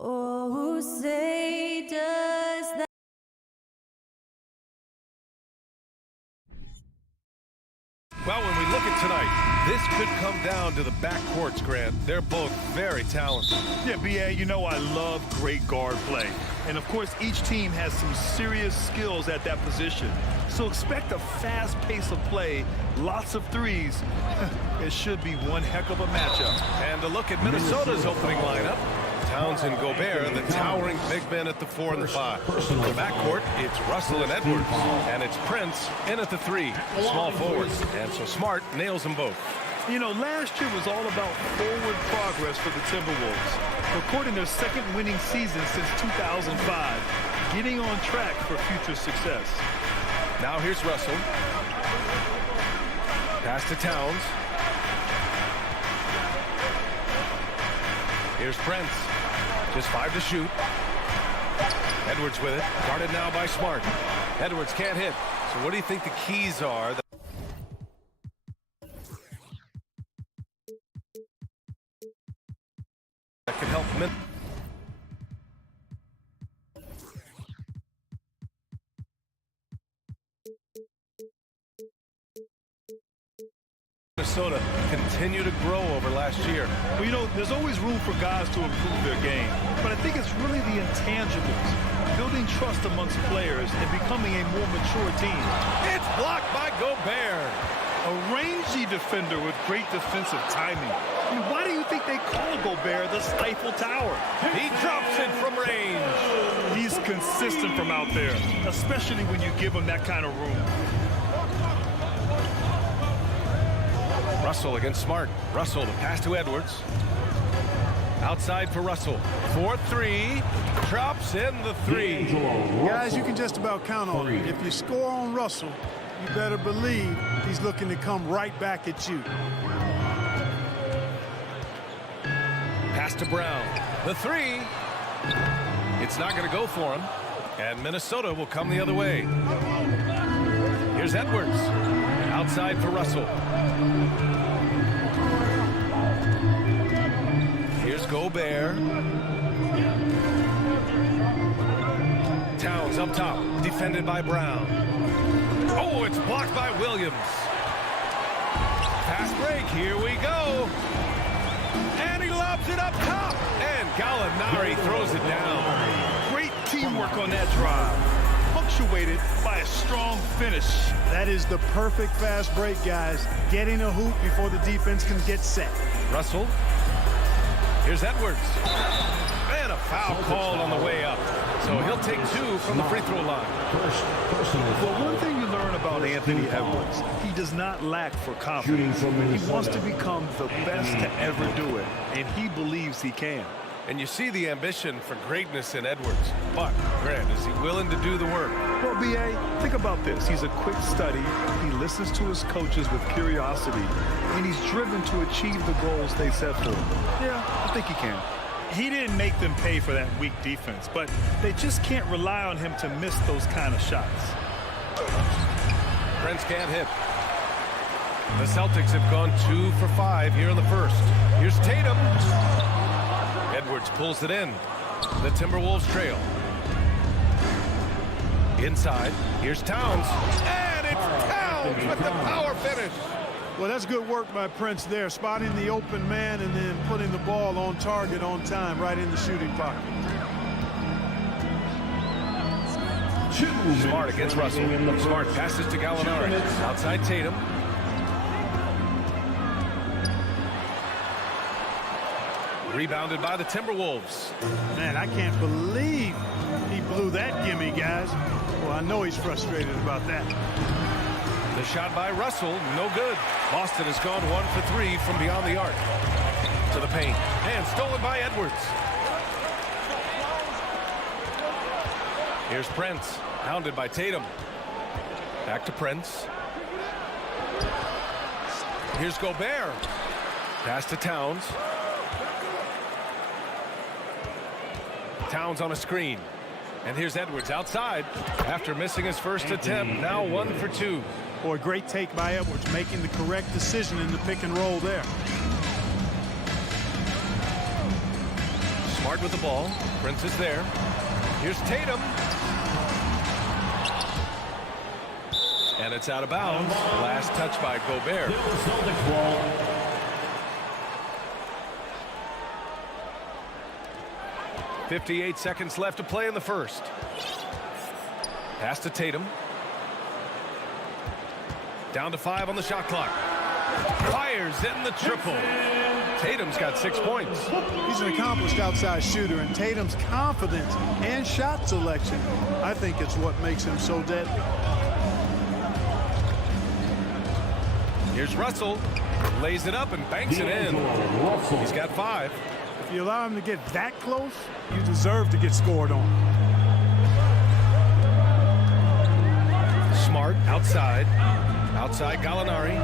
Oh, who say does that? Well, when we look at tonight, this could come down to the backcourts, Grant. They're both very talented. Yeah, B.A., you know I love great guard play. And, of course, each team has some serious skills at that position. So expect a fast pace of play, lots of threes. It should be one heck of a matchup. And a look at Minnesota's opening lineup. Towns and Gobert, the towering big men at the 4 and the 5. The backcourt, it's Russell and Edwards. And it's Prince in at the 3, small forwards. And so Smart nails them both. You know, last year was all about forward progress for the Timberwolves, recording their second winning season since 2005, getting on track for future success. Now here's Russell. Pass to Towns. Here's Prince. Just 5 to shoot. Edwards with it. Guarded now by Smart. Edwards can't hit. So what do you think the keys are that can help Minnesota continue to grow over last year? Well, you know, there's always room for guys to improve their game, but I think it's really the intangibles, building trust amongst players and becoming a more mature team. It's blocked by Gobert. A rangy defender with great defensive timing. I mean, why do you think they call Gobert the Stifle Tower? He drops it from range. He's consistent from out there, especially when you give him that kind of room. Russell against Smart. Russell, the pass to Edwards. Outside for Russell. 4-3. Drops in the 3. Guys, you can just about count on it. If you score on Russell, you better believe he's looking to come right back at you. Pass to Brown. The 3. It's not going to go for him. And Minnesota will come the other way. Here's Edwards. Outside for Russell. Here's Gobert. Towns up top. Defended by Brown. Oh, it's blocked by Williams. Fast break. Here we go. And he lobs it up top. And Gallinari throws it down. Great teamwork on that drive, punctuated by a strong finish. That is the perfect fast break, guys. Getting a hoop before the defense can get set. Russell. Here's Edwards. And a foul called on the way up. So he'll take 2 from the free throw line. Well, one thing you learn about Anthony Edwards, he does not lack for confidence. He wants to become the best to ever do it, and he believes he can. And you see the ambition for greatness in Edwards. But, Grant, is he willing to do the work? Well, B.A., think about this. He's a quick study. He listens to his coaches with curiosity, and he's driven to achieve the goals they set for him. Yeah, I think he can. He didn't make them pay for that weak defense, but they just can't rely on him to miss those kind of shots. Prince can't hit. The Celtics have gone 2 for 5 here in the first. Here's Tatum. Edwards pulls it in. The Timberwolves trail. Inside. Here's Towns. And it's Towns with the power finish. Well, that's good work by Prince there, spotting the open man and then putting the ball on target on time right in the shooting pocket. Smart against Russell. Smart passes to Gallinari. Outside Tatum. Rebounded by the Timberwolves. Man, I can't believe he blew that gimme, guys. Well, I know he's frustrated about that. The shot by Russell, no good. Boston has gone 1 for 3 from beyond the arc. To the paint. And stolen by Edwards. Here's Prince. Hounded by Tatum. Back to Prince. Here's Gobert. Pass to Towns. Towns on a screen. And here's Edwards outside. After missing his first attempt, now 1 for 2. Boy, great take by Edwards, making the correct decision in the pick and roll there. Smart with the ball. Prince is there. Here's Tatum. And it's out of bounds. Last touch by Gobert. 58 seconds left to play in the first. Pass to Tatum. Down to 5 on the shot clock. Fires in the triple. Tatum's got 6 points. He's an accomplished outside shooter, and Tatum's confidence and shot selection, I think it's what makes him so deadly. Here's Russell. Lays it up and banks it in. He's got 5. If you allow him to get that close, you deserve to get scored on. Smart outside. Outside Gallinari.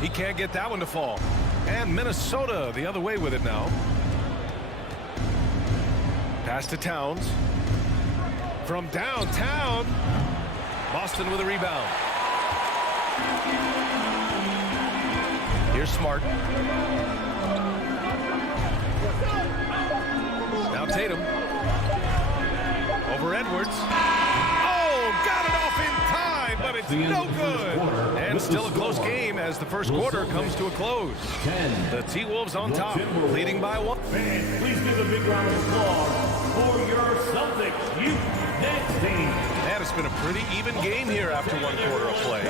He can't get that one to fall. And Minnesota the other way with it now. Pass to Towns. From downtown. Boston with a rebound. Here's Smart. Now Tatum. Over Edwards. Oh, got it off in time, but it's no good. And still a close game as the first quarter comes to a close. The T-Wolves on top, leading by 1. Fans, please give a big round of applause for your Celtics youth next team. And it's been a pretty even game here after 1 quarter of play.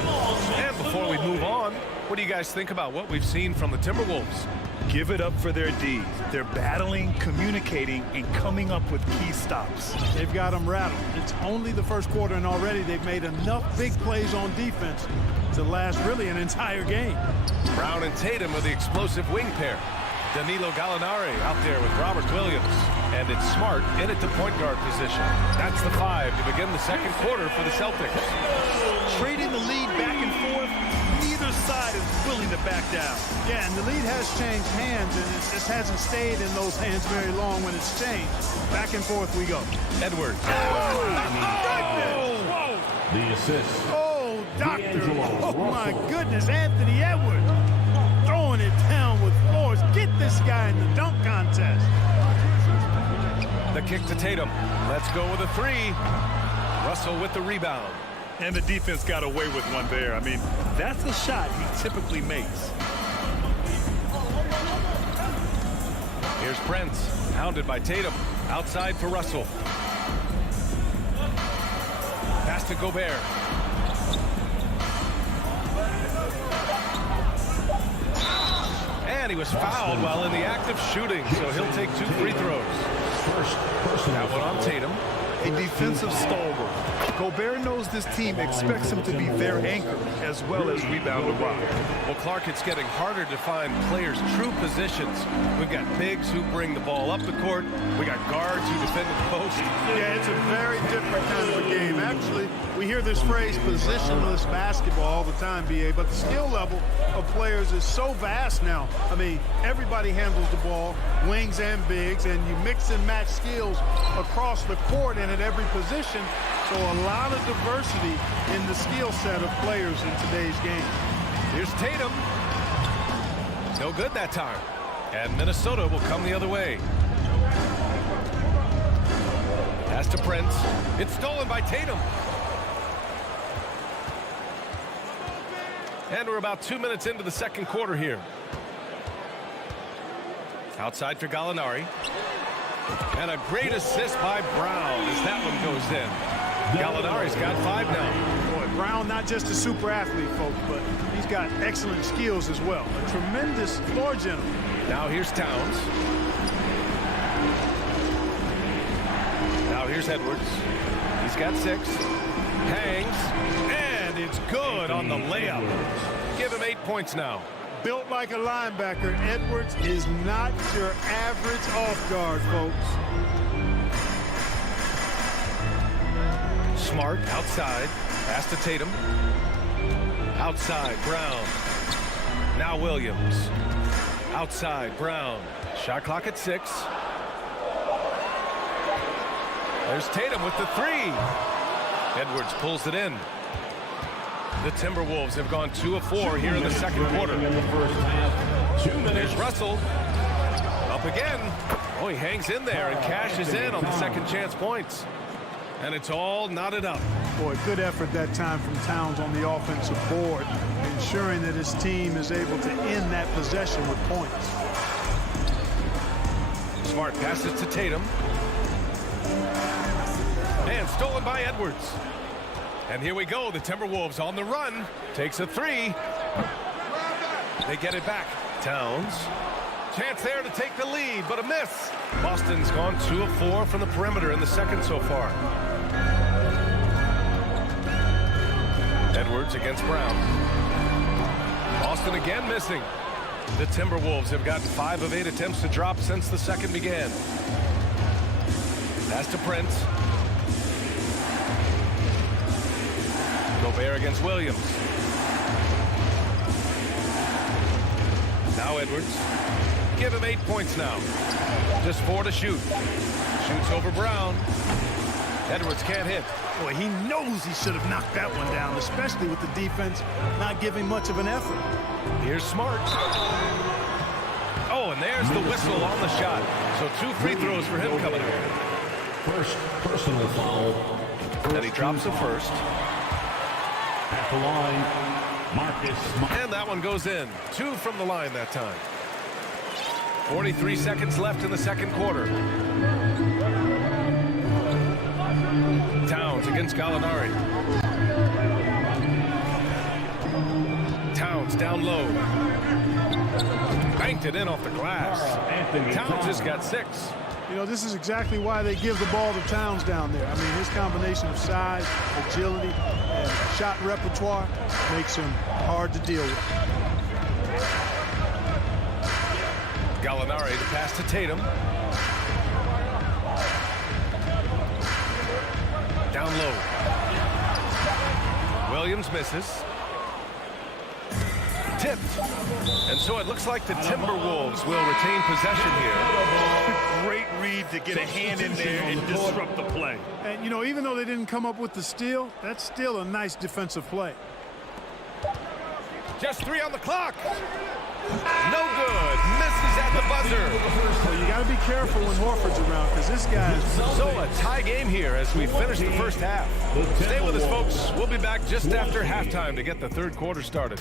And before we move on, what do you guys think about what we've seen from the Timberwolves? Give it up for their D. They're battling, communicating, and coming up with key stops. They've got them rattled. It's only the first quarter, and already they've made enough big plays on defense to last really an entire game. Brown and Tatum are the explosive wing pair. Danilo Gallinari out there with Robert Williams. And it's Smart in at the point guard position. That's the 5 to begin the second quarter for the Celtics. Trading the lead back and forth, neither side is willing to back down. Yeah, and the lead has changed hands, and it just hasn't stayed in those hands very long when it's changed. Back and forth we go. Edwards. Whoa! The assist. Oh, doctor. Oh, my goodness, Anthony Edwards. Throwing it down with force. Get this guy in the dunk contest. The kick to Tatum. Let's go with a 3. Russell with the rebound. And the defense got away with one there. I mean, that's a shot he typically makes. Here's Prince, hounded by Tatum. Outside for Russell. Pass to Gobert. And he was fouled while in the act of shooting, so he'll take 2 free throws. That one on Tatum. A defensive stalwart. Gobert knows this team expects him to be their anchor as well as rebound the rock. Well, Clark, it's getting harder to find players' true positions. We've got bigs who bring the ball up the court. We got guards who defend the post. Yeah, it's a very different kind of a game. Actually, we hear this phrase positionless basketball all the time, BA, but the skill level of players is so vast now. I mean, everybody handles the ball, wings and bigs, and you mix and match skills across the court and at every position. So a lot of diversity in the skill set of players in today's game. Here's Tatum. No good that time. And Minnesota will come the other way. Pass to Prince. It's stolen by Tatum. And we're about 2 minutes into the second quarter here. Outside for Gallinari. And a great assist by Brown as that one goes in. Gallinari's got 5 now. Boy, Brown not just a super athlete, folks, but he's got excellent skills as well. A tremendous floor general. Now here's Towns. Now here's Edwards. He's got 6. Hangs. And it's good on the layup. Give him 8 points now. Built like a linebacker, Edwards is not your average off guard, folks. Smart outside. Pass to Tatum. Outside, Brown. Now Williams. Outside, Brown. Shot clock at 6. There's Tatum with the 3. Edwards pulls it in. The Timberwolves have gone 2 of 4 here in the second quarter. Here's Russell. Up again. Oh, he hangs in there and cashes in on the second chance points. And it's all knotted up. Boy, good effort that time from Towns on the offensive board, ensuring that his team is able to end that possession with points. Smart passes to Tatum. And stolen by Edwards. And here we go. The Timberwolves on the run. Takes a three. They get it back. Towns. Chance there to take the lead, but a miss. Boston's gone 2 of 4 from the perimeter in the second so far. Edwards against Brown. Boston again missing. The Timberwolves have gotten 5 of 8 attempts to drop since the second began. Pass to Prince. Gobert against Williams. Now Edwards. Give him 8 points now. Just 4 to shoot. Shoots over Brown. Edwards can't hit. Boy, he knows he should have knocked that one down, especially with the defense not giving much of an effort. Here's Smart. Oh, and there's the whistle on the shot. So 2 free throws for him coming up. First personal foul. And he drops the first. At the line, Marcus. And that one goes in. 2 from the line that time. 43 seconds left in the second quarter. Towns against Gallinari. Towns down low. Banked it in off the glass. Towns just got 6. You know, this is exactly why they give the ball to Towns down there. I mean, his combination of size, agility, and shot repertoire makes him hard to deal with. Gallinari to pass to Tatum. Down low. Williams misses. Tipped. And so it looks like the Timberwolves will retain possession here. Great read to get a hand in there and disrupt the play. And, you know, even though they didn't come up with the steal, that's still a nice defensive play. Just 3 on the clock. No good. Misses at the buzzer. So you got to be careful when Horford's around because this guy is... So a tie game here as we finish the first half. Stay with us, folks. We'll be back just after halftime to get the third quarter started.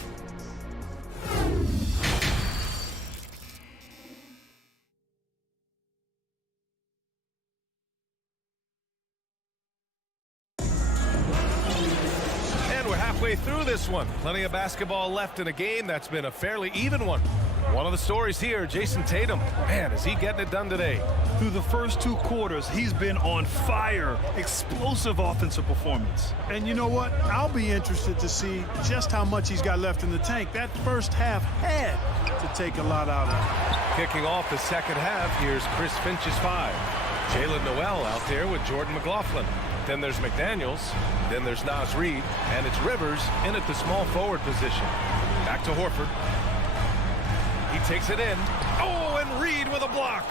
Through this one. Plenty of basketball left in a game that's been a fairly even one. One of the stories here, Jason Tatum. Man, is he getting it done today? Through the first 2 quarters, he's been on fire. Explosive offensive performance. And you know what? I'll be interested to see just how much he's got left in the tank. That first half had to take a lot out of it. Kicking off the second half, here's Chris Finch's 5. Jalen Noel out there with Jordan McLaughlin. Then there's McDaniels. Then there's Naz Reid. And it's Rivers in at the small forward position. Back to Horford. He takes it in. Oh, and Reid with a block.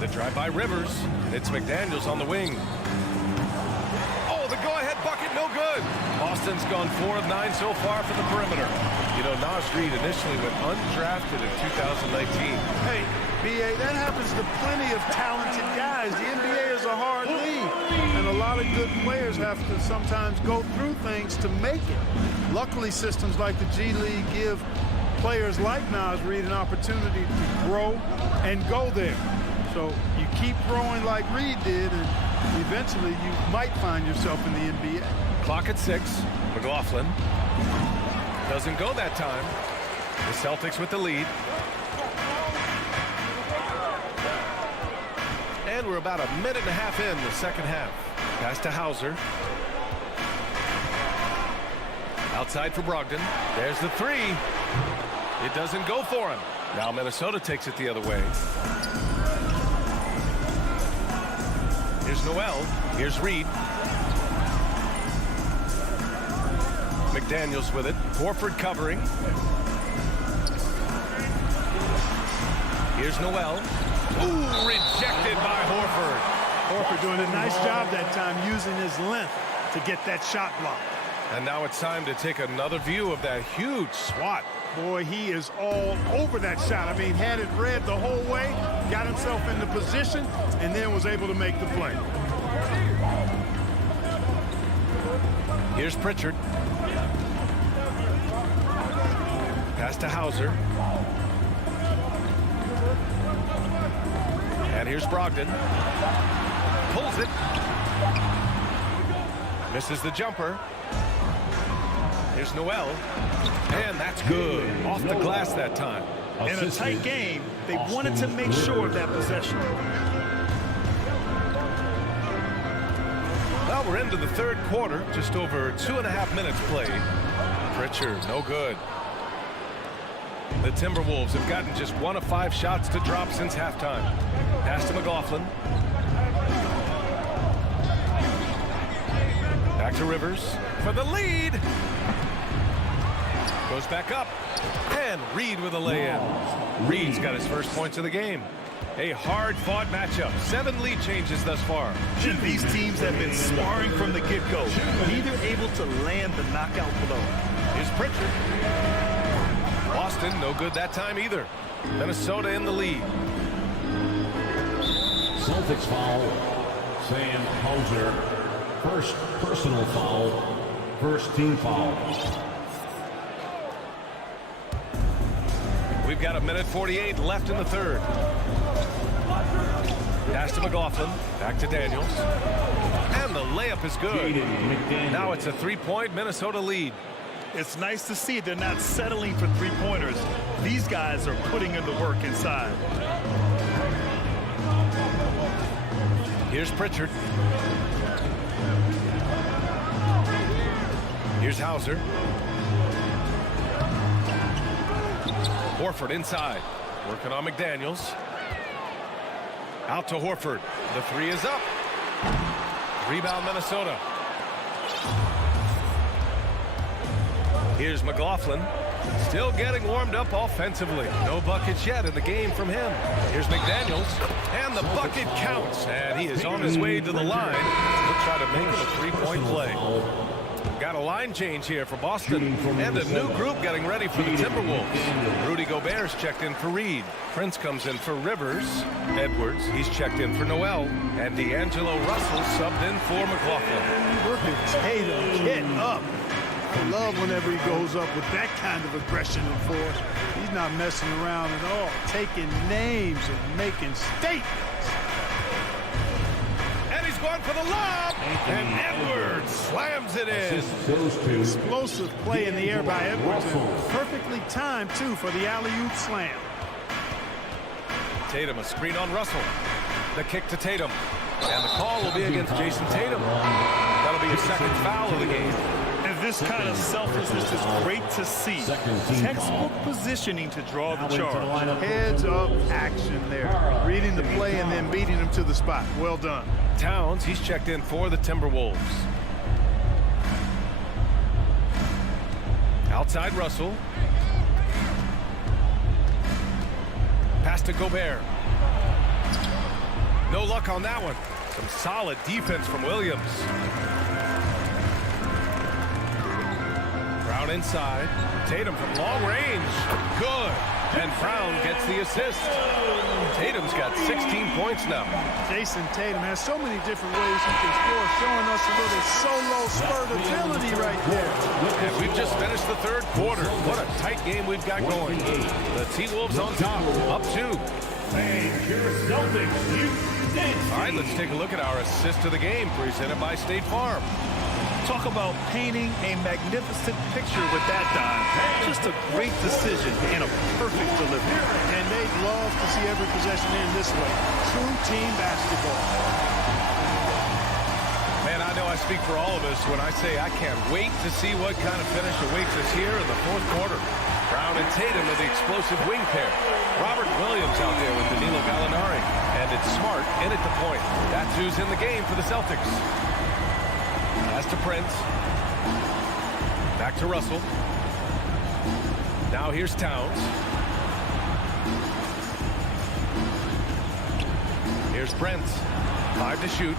The drive by Rivers. It's McDaniels on the wing. Oh, the go-ahead bucket, no good. Boston's gone 4 of 9 so far from the perimeter. You know, Naz Reid initially went undrafted in 2019. Hey, B.A., that happens to plenty of talented guys. The NBA is a hard league, and a lot of good players have to sometimes go through things to make it. Luckily, systems like the G League give players like Naz Reid an opportunity to grow and go there. So you keep growing like Reid did, and eventually you might find yourself in the NBA. Clock at 6. McLaughlin doesn't go that time. The Celtics with the lead. And we're about a minute and a half in the second half. Pass to Hauser. Outside for Brogdon. There's the 3. It doesn't go for him. Now Minnesota takes it the other way. Here's Noel. Here's Reid. McDaniels with it. Horford covering. Here's Noel. Ooh, rejected by Horford. Horford doing a nice job that time using his length to get that shot block. And now it's time to take another view of that huge swat. Boy, he is all over that shot. I mean, had it read the whole way, got himself into position, and then was able to make the play. Here's Pritchard. Pass to Hauser. And here's Brogdon. Pulls it. Misses the jumper. Here's Noel. And that's good. Off the glass that time. In a tight game, they wanted to make sure of that possession. Well, we're into the third quarter. Just over 2.5 minutes played. Pritchard, no good. The Timberwolves have gotten just 1 of 5 shots to drop since halftime. Pass to McLaughlin. Back to Rivers for the lead. Goes back up. And Reed with a lay-in. Reed's got his first points of the game. A hard-fought matchup. 7 lead changes thus far. These teams have been sparring from the get-go. Neither able to land the knockout blow. Here's Pritchard. Boston, no good that time either. Minnesota in the lead. Celtics foul. Sam Hauser. First personal foul. First team foul. We've got 1:48 left in the third. Pass to McLaughlin. Back to Daniels. And the layup is good. Now it's a 3-point Minnesota lead. It's nice to see they're not settling for three-pointers. These guys are putting in the work inside. Here's Pritchard. Here's Hauser. Horford inside. Working on McDaniels. Out to Horford. The 3 is up. Rebound Minnesota. Here's McLaughlin. Still getting warmed up offensively. No buckets yet in the game from him. Here's McDaniels. And the bucket counts. And he is on his way to the line. He'll try to make it a 3-point play. Got a line change here for Boston. And a new group getting ready for the Timberwolves. Rudy Gobert's checked in for Reed. Prince comes in for Rivers. Edwards, he's checked in for Noel. And D'Angelo Russell subbed in for McLaughlin. Look at Tatum getting up. I love whenever he goes up with that kind of aggression and force. He's not messing around at all. Taking names and making statements. And he's going for the lob. And Edwards slams it in. Explosive play in the air by Edwards. Perfectly timed, too, for the alley-oop slam. Tatum, a screen on Russell. The kick to Tatum. And the call will be against Jason Tatum. That'll be his second foul of the game. And this kind of selflessness is great to see. Textbook positioning to draw the charge. Heads up action there. Reading the play and then beating him to the spot. Well done. Towns, he's checked in for the Timberwolves. Outside Russell. Pass to Gobert. No luck on that one. Some solid defense from Williams. Brown inside. Tatum from long range. Good. And Brown gets the assist. Tatum's got 16 points now. Jason Tatum has so many different ways he can score, showing us a little solo spurt ability right there. And we've just finished the third quarter. What a tight game we've got going. The T-Wolves on top, up 2. All right, let's take a look at our assist of the game presented by State Farm. Talk about painting a magnificent picture with that dime. Just a great decision and a perfect delivery. And they'd love to see every possession end this way. True team basketball. Man, I know I speak for all of us when I say I can't wait to see what kind of finish awaits us here in the fourth quarter. Brown and Tatum with the explosive wing pair. Robert Williams out there with Danilo Gallinari. And it's Smart in at the point. That's who's in the game for the Celtics. Pass to Prince. Back to Russell. Now here's Towns. Here's Prince. 5 to shoot.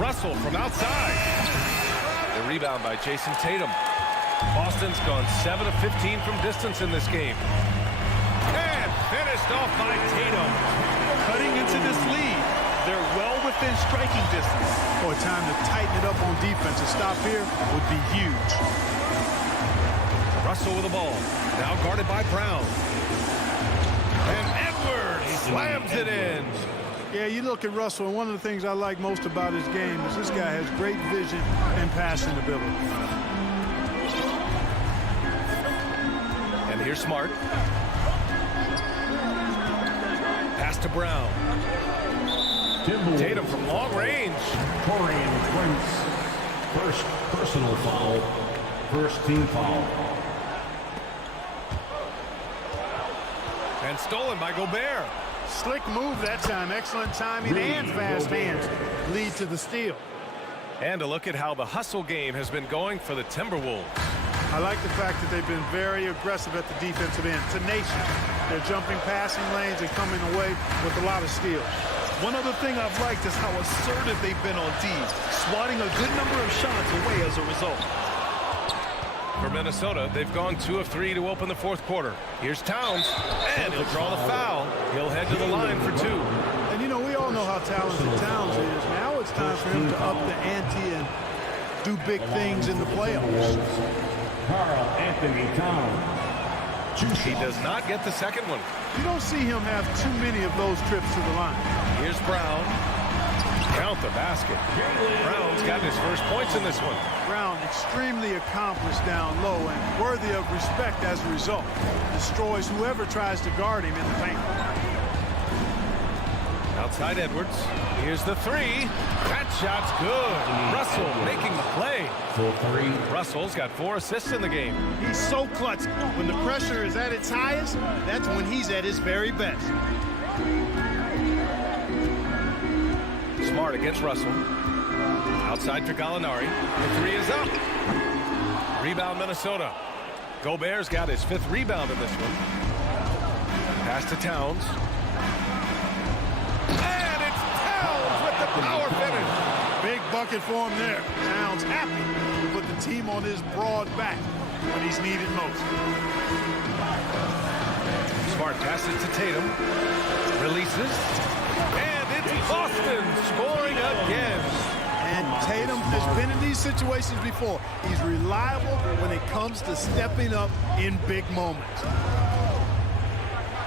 Russell from outside. The rebound by Jason Tatum. Boston's gone 7 of 15 from distance in this game. And finished off by Tatum. Cutting into this lead. They're well within striking distance. Boy, time to tighten it up on defense. A stop here would be huge. Russell with the ball. Now guarded by Brown. And Edwards slams it in. Yeah, you look at Russell, and one of the things I like most about his game is this guy has great vision and passing ability. And here's Smart. Pass to Brown. Tatum from long range. Torian Prince. First personal foul. First team foul. And stolen by Gobert. Slick move that time. Excellent timing and fast hands lead to the steal. And a look at how the hustle game has been going for the Timberwolves. I like the fact that they've been very aggressive at the defensive end. Tenacious. They're jumping passing lanes and coming away with a lot of steals. One other thing I've liked is how assertive they've been on D, swatting a good number of shots away as a result. For Minnesota, they've gone 2 of 3 to open the fourth quarter. Here's Towns, and he'll draw the foul. He'll head to the line for 2. And, you know, we all know how talented Towns is. Now it's time for him to up the ante and do big things in the playoffs. Karl Anthony Towns. He does not get the second one. You don't see him have too many of those trips to the line. Here's Brown. Count the basket. Brown's got his first points in this one. Brown extremely accomplished down low and worthy of respect as a result. Destroys whoever tries to guard him in the paint. Outside Edwards. Here's the 3. That shot's good. Russell making the play. For 3. Russell's got 4 assists in the game. He's so clutch. When the pressure is at its highest, that's when he's at his very best. Smart against Russell. Outside for Gallinari. The 3 is up. Rebound Minnesota. Gobert's got his 5th rebound in this one. Pass to Towns. And it's Towns with the power finish. Big bucket for him there. Towns happy to put the team on his broad back when he's needed most. Smart passes to Tatum. Releases. And it's Boston scoring again. And Tatum has been in these situations before. He's reliable when it comes to stepping up in big moments.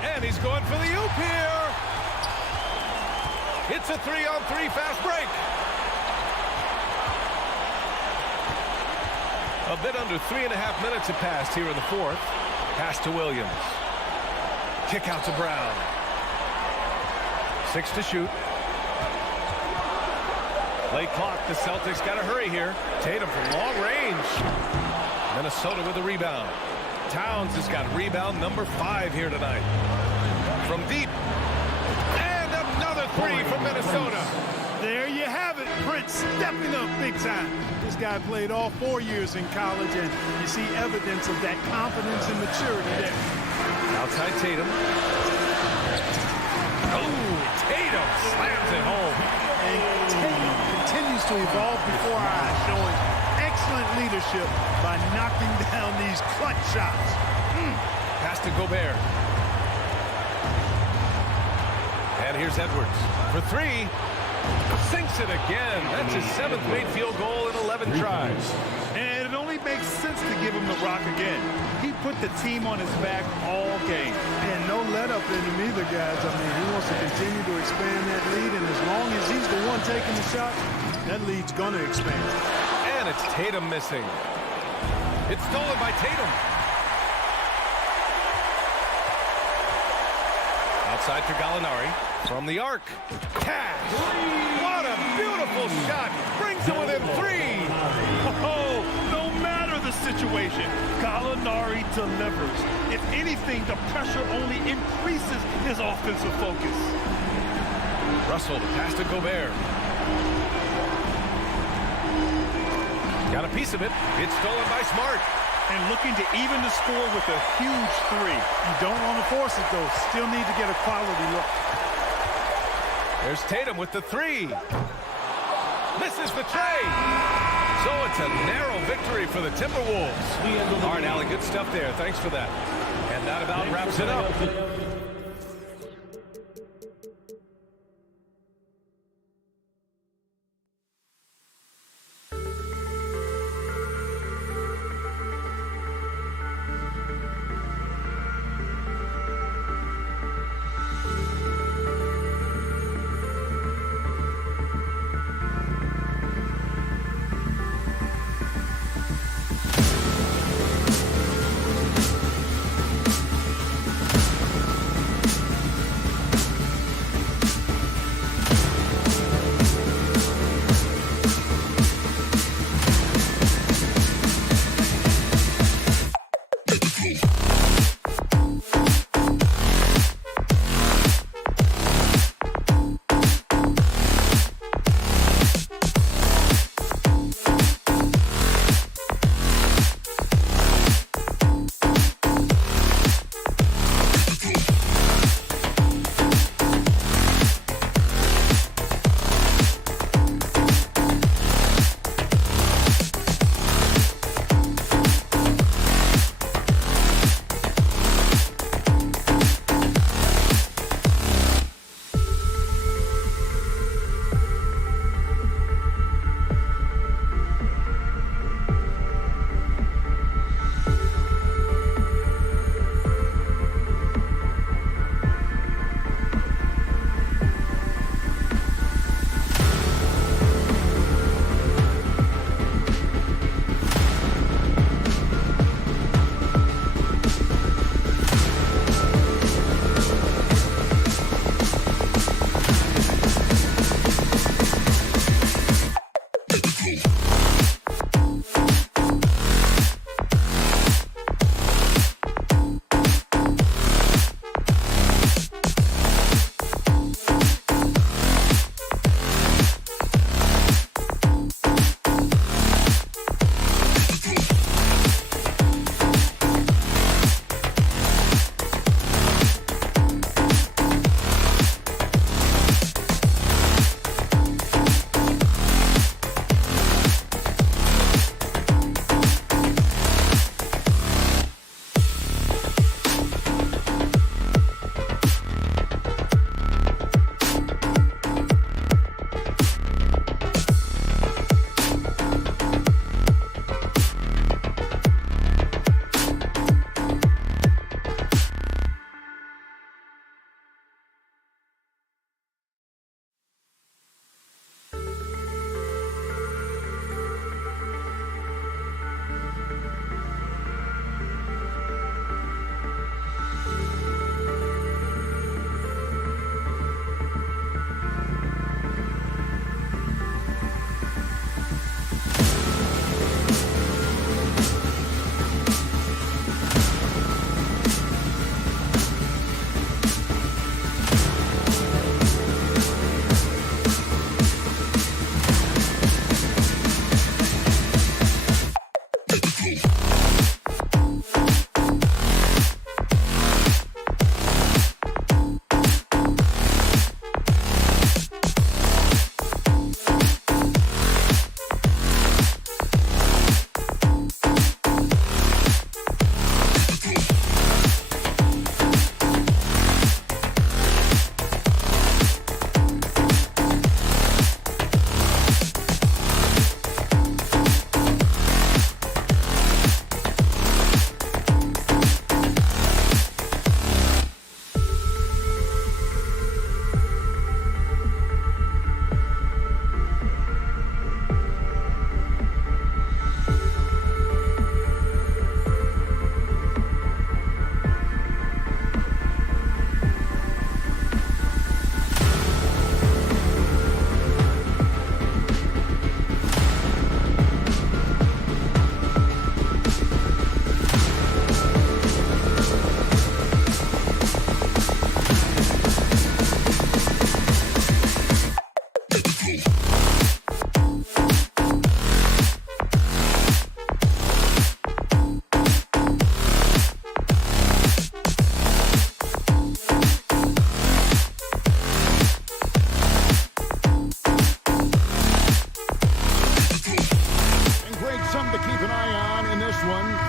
And he's going for the oop here. It's a 3-on-3 fast break. A bit under 3.5 minutes have passed here in the fourth. Pass to Williams. Kick out to Brown. 6 to shoot. Late clock. The Celtics got to hurry here. Tatum from long range. Minnesota with the rebound. Towns has got rebound number 5 here tonight. From deep. And another 3 from Minnesota. There you have it. Prince stepping up big time. This guy played all 4 years in college, and you see evidence of that confidence and maturity there. Outside Tatum. Oh, Tatum slams it home. And Tatum continues to evolve before our eyes, showing excellent leadership by knocking down these clutch shots. Pass to Gobert. And here's Edwards for 3. Sinks it again. That's his 7th made field goal in 11 tries. And it only makes sense to give him the rock again. He put the team on his back all game. And no let up in him either, guys. I mean, he wants to continue to expand that lead, and as long as he's the one taking the shot, that lead's going to expand. And it's Tatum missing. It's stolen by Tatum. Outside for Gallinari. From the arc. Cash. What a beautiful shot. Brings it within 3. Oh, no matter the situation, Gallinari delivers. If anything, the pressure only increases his offensive focus. Russell to pass to Gobert. Got a piece of it. It's stolen by Smart. And looking to even the score with a huge 3. You don't want to force it, though. Still need to get a quality look. There's Tatum with the 3. Misses the trade. So it's a narrow victory for the Timberwolves. All right, Allie, good stuff there. Thanks for that. And that about wraps it up.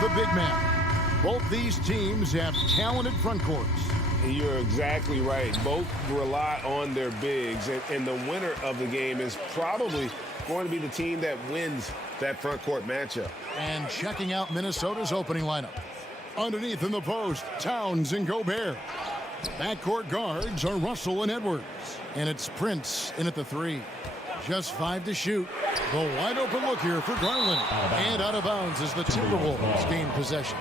the big man. Both these teams have talented front courts. You're exactly right. Both rely on their bigs, and the winner of the game is probably going to be the team that wins that front court matchup. And checking out Minnesota's opening lineup. Underneath in the post, Towns and Gobert. Backcourt guards are Russell and Edwards. And it's Prince in at the 3. Just 5 to shoot. The wide open look here for Garland. And out of bounds as the Timberwolves gain possession.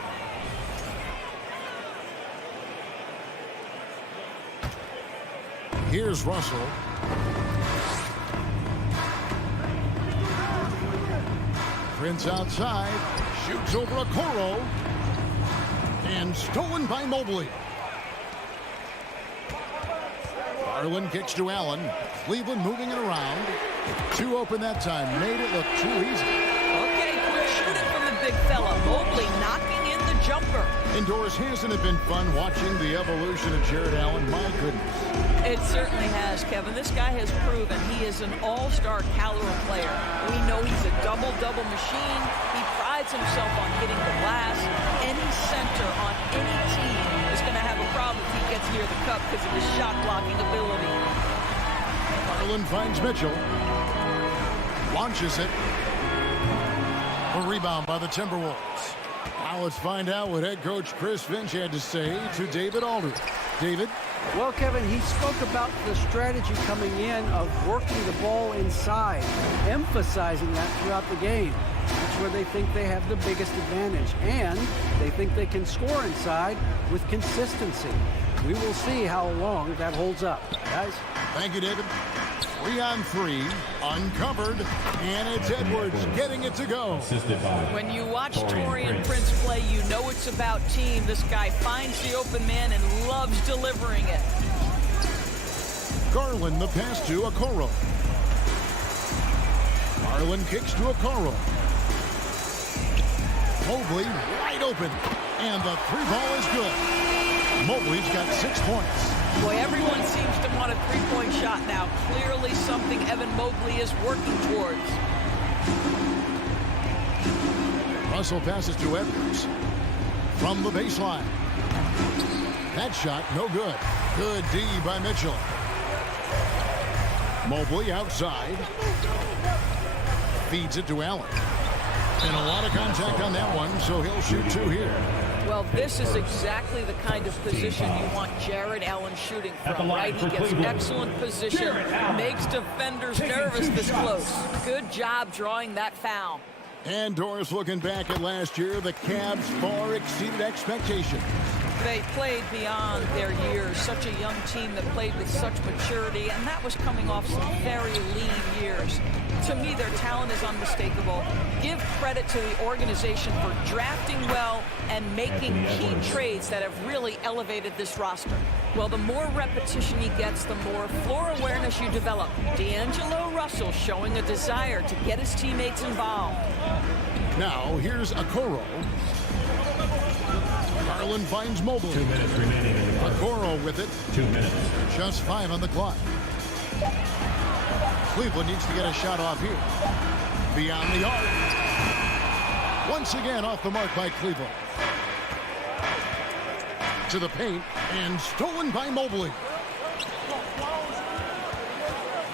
Here's Russell. Prince outside. Shoots over Okoro. And stolen by Mobley. Garland kicks to Allen. Cleveland moving it around. Too open that time. Made it look too easy. Okay, quick shooting from the big fella. Mobley knocking in the jumper. Indoors, hasn't it been fun watching the evolution of Jared Allen? My goodness. It certainly has, Kevin. This guy has proven he is an all-star caliber player. We know he's a double-double machine. He prides himself on hitting the glass. Any center on any team is going to have a problem if he gets near the cup because of his shot-blocking ability. Garland finds Mitchell. Launches it. A rebound by the Timberwolves. Now let's find out what head coach Chris Finch had to say to David Aldridge. David? Well, Kevin, he spoke about the strategy coming in of working the ball inside, emphasizing that throughout the game. That's where they think they have the biggest advantage, and they think they can score inside with consistency. We will see how long that holds up, guys. Thank you, David. 3 on 3, uncovered, and it's Edwards getting it to go. When you watch Taurean Prince play, you know it's about team. This guy finds the open man and loves delivering it. Garland the pass to Okoro. Garland kicks to Okoro. Mobley wide open, and the 3 ball is good. Mobley's got 6 points. Boy, everyone seems to want a three-point shot now. Clearly something Evan Mobley is working towards. Russell passes to Edwards. From the baseline. That shot, no good. Good D by Mitchell. Mobley outside. Feeds it to Allen. And a lot of contact on that one, so he'll shoot 2 here. Well, this is exactly the kind of position you want Jared Allen shooting from, right? He gets excellent position, makes defenders nervous this close. Good job drawing that foul. And Doris, looking back at last year, the Cavs far exceeded expectations. They played beyond their years. Such a young team that played with such maturity, and that was coming off some very lean years. To me, their talent is unmistakable. Give credit to the organization for drafting well and making key trades that have really elevated this roster. Well, the more repetition he gets, the more floor awareness you develop. D'Angelo Russell showing a desire to get his teammates involved. Now, here's Okoro. Garland finds Mobley. 2 minutes remaining in the quarter. Okoro with it. 2 minutes. Just 5 on the clock. Cleveland needs to get a shot off here. Beyond the arc. Once again off the mark by Cleveland. To the paint and stolen by Mobley.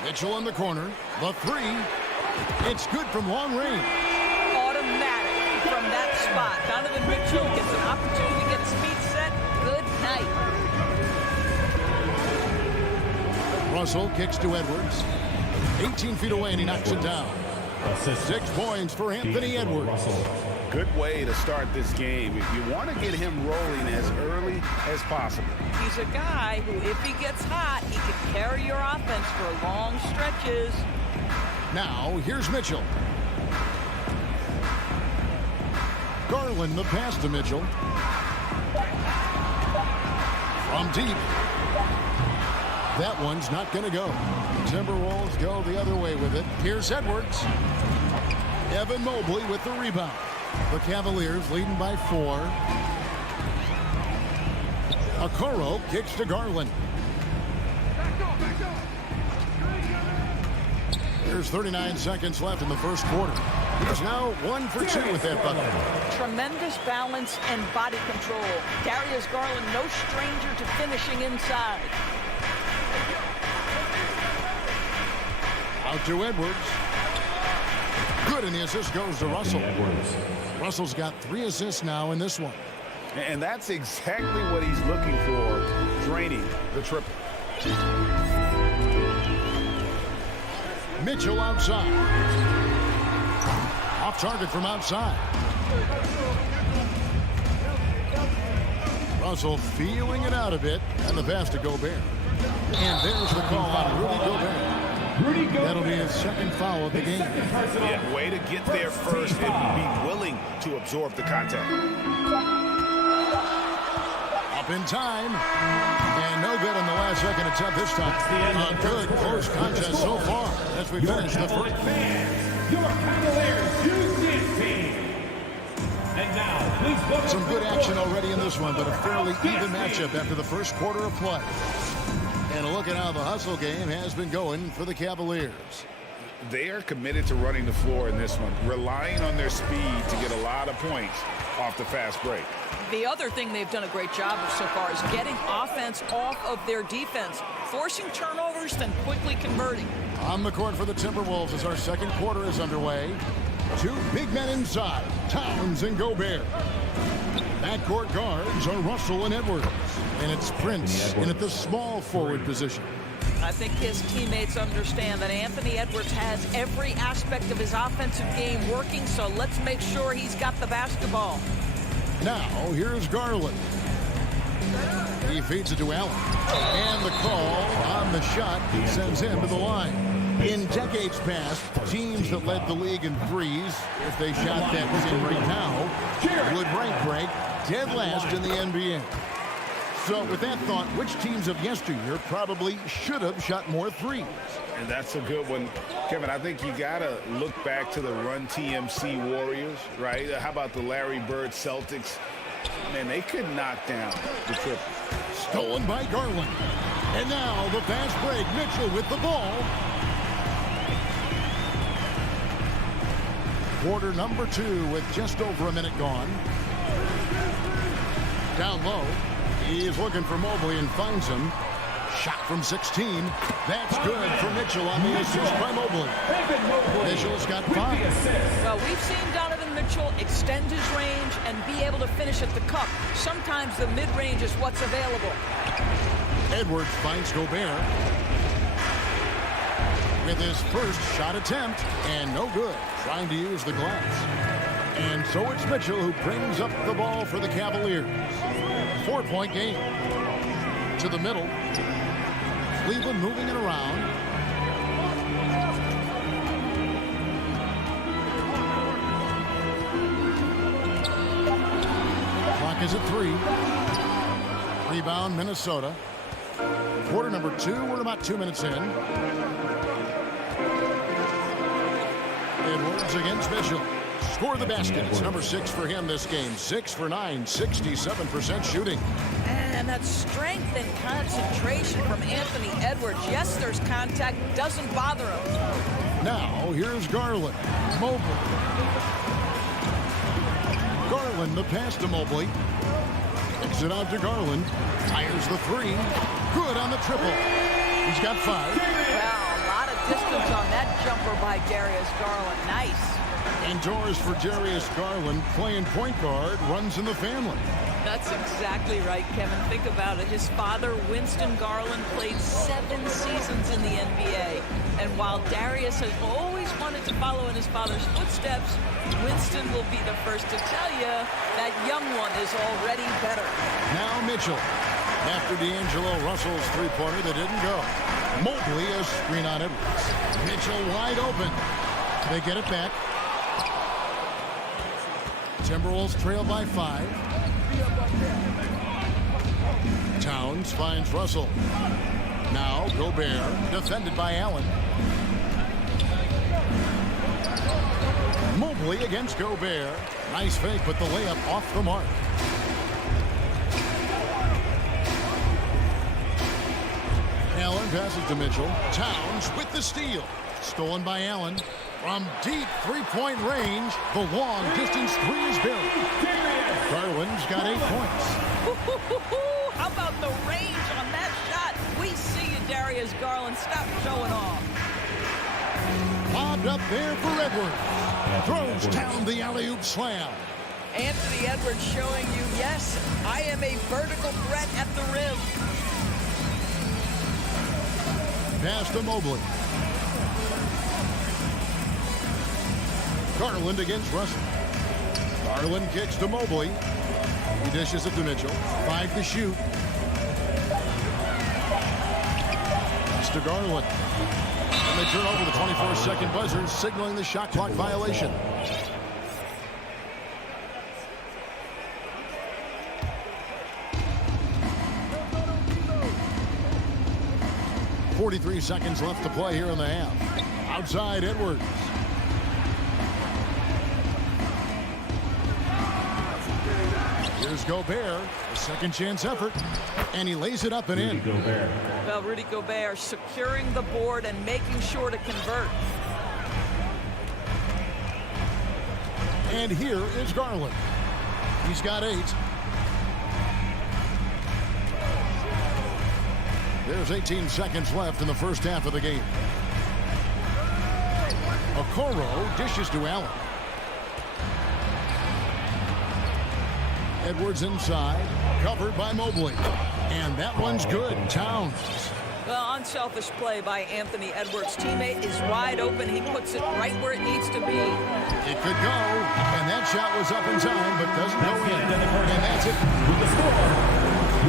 Mitchell in the corner. The 3. It's good from long range. Automatic from that spot. Donovan Mitchell gets an opportunity to get his feet set. Good night. Russell kicks to Edwards. 18 feet away, and he knocks it down. 6 points for Anthony Edwards. Good way to start this game. If you want to get him rolling as early as possible. He's a guy who, if he gets hot, he can carry your offense for long stretches. Now, here's Mitchell. Garland the pass to Mitchell. From deep. That one's not going to go. Timberwolves go the other way with it. Here's Edwards. Evan Mobley with the rebound. The Cavaliers leading by 4. Okoro kicks to Garland. There's 39 seconds left in the first quarter. He's now 1 for 2 with that bucket. Tremendous balance and body control. Darius Garland, no stranger to finishing inside. Out to Edwards. Good, and the assist goes to Russell. Russell's got 3 assists now in this one. And that's exactly what he's looking for, draining the triple. Mitchell outside. Off target from outside. Russell feeling it out a bit, and the pass to Gobert. And there's the call on Rudy Gobert. That'll be his second foul of the game. Yeah, way to get there first and be willing to absorb the contact. Up in time. And no good in the last second attempt this time. A good close contest so far as we finish the first. Your Cavaliers use this team. And now, please welcome Some good action already in this one, but a fairly even matchup after the first quarter of play. And a look at how the hustle game has been going for the Cavaliers. They are committed to running the floor in this one, relying on their speed to get a lot of points off the fast break. The other thing they've done a great job of so far is getting offense off of their defense, forcing turnovers, then quickly converting. On the court for the Timberwolves as our second quarter is underway. 2 big men inside, Towns and Gobert. Backcourt guards are Russell and Edwards. And it's Prince in at the small forward position. I think his teammates understand that Anthony Edwards has every aspect of his offensive game working, so let's make sure he's got the basketball. Now, here's Garland. He feeds it to Allen. And the call on the shot sends him to the line. In decades past, teams that led the league in threes, if they shot that same rate now, would break dead last in the NBA. So with that thought, which teams of yesteryear probably should have shot more threes? And that's a good one. Kevin, I think you got to look back to the Run TMC Warriors, right? How about the Larry Bird Celtics? Man, they could knock down the triple. Stolen by Garland. And now the fast break. Mitchell with the ball. Quarter number 2 with just over a minute gone. Down low. He is looking for Mobley and finds him. Shot from 16. That's good for Mitchell on the assist by Mobley. Mitchell's got 5. Well, we've seen Donovan Mitchell extend his range and be able to finish at the cup. Sometimes the mid-range is what's available. Edwards finds Gobert with his first shot attempt, and no good, trying to use the glass. And so it's Mitchell who brings up the ball for the Cavaliers. 4-point game. To the middle. Cleveland moving it around. Clock is at 3. Rebound, Minnesota. Quarter number 2. We're about 2 minutes in. Edwards against Mitchell. Score the basket. It's number 6 for him this game. 6 for 9, 67% shooting. And that strength and concentration from Anthony Edwards. Yes, there's contact. Doesn't bother him. Now, here's Garland. Mobley. Garland, the pass to Mobley. Kicks it out to Garland. Fires the 3. Good on the triple. He's got 5. Wow, a lot of distance on that jumper by Darius Garland. Nice. Indoors for Darius Garland, playing point guard, runs in the family. That's exactly right, Kevin. Think about it. His father, Winston Garland, played 7 seasons in the NBA. And while Darius has always wanted to follow in his father's footsteps, Winston will be the first to tell you that young one is already better. Now Mitchell. After D'Angelo Russell's three-pointer that didn't go. Mobley a screen on Edwards. Mitchell wide open. They get it back. Timberwolves trail by 5. Towns finds Russell. Now Gobert, defended by Allen. Mobley against Gobert. Nice fake, but the layup off the mark. Allen passes to Mitchell. Towns with the steal. Stolen by Allen. From deep three-point range, the long-distance three is buried. Garland's got 8 points. How about the range on that shot? We see you, Darius Garland. Stop showing off. Lobbed up there for Edwards. Throws down the alley-oop slam. Anthony Edwards showing you, yes, I am a vertical threat at the rim. Pass to Mobley. Garland against Russell. Garland kicks to Mobley. He dishes it to Mitchell. 5 to shoot. It's to Garland. And they turn over the 24-second buzzer, signaling the shot clock violation. .43 seconds left to play here in the half. Outside Edwards. Here's Gobert, a second chance effort, and he lays it up and in. Well, Rudy Gobert securing the board and making sure to convert. And here is Garland. He's got 8. There's 18 seconds left in the first half of the game. Okoro dishes to Allen. Edwards inside, covered by Mobley. And that one's good. Towns. Well, unselfish play by Anthony Edwards. Teammate is wide open. He puts it right where it needs to be. It could go, and that shot was up in time, but doesn't go in. And that's it. With the score,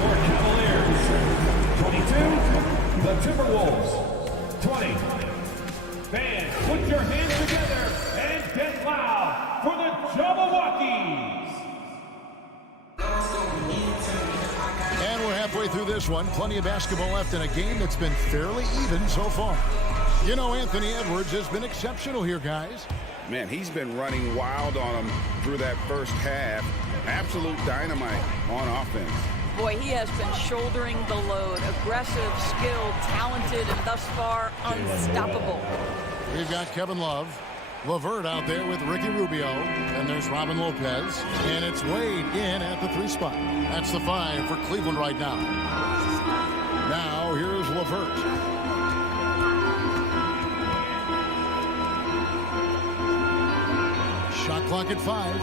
your Cavaliers 22, the Timberwolves 20. Fans, put your hands together and get loud for the Jabberwockies. And we're halfway through this one. Plenty of basketball left in a game that's been fairly even so far. You know, Anthony Edwards has been exceptional here, guys. Man, he's been running wild on them through that first half. Absolute dynamite on offense. Boy, he has been shouldering the load. Aggressive, skilled, talented, and thus far unstoppable. We've got Kevin Love. LeVert out there with Ricky Rubio. And there's Robin Lopez. And it's Wade in at the 3 spot. That's the 5 for Cleveland right now. Now here's LeVert. Shot clock at 5.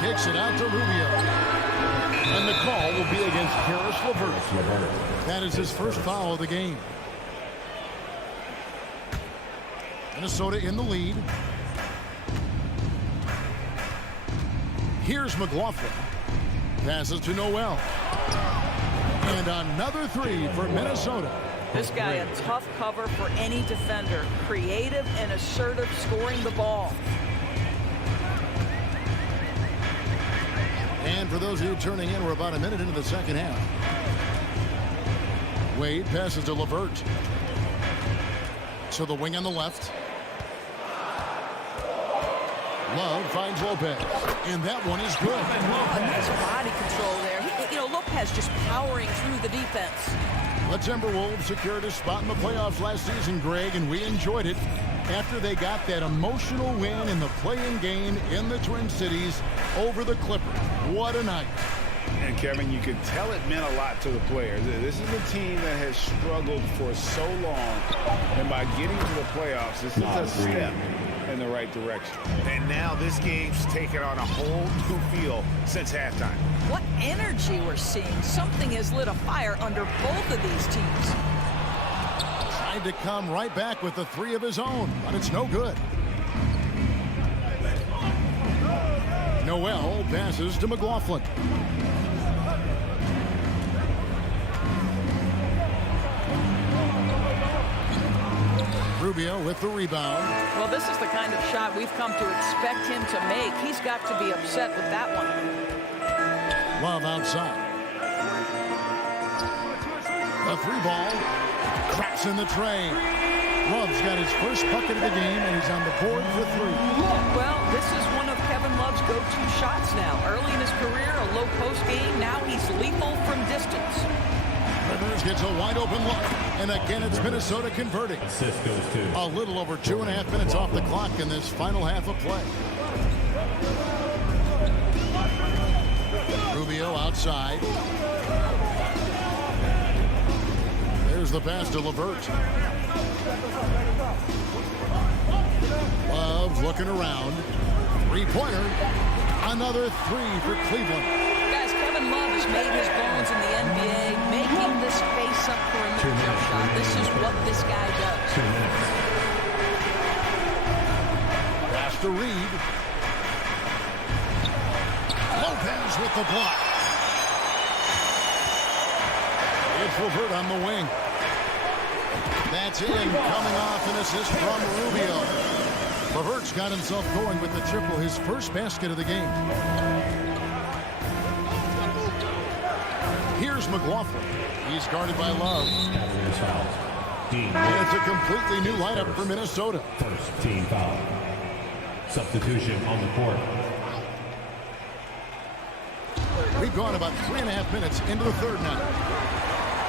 Kicks it out to Rubio. And the call will be against Karis LeVert. That is his first foul of the game. Minnesota in the lead. Here's McLaughlin. Passes to Noel. And another 3 for Minnesota. This guy a tough cover for any defender. Creative and assertive scoring the ball. And for those of you turning in, we're about a minute into the second half. Wade passes to LeVert. To the wing on the left. Love finds Lopez. And that one is good. Nice body control there. Lopez just powering through the defense. The Timberwolves secured a spot in the playoffs last season, Greg, and we enjoyed it after they got that emotional win in the play-in game in the Twin Cities over the Clippers. What a night. And Kevin, you could tell it meant a lot to the players. This is a team that has struggled for so long, and by getting to the playoffs, this is a step in the right direction. And now this game's taken on a whole new feel since halftime. What energy we're seeing. Something has lit a fire under both of these teams. Tried to come right back with the 3 of his own, but it's no good. Noel passes to McLaughlin. Rubio with the rebound. Well, this is the kind of shot we've come to expect him to make. He's got to be upset with that one. Love outside. The 3 ball. Cracks in the tray. Love's got his first bucket of the game, and he's on the board for 3. Well, this is one of Kevin Love's go-to shots now. Early in his career, a low post game. Now he's lethal from distance. Rivers gets a wide open look. And again, it's Minnesota converting. Assist goes to. A little over 2.5 minutes off the clock in this final half of play. Rubio outside. There's the pass to LeVert. Love looking around. Three-pointer. Another three for Cleveland. Guys, Kevin Love has made his bones in the NBA, making this face-up perimeter jump shot. This is what this guy does. 2 minutes. Pass to Reed. Lopez with the block. It's LeVert on the wing. That's in, coming off an assist from Rubio. LeVert's got himself going with the triple, his first basket of the game. Here's McLaughlin. He's guarded by Love. Cavaliers fouls. And it's a completely new lineup for Minnesota. First team foul. Substitution on the court. We've gone about 3.5 minutes into the third now.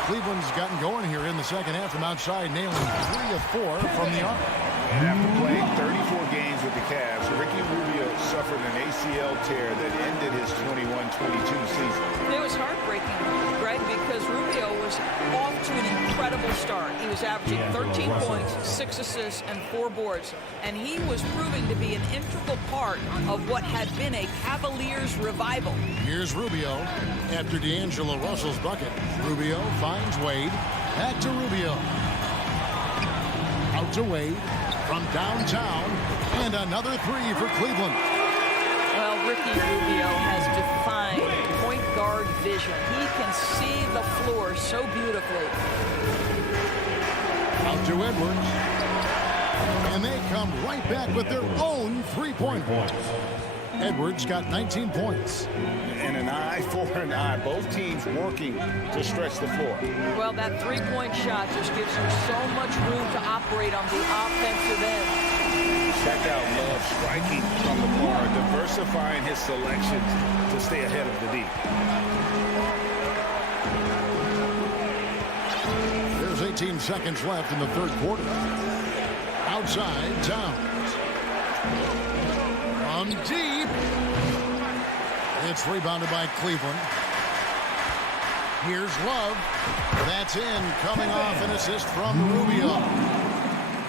Cleveland's gotten going here in the second half from outside, nailing 3 of 4 from the arc. And after playing 34 games with the Cavs, Ricky Rubio suffered an ACL tear that ended his 21-22 season. It was heartbreaking, Greg, because Rubio was off to an incredible start. He was averaging 13 points, 6 assists, and 4 boards. And he was proving to be an integral part of what had been a Cavaliers revival. Here's Rubio after D'Angelo Russell's bucket. Rubio finds Wade. Back to Rubio. Out to Wade from downtown. And another three for Cleveland. Well, Ricky Rubio has defined point guard vision. He can see the floor so beautifully. Out to Edwards. And they come right back with their own three-pointer. Edwards got 19 points. And an eye for an eye. Both teams working to stretch the floor. Well, that three-point shot just gives you so much room to operate on the offensive end. Check out Love striking from the bar, diversifying his selections to stay ahead of the D. There's 18 seconds left in the third quarter. Outside, Towns. From deep. It's rebounded by Cleveland. Here's Love. That's in, coming off an assist from Rubio.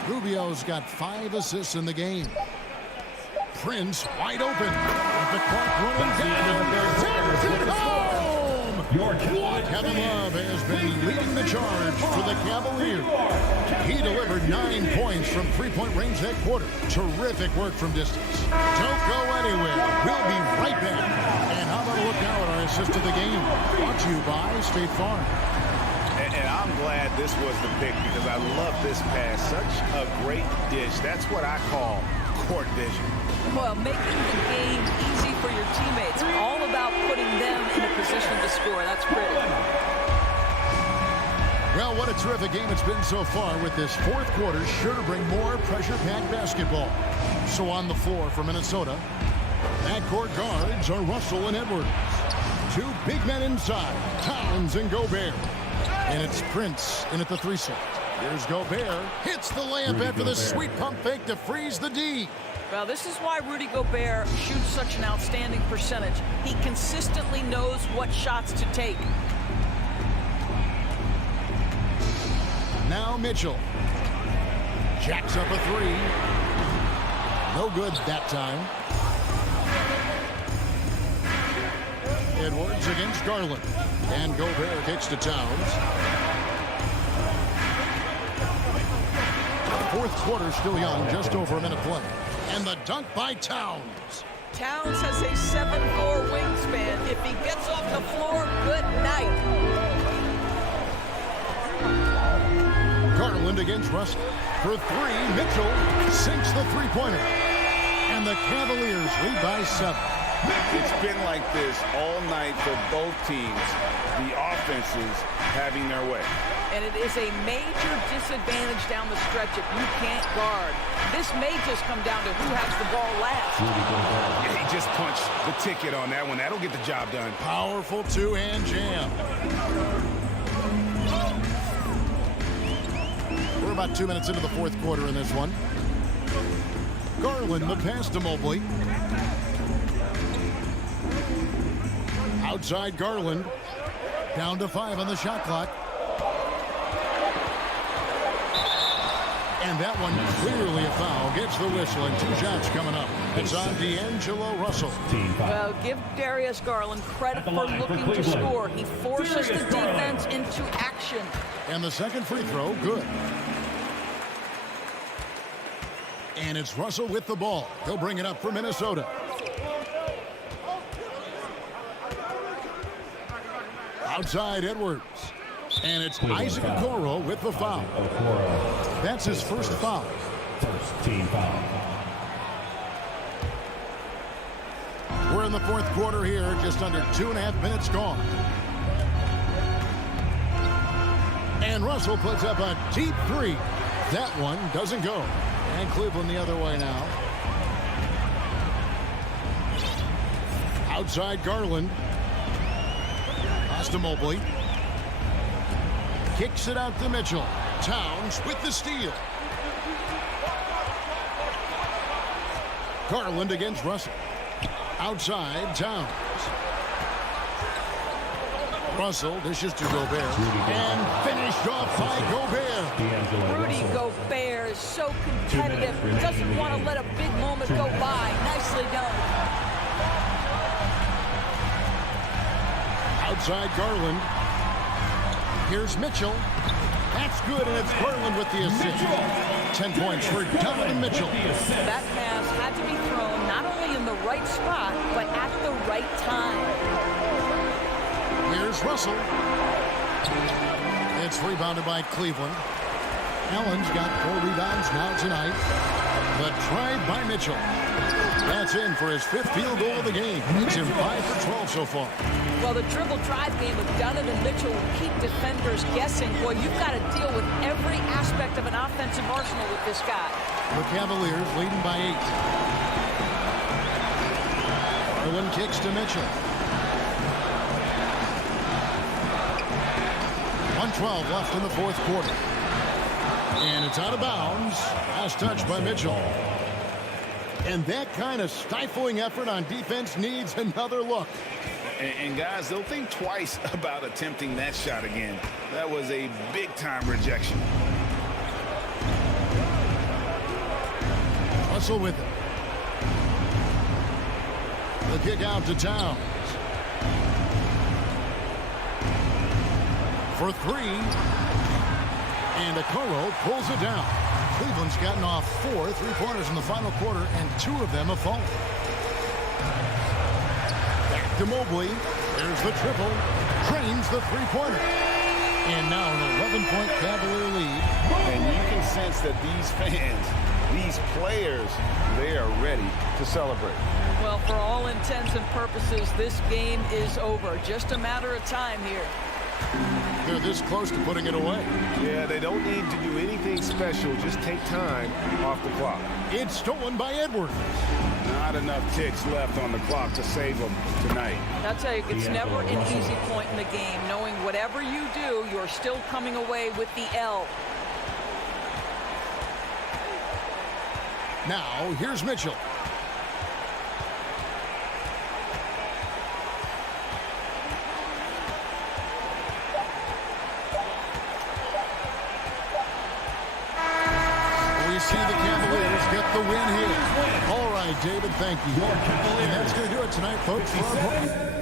Rubio's got 5 assists in the game. Prince wide open. With the clock running down. Kevin Love has been leading the charge for the Cavaliers. He delivered 9 points from three-point range that quarter. Terrific work from distance. Don't go anywhere. We'll be right back. And how about a look now at our assist of the game? Brought to you by State Farm. And I'm glad this was the pick because I love this pass. Such a great dish. That's what I call court vision. Well, making the game easy for your teammates. All about putting them in a position to score. That's pretty. Well, what a terrific game it's been so far, with this fourth quarter sure to bring more pressure-packed basketball. So on the floor for Minnesota, backcourt guards are Russell and Edwards. 2 big men inside, Towns and Gobert. And it's Prince in at the 3 slot. Here's Gobert. Hits the layup after the sweet pump fake to freeze the D. Well, this is why Rudy Gobert shoots such an outstanding percentage. He consistently knows what shots to take. Now Mitchell. Jacks up a 3. No good that time. Edwards against Garland. And Gobert kicks to Towns. Fourth quarter still young, just over a minute play. And the dunk by Towns. Towns has a 7'4" wingspan. If he gets off the floor, good night. Garland against Russell. For 3, Mitchell sinks the three-pointer. And the Cavaliers lead by 7. It's been like this all night for both teams. The offenses having their way. And it is a major disadvantage down the stretch if you can't guard. This may just come down to who has the ball last. Yeah, he just punched the ticket on that one. That'll get the job done. Powerful two-hand jam. about 2 minutes into the fourth quarter in this one. Garland, the pass to Mobley. Outside Garland. Down to 5 on the shot clock. And that one clearly a foul. Gets the whistle and 2 shots coming up. It's on D'Angelo Russell. Well, give Darius Garland credit for looking to score. He forces the defense into action. And the second free throw, good. And it's Russell with the ball. He'll bring it up for Minnesota. Outside Edwards. And it's Isaac Okoro with the foul. That's his first foul. First team foul. We're in the fourth quarter here, just under 2.5 minutes gone. And Russell puts up a deep three. That one doesn't go. And Cleveland the other way now. Outside Garland. Pass to Mobley. Kicks it out to Mitchell. Towns with the steal. Garland against Russell. Outside, Towns. Russell dishes to Gobert. And finished off by Gobert. Rudy Gobert is so competitive. Doesn't want to let a big moment go by. Nicely done. Outside Garland. Here's Mitchell. That's good, and it's Garland with the assist. 10 points for Donovan Mitchell. That pass had to be thrown not only in the right spot, but at the right time. Here's Russell. It's rebounded by Cleveland. Allen's got 4 rebounds now tonight. The try by Mitchell. That's in for his 5th field goal of the game. Makes him 5 for 12 so far. Well, the dribble drive game with Donovan Mitchell will keep defenders guessing. Boy, you've got to deal with every aspect of an offensive arsenal with this guy. The Cavaliers leading by 8. Garland kicks to Mitchell. 1:12 left in the fourth quarter. And it's out of bounds. Last touch by Mitchell. And that kind of stifling effort on defense needs another look. And guys, they'll think twice about attempting that shot again. That was a big-time rejection. Russell with it. The kick out to Towns. For 3. And Okoro pulls it down. Cleveland's gotten off 4 3-pointers in the final quarter, and 2 of them have fallen. Back to Mobley. There's the triple. Drains the 3-pointer. And now an 11-point Cavalier lead. And you can sense that these fans, these players, they are ready to celebrate. Well, for all intents and purposes, this game is over. Just a matter of time here. They're this close to putting it away. Yeah, they don't need to do anything special. Just take time off the clock. It's stolen by Edwards. Not enough ticks left on the clock to save them tonight. I'll tell you, it's never an easy point in the game, knowing whatever you do, you're still coming away with the L. Now, here's Mitchell. See the Cavaliers get the win here. All right, David, thank you. And that's going to do it tonight, folks. For our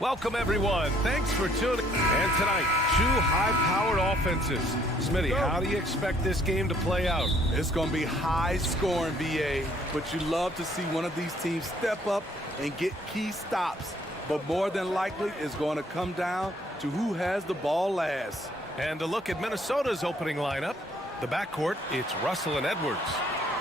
Welcome, everyone. Thanks for tuning in. And tonight, two high-powered offenses. Smitty, how do you expect this game to play out? It's going to be high-scoring, BA, but you love to see one of these teams step up and get key stops. But more than likely, it's going to come down to who has the ball last. And a look at Minnesota's opening lineup. The backcourt, it's Russell and Edwards.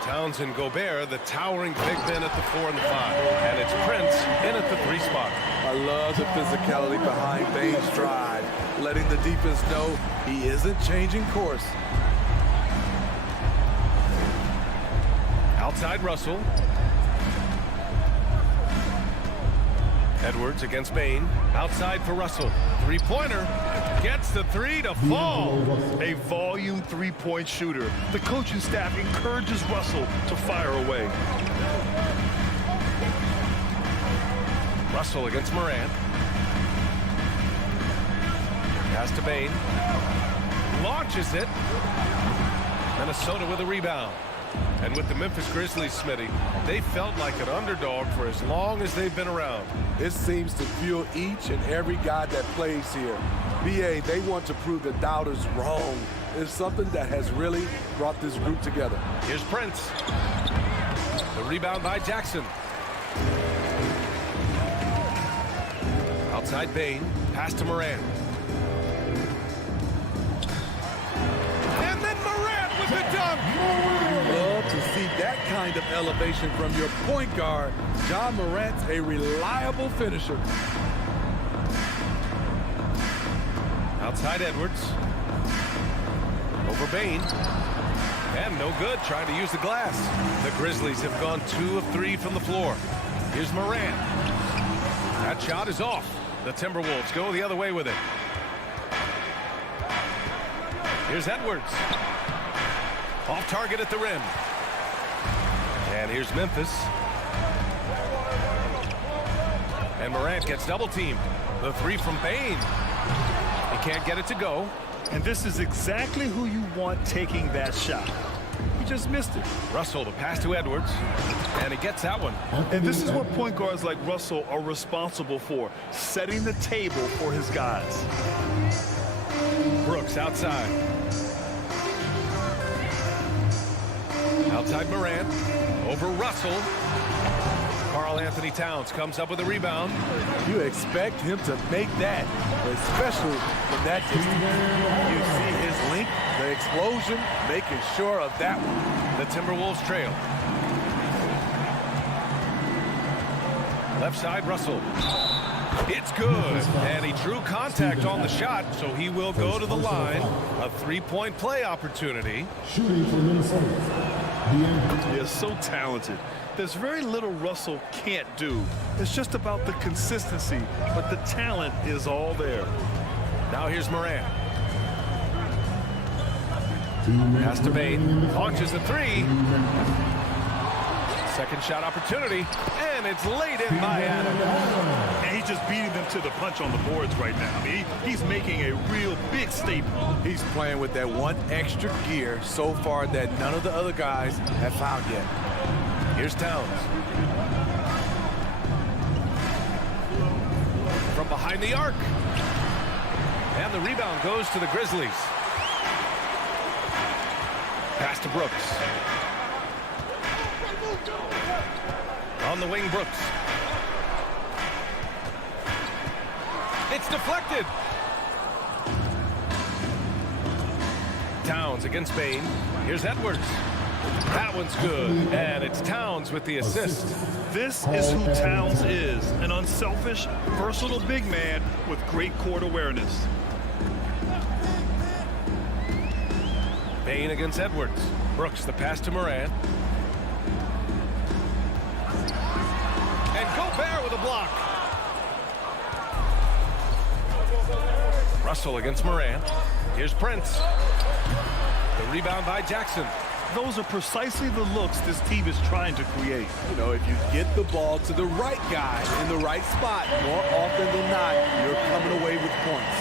Towns and Gobert, the towering big men at the 4 and the 5. And it's Prince in at the 3 spot. I love the physicality behind Bane's drive, letting the defense know he isn't changing course. Outside Russell. Edwards against Bane. Outside for Russell. Three-pointer. Gets the 3 to fall. A volume three-point shooter. The coaching staff encourages Russell to fire away. Russell against Morant. Pass to Bane. Launches it. Minnesota with a rebound. And with the Memphis Grizzlies, Smitty, they felt like an underdog for as long as they've been around. It seems to fuel each and every guy that plays here. BA, they want to prove the doubters wrong. It's something that has really brought this group together. Here's Prince. The rebound by Jackson. Outside Bane. Pass to Morant. And then Morant with the dunk. Love to see that kind of elevation from your point guard. John Morant's a reliable finisher. Outside Edwards. Over Bane. And no good, trying to use the glass. The Grizzlies have gone 2 of 3 from the floor. Here's Morant. That shot is off. The Timberwolves go the other way with it. Here's Edwards. Off target at the rim. And here's Memphis. And Morant gets double teamed. The 3 from Bane. He can't get it to go. And this is exactly who you want taking that shot. He just missed it. Russell to pass to Edwards, and he gets that one. And this is what point guards like Russell are responsible for, setting the table for his guys. Brooks outside. Outside Morant. Over Russell. Karl Anthony Towns comes up with a rebound. You expect him to make that, especially from that distance. You see his length, the explosion, making sure of that one. The Timberwolves trail. Left side, Russell. It's good. And he drew contact on the shot, so he will go to the line. A three-point play opportunity. Shooting for Minnesota. He is so talented. There's very little Russell can't do. It's just about the consistency, but the talent is all there. Now here's Morant. Pass to Bain. Launches a three. Second shot opportunity, and it's laid in by Adams. And he's just beating them to the punch on the boards right now. I mean, he's making a real big statement. He's playing with that one extra gear so far that none of the other guys have found yet. Here's Towns. From behind the arc. And the rebound goes to the Grizzlies. Pass to Brooks. On the wing, Brooks. It's deflected. Towns against Bain. Here's Edwards. That one's good, and it's Towns with the assist. This is who Towns is, an unselfish, versatile big man with great court awareness. Bain against Edwards. Brooks, the pass to Morant. And Gobert with a block. Russell against Morant. Here's Prince. The rebound by Jackson. Those are precisely the looks this team is trying to create. You know, if you get the ball to the right guy in the right spot, more often than not, you're coming away with points.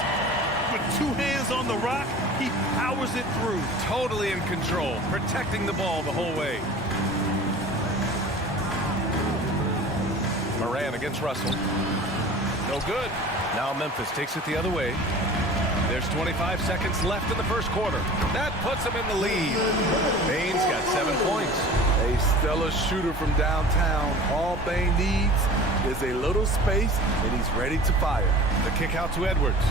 With two hands on the rock, he powers it through. Totally in control, protecting the ball the whole way. Morant against Russell. No good. Now Memphis takes it the other way. There's 25 seconds left in the first quarter. That puts him in the lead. Bain's got 7 points. A stellar shooter from downtown. All Bain needs is a little space, and he's ready to fire. The kick out to Edwards.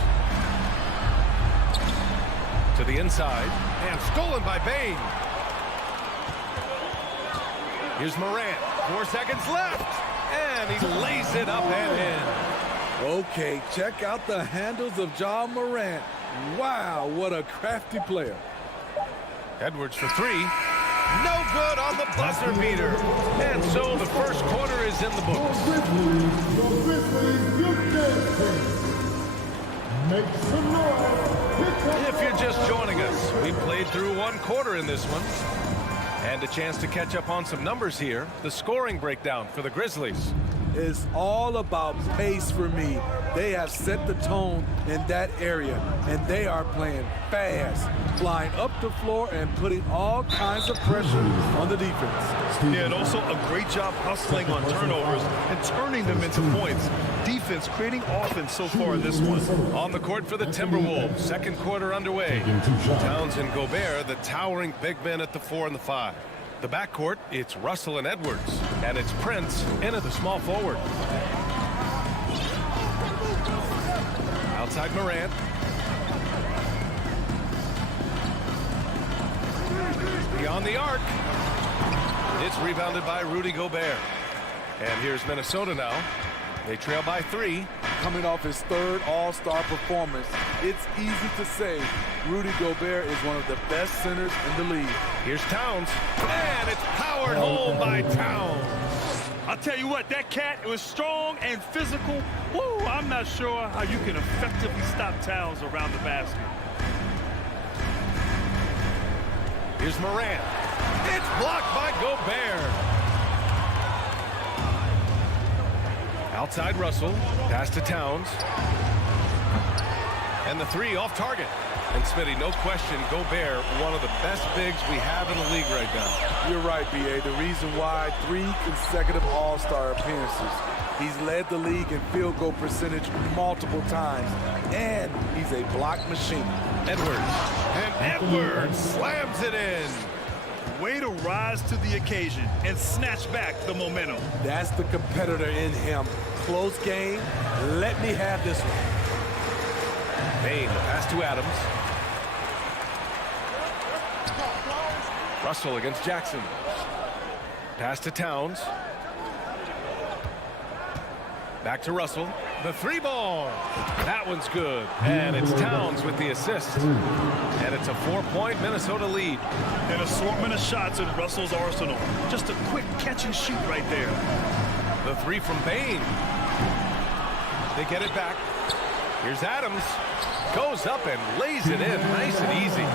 To the inside, and stolen by Bain. Here's Morant. 4 seconds left, and he lays it up and in. Okay, check out the handles of Ja Morant. Wow, what a crafty player. Edwards for three. No good on the buzzer beater. And so the first quarter is in the books. If you're just joining us, we played through one quarter in this one. And a chance to catch up on some numbers here. The scoring breakdown for the Grizzlies. It's all about pace for me. They have set the tone in that area, and they are playing fast, flying up the floor and putting all kinds of pressure on the defense. Yeah, and also a great job hustling on turnovers and turning them into points. Defense creating offense so far in this one. On the court for the Timberwolves, second quarter underway. Towns and Gobert, the towering big men at the 4 and the 5. The backcourt, it's Russell and Edwards, and it's Prince in at the small forward. Outside Morant. Beyond the arc. It's rebounded by Rudy Gobert. And here's Minnesota now. They trail by 3. Coming off his third All-Star performance, it's easy to say Rudy Gobert is one of the best centers in the league. Here's Towns, and it's powered home by Towns. I'll tell you what, that cat was strong and physical. Woo, I'm not sure how you can effectively stop Towns around the basket. Here's Morant. It's blocked by Gobert. Outside Russell, pass to Towns. And the 3 off target. And Smitty, no question, Gobert, one of the best bigs we have in the league right now. You're right, B.A. The reason why 3 consecutive All-Star appearances. He's led the league in field goal percentage multiple times, and he's a block machine. Edwards. And Edwards slams it in. Way to rise to the occasion and snatch back the momentum. That's the competitor in him. Close game. Let me have this one. Bane, the pass to Adams. Russell against Jackson. Pass to Towns. Back to Russell. The 3-ball. That one's good. And it's Towns with the assist. And it's a 4-point Minnesota lead. An assortment of shots in Russell's arsenal. Just a quick catch and shoot right there. The 3 from Bane. They get it back. Here's Adams. Goes up and lays it in nice and easy.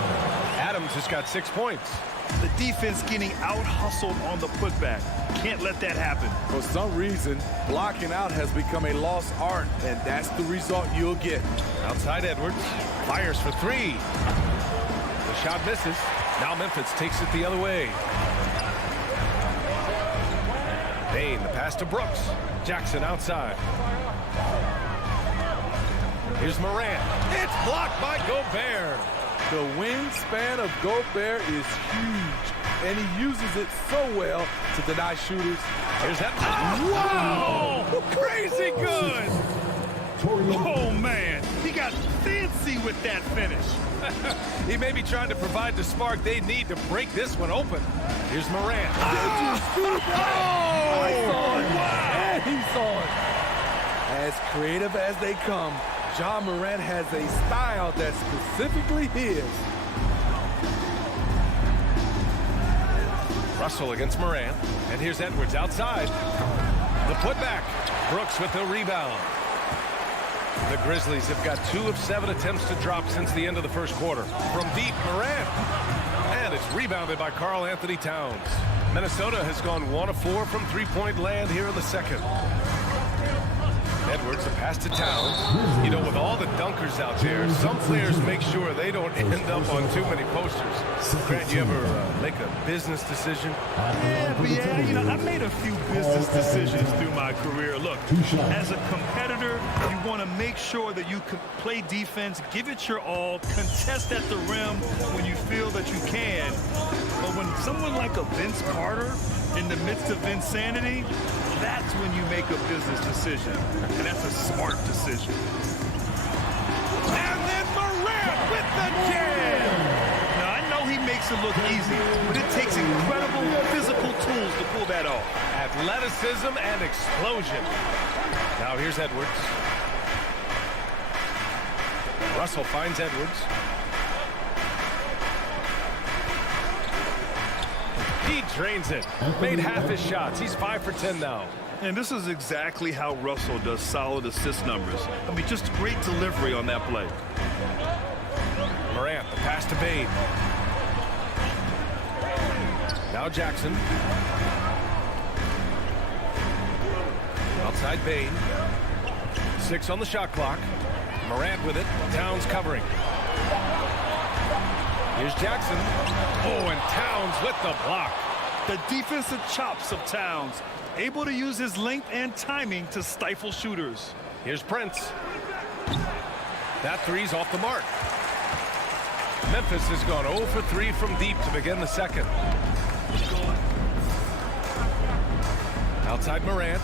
Adams has got 6 points. The defense getting out-hustled on the putback. Can't let that happen. For some reason, blocking out has become a lost art, and that's the result you'll get. Outside Edwards. Fires for 3. The shot misses. Now Memphis takes it the other way. Bane, the pass to Brooks. Jackson outside. Here's Morant. It's blocked by Gobert. The wingspan of Gobert is huge, and he uses it so well to deny shooters. Here's that. Wow! Crazy good! Oh, man. He got fancy with that finish. He may be trying to provide the spark they need to break this one open. Here's Morant. Oh! I saw it. Wow! And he saw it. As creative as they come, Ja Morant has a style that's specifically his. Russell against Morant. And here's Edwards outside. The putback. Brooks with the rebound. The Grizzlies have got 2 of 7 attempts to drop since the end of the first quarter. From deep, Morant. And it's rebounded by Karl Anthony Towns. Minnesota has gone 1 of 4 from three-point land here in the second. Edwards, a pass to Towns. You know, with all the dunkers out there, some players make sure they don't end up on too many posters. Grant, you ever make a business decision? Yeah, you know, I made a few business decisions through my career. Look, as a competitor, you want to make sure that you can play defense, give it your all, contest at the rim when you feel that you can. But when someone like a Vince Carter in the midst of insanity, that's when you make a business decision. And that's a smart decision. And then Morant with the jam! Now, I know he makes it look easy, but it takes incredible physical tools to pull that off. Athleticism and explosion. Now here's Edwards. Russell finds Edwards. He drains it. Made half his shots. He's 5 for 10 now. And this is exactly how Russell does solid assist numbers. I mean, just great delivery on that play. Morant, the pass to Bane. Now Jackson. Outside Bane. 6 on the shot clock. Morant with it. Towns covering. Here's Jackson. Oh, and Towns with the block. The defensive chops of Towns, able to use his length and timing to stifle shooters. Here's Prince. That 3's off the mark. Memphis has gone 0 for 3 from deep to begin the second. Outside Morant.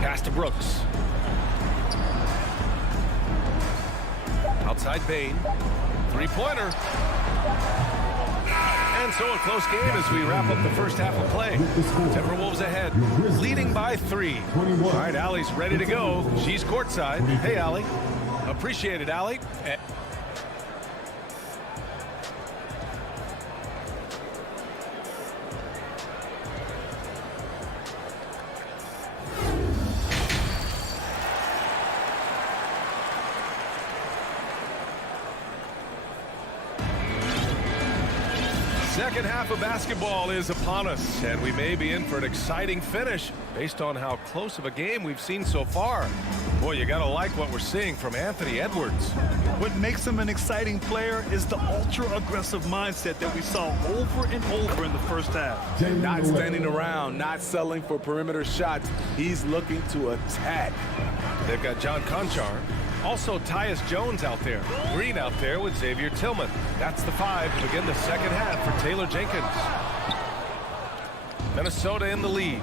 Pass to Brooks. Outside Bane. 3-pointer. And so a close game as we wrap up the first half of play. Timberwolves ahead, leading by 3. All right, Allie's ready to go. She's courtside. Hey, Allie. Appreciate it, Allie. Second half of basketball is upon us, and we may be in for an exciting finish based on how close of a game we've seen so far. Boy, you gotta like what we're seeing from Anthony Edwards. What makes him an exciting player is the ultra-aggressive mindset that we saw over and over in the first half. Not standing around, not settling for perimeter shots. He's looking to attack. They've got John Conchar. Also, Tyus Jones out there. Green out there with Xavier Tillman. That's the 5 to begin the second half for Taylor Jenkins. Minnesota in the lead.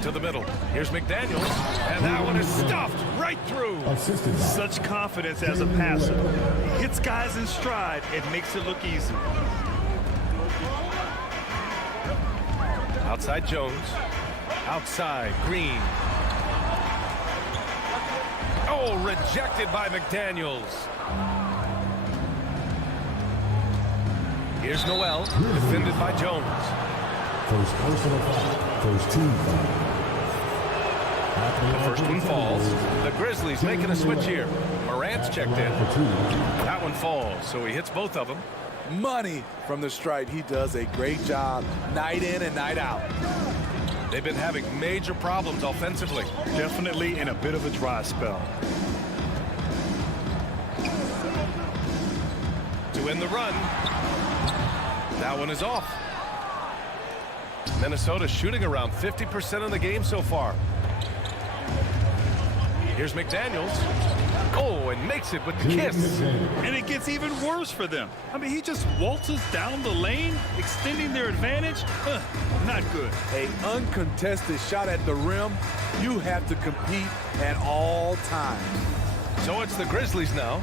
To the middle. Here's McDaniels. And that one is stuffed right through. Such confidence as a passer. He hits guys in stride and makes it look easy. Outside Jones. Outside Green. Oh, rejected by McDaniels. Here's Noel, defended by Jones. First personal foul. First team foul. The first one falls. The Grizzlies making a switch here. Morant's checked in. That one falls, so he hits both of them. Money from the stripe. He does a great job night in and night out. They've been having major problems offensively. Definitely in a bit of a dry spell. To end the run. That one is off. Minnesota shooting around 50% of the game so far. Here's McDaniels. Oh, and makes it with the kiss. And it gets even worse for them. I mean, he just waltzes down the lane, extending their advantage. Not good. An uncontested shot at the rim. You have to compete at all times. So it's the Grizzlies now,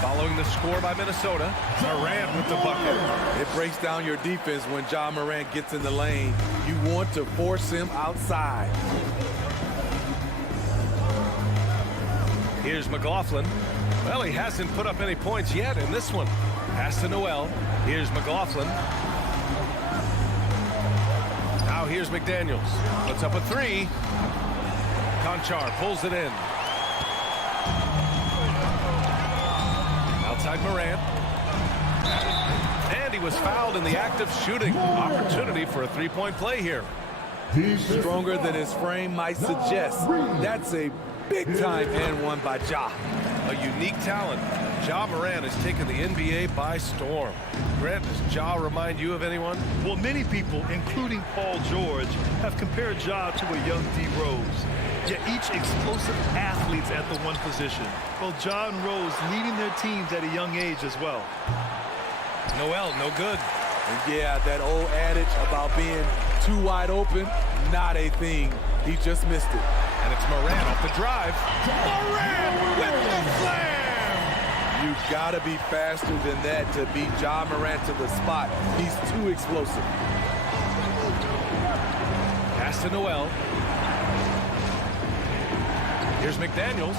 following the score by Minnesota. Morant with the bucket. It breaks down your defense when Ja Morant gets in the lane. You want to force him outside. Here's McLaughlin. Well, he hasn't put up any points yet in this one. Pass to Noel. Here's McLaughlin. Now here's McDaniels. Puts up a 3. Conchar pulls it in. Outside Morant. And he was fouled in the act of shooting. Opportunity for a 3-point play here. He's stronger than his frame might suggest. That's a big-time and one by Ja. A unique talent. Ja Morant has taken the NBA by storm. Grant, does Ja remind you of anyone? Well, many people, including Paul George, have compared Ja to a young D. Rose. Yet each explosive athletes at the one position. Well, Ja and Rose leading their teams at a young age as well. Noel, no good. And yeah, that old adage about being too wide open, not a thing. He just missed it. And it's Morant off the drive. Morant with the slam! You've got to be faster than that to beat Ja Morant to the spot. He's too explosive. Pass to Noel. Here's McDaniels.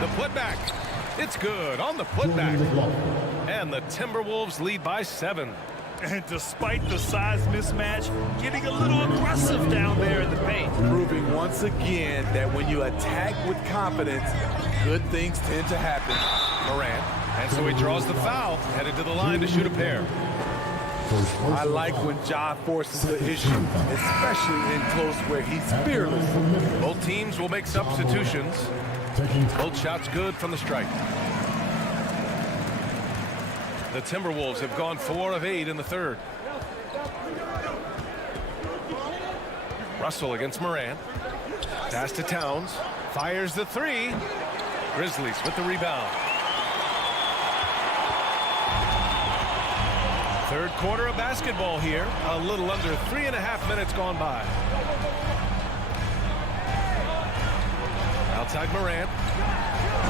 The putback. It's good on the putback. And the Timberwolves lead by 7. And despite the size mismatch, getting a little aggressive down there in the paint. Proving once again that when you attack with confidence, good things tend to happen. Morant. And so he draws the foul, headed to the line to shoot a pair. I like when Ja forces the issue, especially in close where he's fearless. Both teams will make substitutions. Both shots good from the strike. The Timberwolves have gone 4 of 8 in the third. Russell against Morant. Pass to Towns. Fires the 3. Grizzlies with the rebound. Third quarter of basketball here. A little under 3.5 minutes gone by. Outside Morant.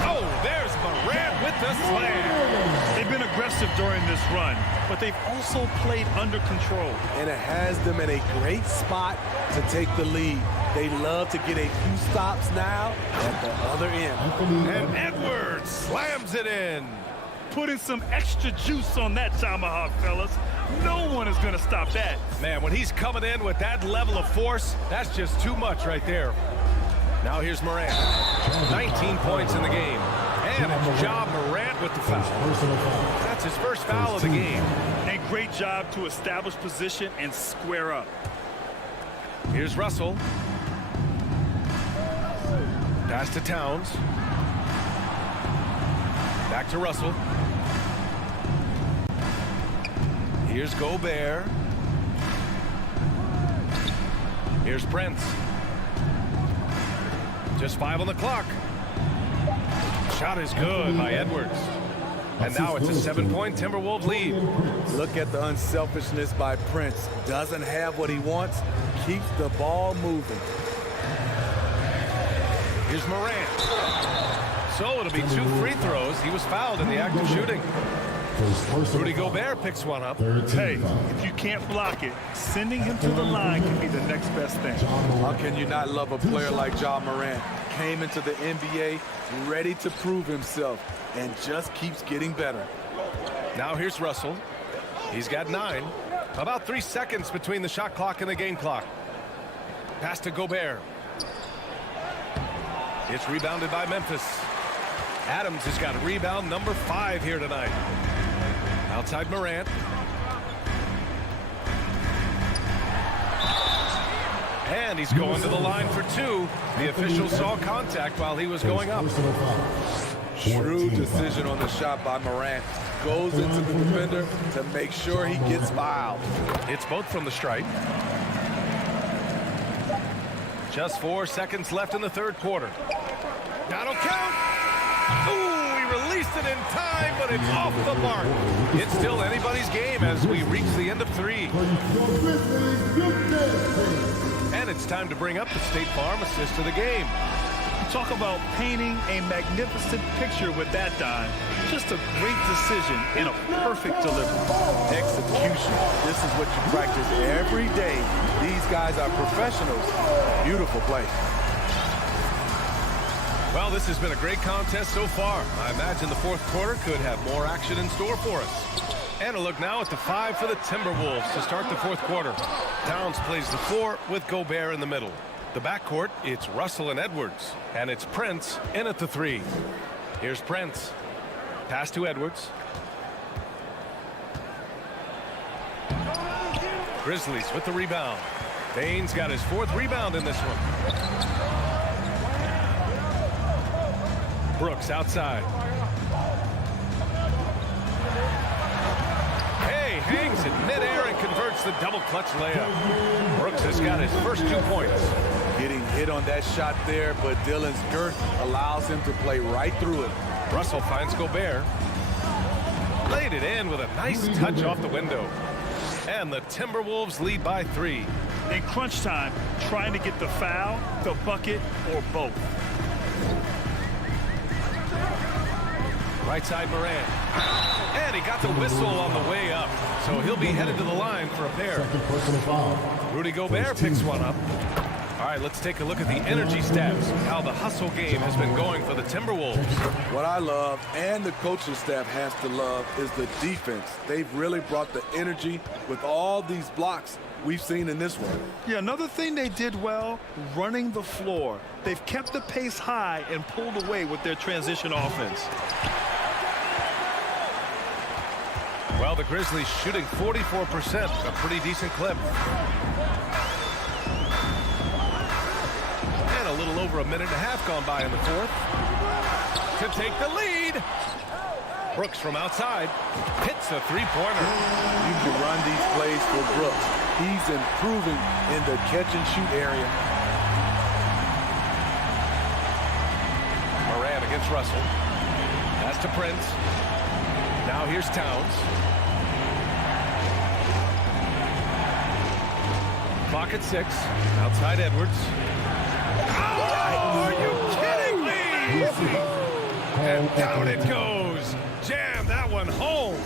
Oh, there's Morant with the slam. They've been aggressive during this run, but they've also played under control. And it has them in a great spot to take the lead. They love to get a few stops now at the other end. And Edwards slams it in. Putting some extra juice on that tomahawk, fellas. No one is going to stop that. Man, when he's coming in with that level of force, that's just too much right there. Now here's Morant. 19 points in the game. And it's Ja Morant with the foul. That's his first foul of the game. And great job to establish position and square up. Here's Russell. Pass to Towns. Back to Russell. Here's Gobert. Here's Prince. Just 5 on the clock. Shot is good by Edwards. And now it's a 7-point Timberwolves lead. Look at the unselfishness by Prince. Doesn't have what he wants. Keeps the ball moving. Here's Morant. So it'll be 2 free throws. He was fouled in the act of shooting. Rudy Gobert picks one up. Hey, if you can't block it, sending him to the line can be the next best thing. How can you not love a player like Ja Morant? Came into the NBA ready to prove himself and just keeps getting better. Now here's Russell. He's got 9. About 3 seconds between the shot clock and the game clock. Pass to Gobert. It's rebounded by Memphis. Adams has got rebound number 5 here tonight. Outside Morant. And he's going to the line for 2. The official saw contact while he was going up. Shrewd decision on the shot by Morant. Goes into the defender to make sure he gets fouled. It's both from the stripe. Just 4 seconds left in the third quarter. That'll count. Ooh, he released it in time, but it's off the mark. It's still anybody's game as we reach the end of 3. And it's time to bring up the State Farm assist of the game. Talk about painting a magnificent picture with that dime. Just a great decision and a perfect delivery. Execution. This is what you practice every day. These guys are professionals. Beautiful play. Well, this has been a great contest so far. I imagine the fourth quarter could have more action in store for us. And a look now at the 5 for the Timberwolves to start the fourth quarter. Towns plays the 4 with Gobert in the middle. The backcourt, it's Russell and Edwards. And it's Prince in at the 3. Here's Prince. Pass to Edwards. Grizzlies with the rebound. Baines got his 4th rebound in this one. Brooks outside. Hey, hangs in midair and converts the double clutch layup. Brooks has got his first 2 points. Getting hit on that shot there, but Dillon's girth allows him to play right through it. Russell finds Gobert. Laid it in with a nice touch off the window. And the Timberwolves lead by 3. In crunch time, trying to get the foul, the bucket, or both. Right side Morant. And he got the whistle on the way up. So he'll be headed to the line for a pair. Rudy Gobert picks one up. All right, let's take a look at the energy stats. How the hustle game has been going for the Timberwolves. What I love, and the coaching staff has to love, is the defense. They've really brought the energy with all these blocks we've seen in this one. Yeah, another thing they did well, running the floor. They've kept the pace high and pulled away with their transition offense. Well, the Grizzlies shooting 44%, a pretty decent clip. And a little over a minute and a half gone by in the fourth. To take the lead. Brooks from outside hits a three-pointer. You can run these plays for Brooks. He's improving in the catch-and-shoot area. Morant against Russell. That's to Prince. Now here's Towns. Clock at 6. Outside Edwards. Oh, are you kidding me? And down it goes. Jam that one home.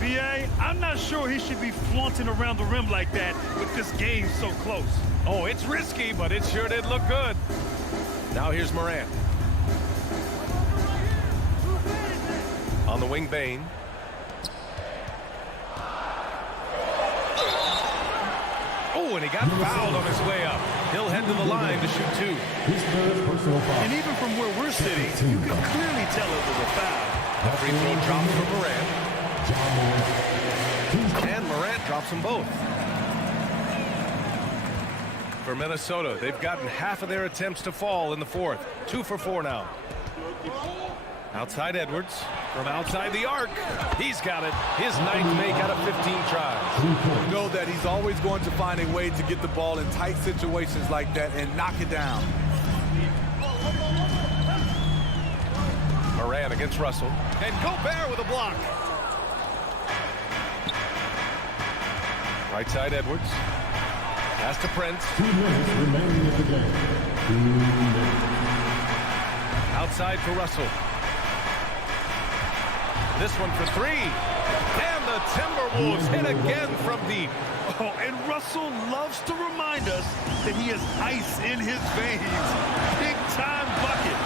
B.A., I'm not sure he should be flaunting around the rim like that with this game so close. Oh, it's risky, but it sure did look good. Now here's Morant. On the wing, Bane. Oh, and he got fouled on his way up. He'll head to the line to shoot 2. And even from where we're sitting, you can clearly tell it was a foul. The free throw drops for Morant. And Morant drops them both. For Minnesota, they've gotten half of their attempts to fall in the fourth. 2 for 4 now. Outside Edwards. From outside the arc. He's got it. His 9th make out of 15 tries. You know that he's always going to find a way to get the ball in tight situations like that and knock it down. Morant against Russell. And Gobert with a block. Right side Edwards. Pass to Prince. 2 minutes remaining in the game. 2 minutes. Outside for Russell. This one for 3. And the Timberwolves hit again from deep. Oh, and Russell loves to remind us that he has ice in his veins. Big time bucket.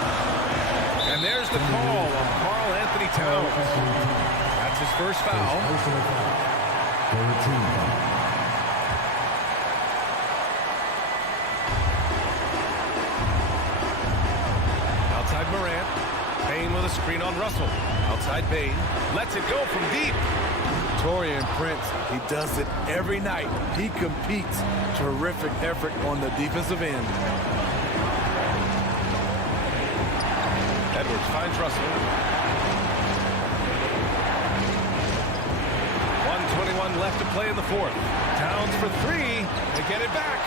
And there's the call on Karl Anthony Towns. That's his first foul. Outside Morant. Payne with a screen on Russell. Outside Payne. Lets it go from deep. Taurean Prince, he does it every night. He competes. Terrific effort on the defensive end. Edwards finds Russell. 1:21 left to play in the fourth. Towns for 3. They get it back.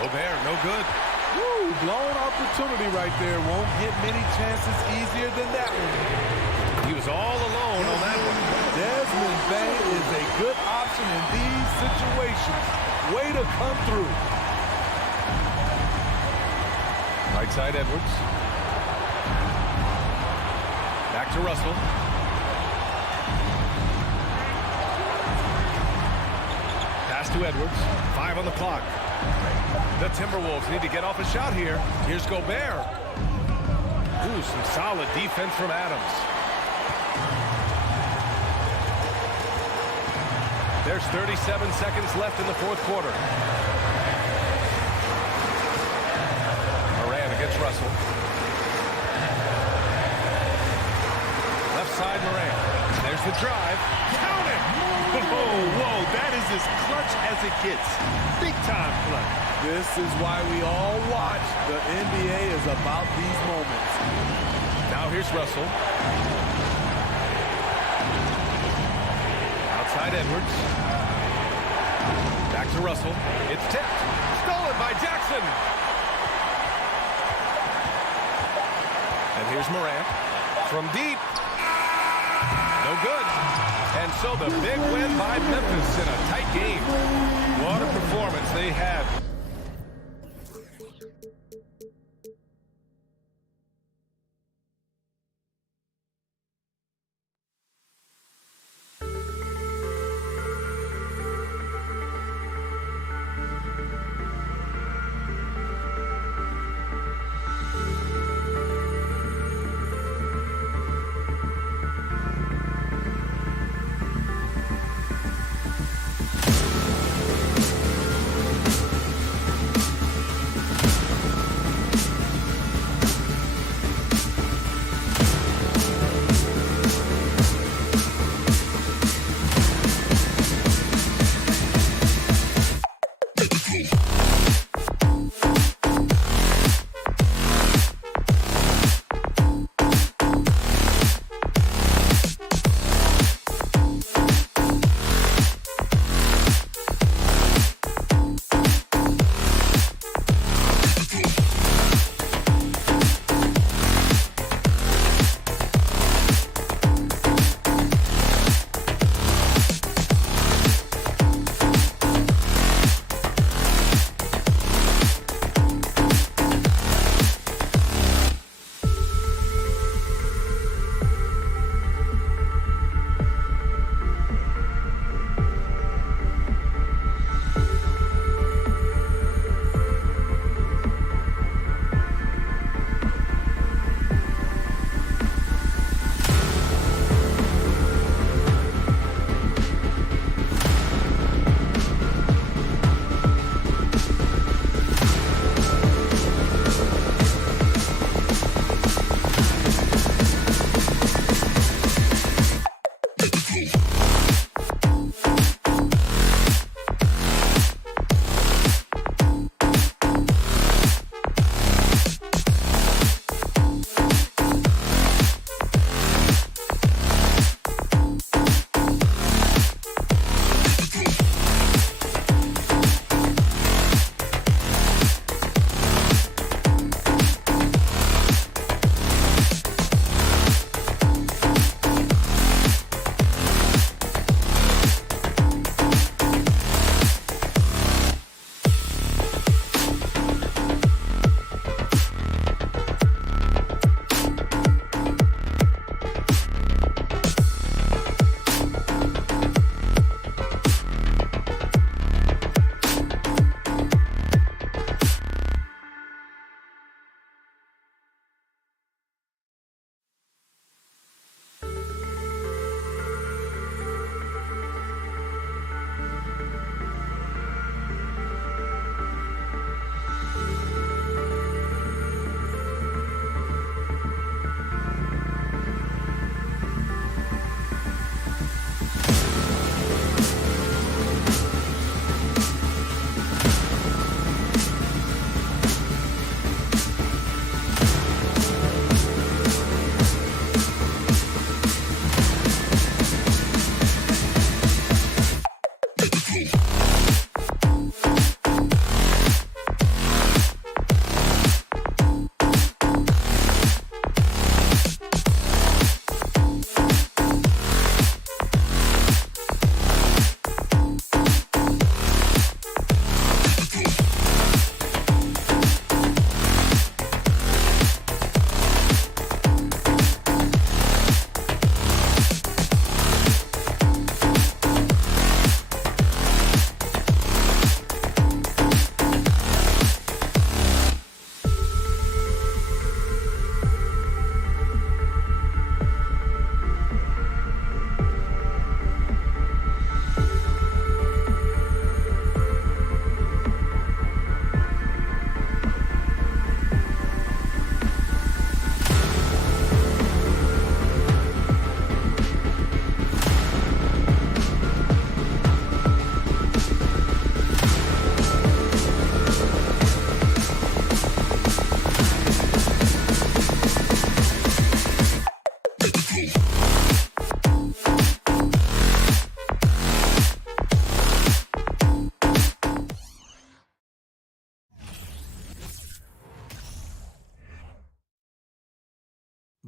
Gobert, no good. Woo, blown opportunity right there. Won't get many chances easier than that one. He was all alone on that one. Desmond Bain is a good option in these situations. Way to come through. Right side Edwards. Back to Russell. Pass to Edwards. 5 on the clock. The Timberwolves need to get off a shot here. Here's Gobert. Ooh, some solid defense from Adams. There's 37 seconds left in the fourth quarter. Morant against Russell. Left side Morant. There's the drive. Count it! Whoa, that is as clutch as it gets. Big time clutch. This is why we all watch. The NBA is about these moments. Now here's Russell. Outside Edwards. Back to Russell. It's tipped. Stolen by Jackson. And here's Morant. From deep. No good. And so the big win by Memphis in a tight game. What a performance they had.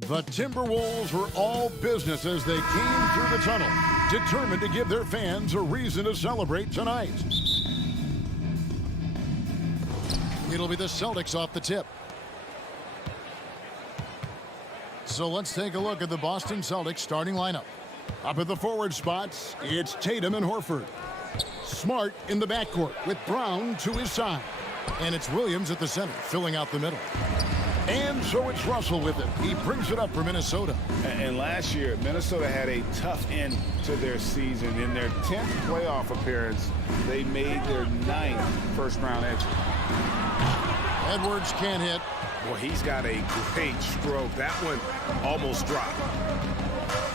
The Timberwolves were all business as they came through the tunnel, determined to give their fans a reason to celebrate tonight. It'll be the Celtics off the tip. So let's take a look at the Boston Celtics starting lineup. Up at the forward spots, it's Tatum and Horford. Smart in the backcourt with Brown to his side. And it's Williams at the center, filling out the middle. And so it's Russell with it. He brings it up for Minnesota. And last year, Minnesota had a tough end to their season. In their 10th playoff appearance, they made their 9th first-round exit. Edwards can't hit. Well, he's got a great stroke. That one almost dropped.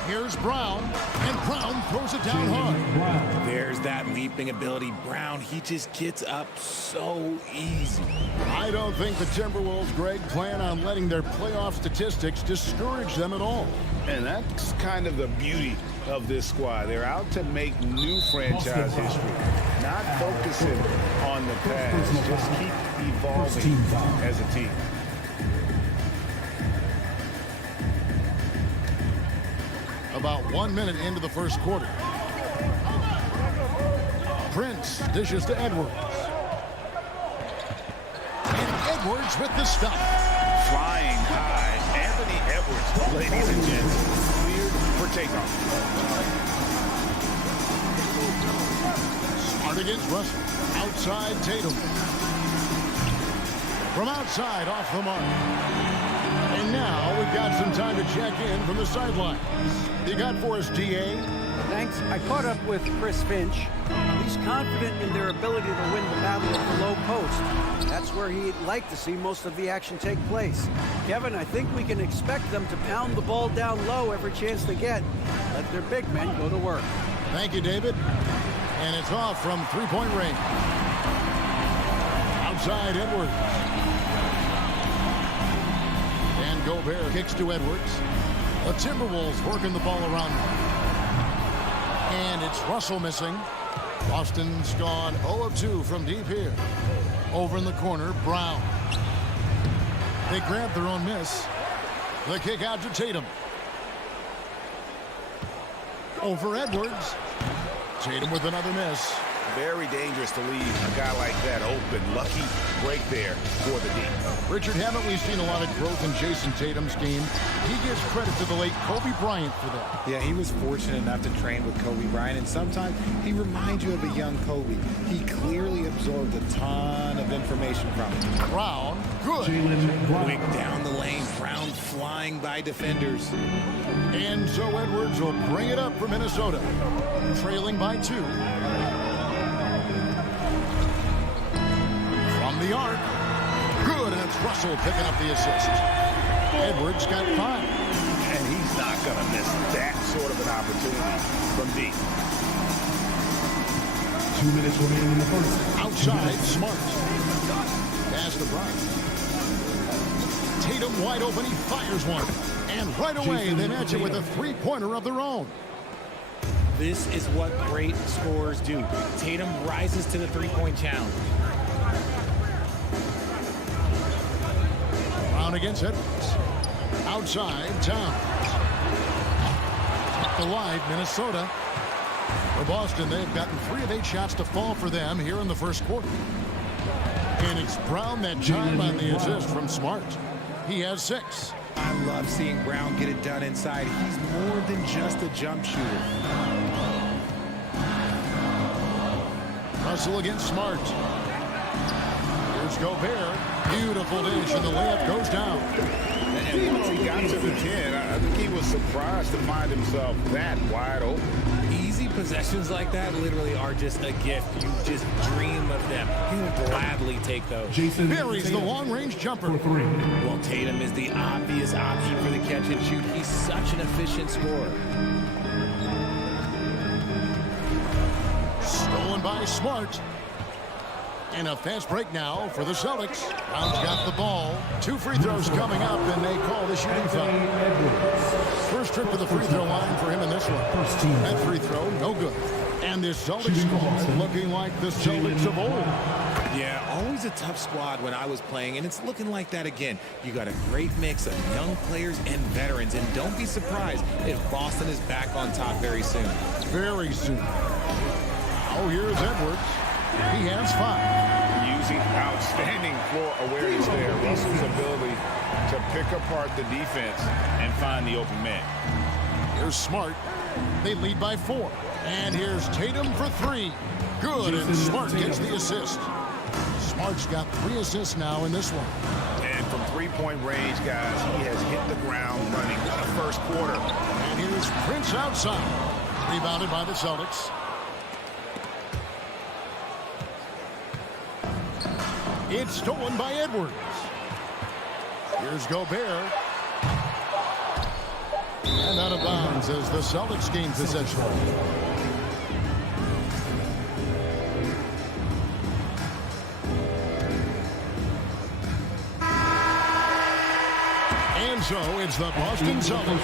Here's Brown, and Brown throws it down hard. There's that leaping ability. Brown, he just gets up so easy. I don't think the Timberwolves, Greg, plan on letting their playoff statistics discourage them at all. And that's kind of the beauty of this squad. They're out to make new franchise history, not focusing on the past. Just keep evolving as a team. About 1 minute into the first quarter. Prince dishes to Edwards. And Edwards with the stop. Flying high. Anthony Edwards, ladies and gents, cleared for takeoff. Smart against Russell. Outside Tatum. From outside, off the mark. And now we've got some time to check in from the sidelines. You got for us, DA? Thanks. I caught up with Chris Finch. He's confident in their ability to win the battle of the low post. That's where he'd like to see most of the action take place. Kevin, I think we can expect them to pound the ball down low every chance they get. Let their big men go to work. Thank you, David. And it's off from three-point range. Outside Edwards. And Gobert kicks to Edwards. The Timberwolves working the ball around. And it's Russell missing. Boston's gone 0 of 2 from deep here. Over in the corner, Brown. They grab their own miss. The kick out to Tatum. Over Edwards. Tatum with another miss. Very dangerous to leave a guy like that open. Lucky break there for the D. Richard, haven't we seen a lot of growth in Jason Tatum's game? He gives credit to the late Kobe Bryant for that. Yeah, he was fortunate enough to train with Kobe Bryant, and sometimes he reminds you of a young Kobe. He clearly absorbed a ton of information from him. Brown, good. Quick down the lane, Brown flying by defenders. And so Edwards will bring it up for Minnesota, trailing by 2. From the arc, good, and it's Russell picking up the assist. Edwards got 5. And he's not going to miss that sort of an opportunity from deep. 2 minutes remaining in the first. Outside, Smart. Pass to Bryant. Tatum wide open, he fires one. And right away, they match it with a three-pointer of their own. This is what great scorers do. Tatum rises to the three-point challenge. Brown against Edwards. Outside, Towns. Alive, Minnesota. For Boston, they've gotten 3 of 8 shots to fall for them here in the first quarter. And it's Brown that time on the assist from Smart. He has 6. I love seeing Brown get it done inside. He's more than just a jump shooter. Russell against Smart. Here's Gobert. Beautiful dish, and the layup goes down. And once he got to the 10, I think he was surprised to find himself that wide open. Easy possessions like that literally are just a gift. You just dream of them. He would gladly take those. Buries the long-range jumper. Well, Tatum is the obvious option for the catch and shoot. He's such an efficient scorer. Stolen by Smart. And a fast break now for the Celtics. Brown's got the ball. 2 free throws coming up, and they call the shooting foul. First trip to the free throw line for him in this one. That free throw, no good. And this Celtics squad looking like the Celtics of old. Yeah, always a tough squad when I was playing, and it's looking like that again. You got a great mix of young players and veterans, and don't be surprised if Boston is back on top very soon. Very soon. Oh, here's Edwards. He has 5. Using outstanding floor awareness there. Russell's ability to pick apart the defense and find the open man. Here's Smart. They lead by 4. And here's Tatum for 3. Good, and Smart gets the assist. Smart's got 3 assists now in this one. And from three-point range, guys, he has hit the ground running. What a first quarter. And here's Prince outside. Rebounded by the Celtics. It's stolen by Edwards. Here's Gobert. And out of bounds as the Celtics gain possession. And so it's the Boston Celtics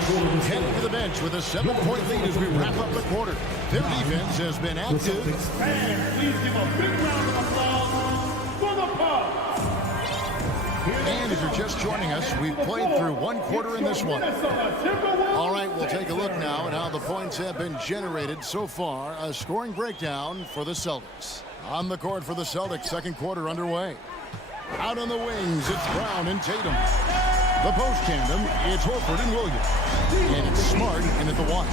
heading to the bench with a 7-point lead as we wrap up the quarter. Their defense has been active. And please give a big round of applause for the Pub. And if you're just joining us, we've played through 1 quarter in this one. All right, we'll take a look now at how the points have been generated so far. A scoring breakdown for the Celtics. On the court for the Celtics, second quarter underway. Out on the wings, it's Brown and Tatum. The post tandem, it's Horford and Williams. And it's Smart in at the 1.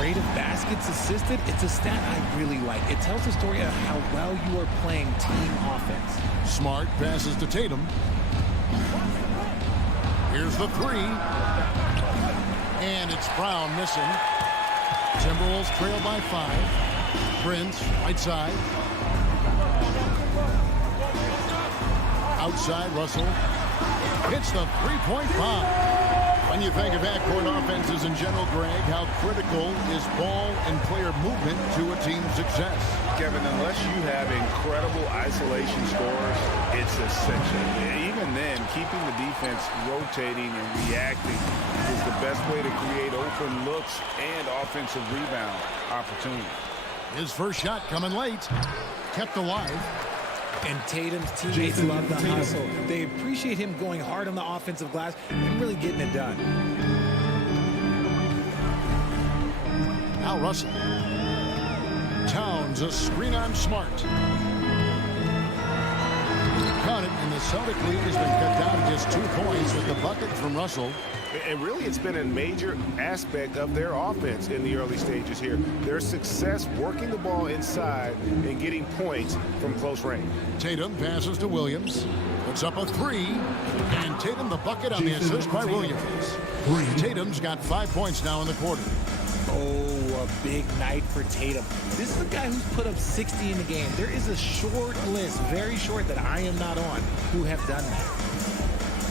Rate of baskets assisted, it's a stat I really like. It tells a story of how well you are playing team offense. Smart passes to Tatum. Here's the 3. And it's Brown missing. Timberwolves trail by 5. Prince, right side. Outside, Russell. Hits the three-point bomb. When you think of backcourt offenses in general, Greg, how critical is ball and player movement to a team's success? Kevin, unless you have incredible isolation scores, it's essential. Even then, keeping the defense rotating and reacting is the best way to create open looks and offensive rebound opportunities. His first shot coming late. Kept alive. And Tatum's teammates love the hustle. They appreciate him going hard on the offensive glass and really getting it done. Now Russell. Towns, a screen on Smart. Caught it, and the Celtic lead has been cut down to just 2 points with the bucket from Russell. And really, it's been a major aspect of their offense in the early stages here. Their success working the ball inside and getting points from close range. Tatum passes to Williams. Puts up a 3. And Tatum the bucket on the assist by Williams. Tatum's got 5 points now in the quarter. Oh, a big night for Tatum. This is a guy who's put up 60 in the game. There is a short list, very short, that I am not on, who have done that.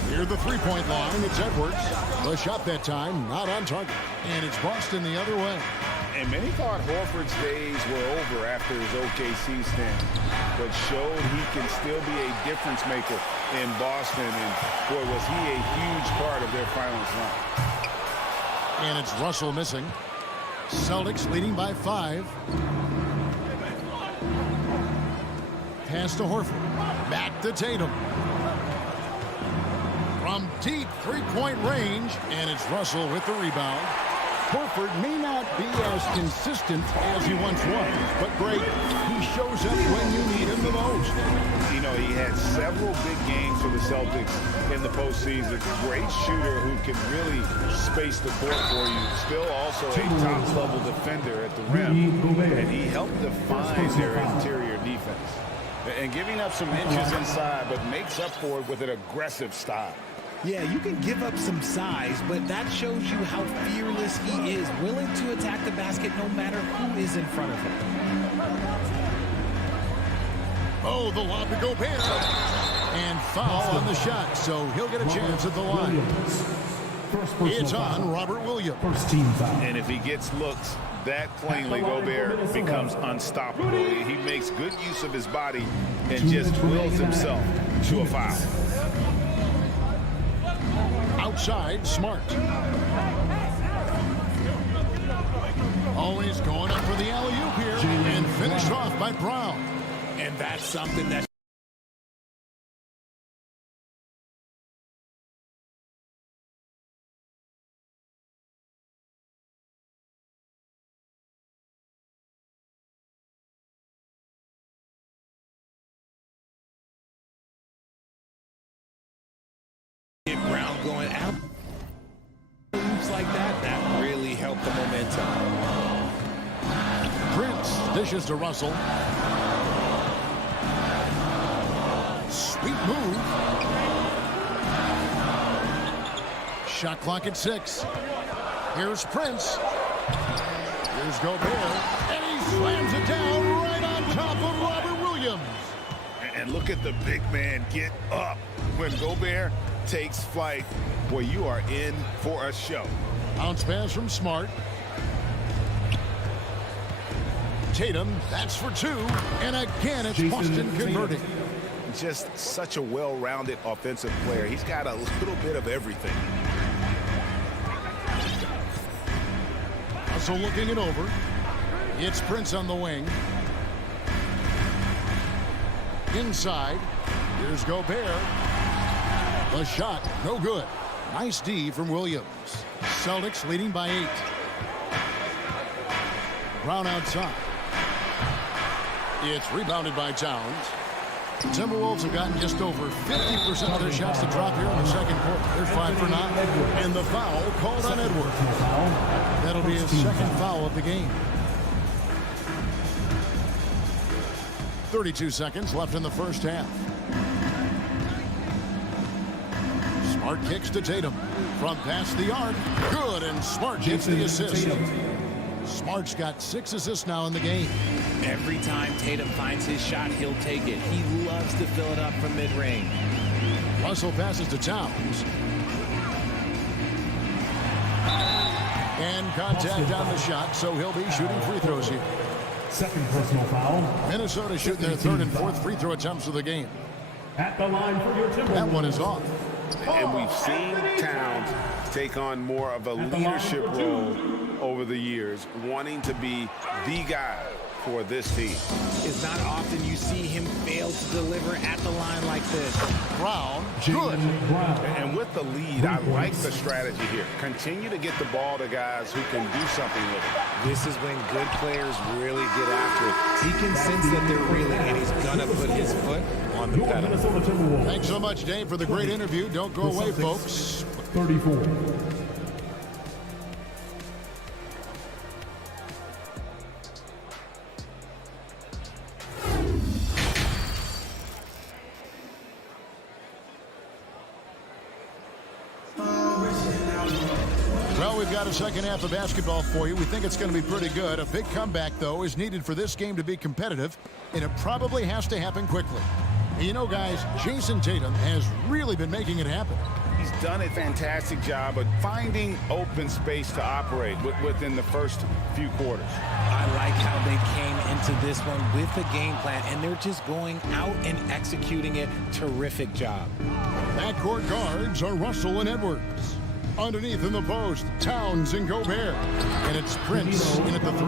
Near the three-point line, it's Edwards. The shot that time, not on target. And it's Boston the other way. And many thought Horford's days were over after his OKC stint, but showed he can still be a difference maker in Boston. And boy, was he a huge part of their finals run. And it's Russell missing. Celtics leading by 5. Pass to Horford. Back to Tatum. From deep three-point range, and it's Russell with the rebound. Horford may not be as consistent as he once was, but great, he shows up when you need him the most. You know, he had several big games for the Celtics in the postseason. Great shooter who can really space the court for you. Still also a top-level defender at the rim, and he helped define their interior defense. And giving up some inches inside, but makes up for it with an aggressive style. Yeah, you can give up some size, but that shows you how fearless he is, willing to attack the basket no matter who is in front of him. Oh, the lob to Gobert. And foul on the shot, so he'll get a chance at the line. It's on Robert Williams. And if he gets looks, that plainly Gobert becomes unstoppable. He makes good use of his body and just wills himself to a foul. Outside, Smart. Always going up for the alley-oop here and finished off by Brown. And that's something that the momentum. Prince dishes to Russell. Sweet move. Shot clock at 6. Here's Prince. Here's Gobert. And he slams it down right on top of Robert Williams. And look at the big man get up when Gobert takes flight. Boy, you are in for a show. Bounce pass from Smart. Tatum, that's for 2. And again, it's Boston converting. Just such a well-rounded offensive player. He's got a little bit of everything. Russell looking it over. It's Prince on the wing. Inside. Here's Gobert. The shot, no good. Nice D from Williams. Celtics leading by 8. Brown outside. It's rebounded by Towns. Timberwolves have gotten just over 50% of their shots to drop here in the second quarter. They're 5 for 9. And the foul called on Edwards. That'll be his second foul of the game. 32 seconds left in the first half. Smart kicks to Tatum. From past the arc. Good, and Smart gets the assist. Smart's got 6 assists now in the game. Every time Tatum finds his shot, he'll take it. He loves to fill it up from mid-range. Russell passes to Towns. And contact on the shot, so he'll be shooting free throws here. Second personal foul. Minnesota shooting their 3rd and 4th free throw attempts of the game. At the line for your Timberwolves. That one is off. And we've seen Towns take on more of a leadership role over the years, wanting to be the guy for this team. It's not often you see him fail to deliver at the line like this. Brown, good. And with the lead, I like the strategy here. Continue to get the ball to guys who can do something with it. This is when good players really get after it. He can sense that they're reeling, and he's going to put his foot on the pedal. Thanks so much, Dave, for the great interview. Don't go away, folks. 34. Well, we've got a second half of basketball for you. We think it's going to be pretty good. A big comeback, though, is needed for this game to be competitive, and it probably has to happen quickly. And you know, guys, Jason Tatum has really been making it happen. He's done a fantastic job of finding open space to operate within the first few quarters. I like how they came into this one with a game plan, and they're just going out and executing it. Terrific job. Backcourt guards are Russell and Edwards. Underneath in the post, Towns and Gobert. And it's Prince in at the 3.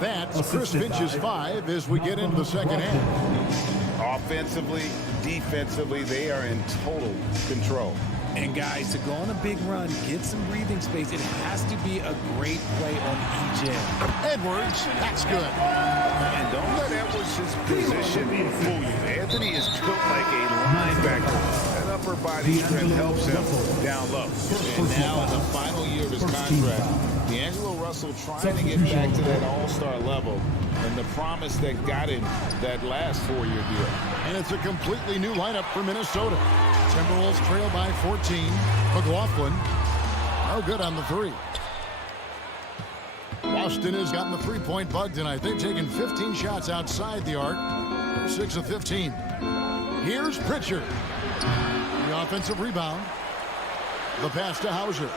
That's Chris Finch's 5 as we get into the second half. Offensively, defensively, they are in total control. And guys, to go on a big run, get some breathing space, it has to be a great play on each end. Edwards, that's good. And don't let Edwards' position fool you. Anthony is built like a linebacker. That upper body strength helps him down low. And now in the final year of his contract, D'Angelo Russell trying to get back to that all-star level and the promise that got him that last 4-year deal. And it's a completely new lineup for Minnesota. Timberwolves trail by 14. McLaughlin, no good on the 3. Boston has gotten the 3-point bug tonight. They've taken 15 shots outside the arc. They're 6 of 15. Here's Pritchard. The offensive rebound. The pass to Hauser.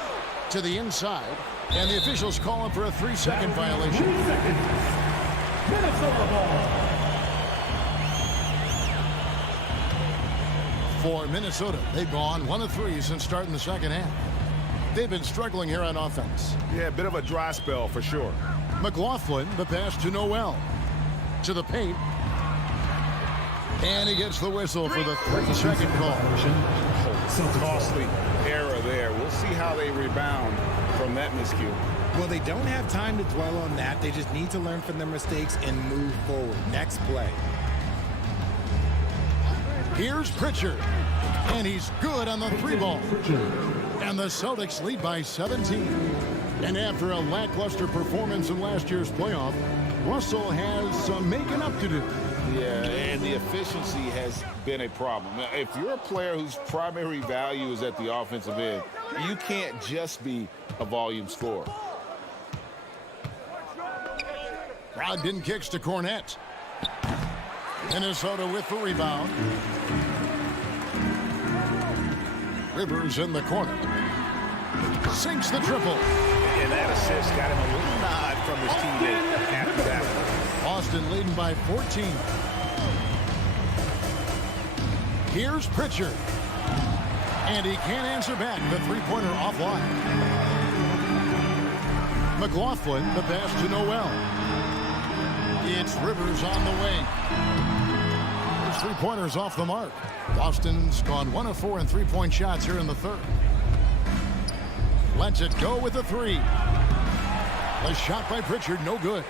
To the inside. And the officials call him for a 3-second violation. 3 seconds. Minnesota ball. For Minnesota, they've gone 1 of 3 since starting the second half. They've been struggling here on offense. Yeah, a bit of a dry spell for sure. McLaughlin, the pass to Noel. To the paint. And he gets the whistle for the 3-second call. Costly error there. We'll see how they rebound from that miscue. Well, they don't have time to dwell on that. They just need to learn from their mistakes and move forward. Next play. Here's Pritchard. And he's good on the 3 ball. And the Celtics lead by 17. And after a lackluster performance in last year's playoff, Russell has some making up to do. Yeah, and the efficiency has been a problem. If you're a player whose primary value is at the offensive end, you can't just be a volume scorer. Brogdon kicks to Cornette. Minnesota with the rebound. Rivers in the corner. Sinks the triple. And that assist got him a little nod from his teammate after that one. Boston leading by 14. Here's Pritchard. And he can't answer back. The three-pointer offline. McLaughlin, the pass to Noel. It's Rivers on the wing. His three-pointers off the mark. Boston's gone 1 of 4 in three-point shots here in the third. Lets it go with a three. A shot by Pritchard, no good.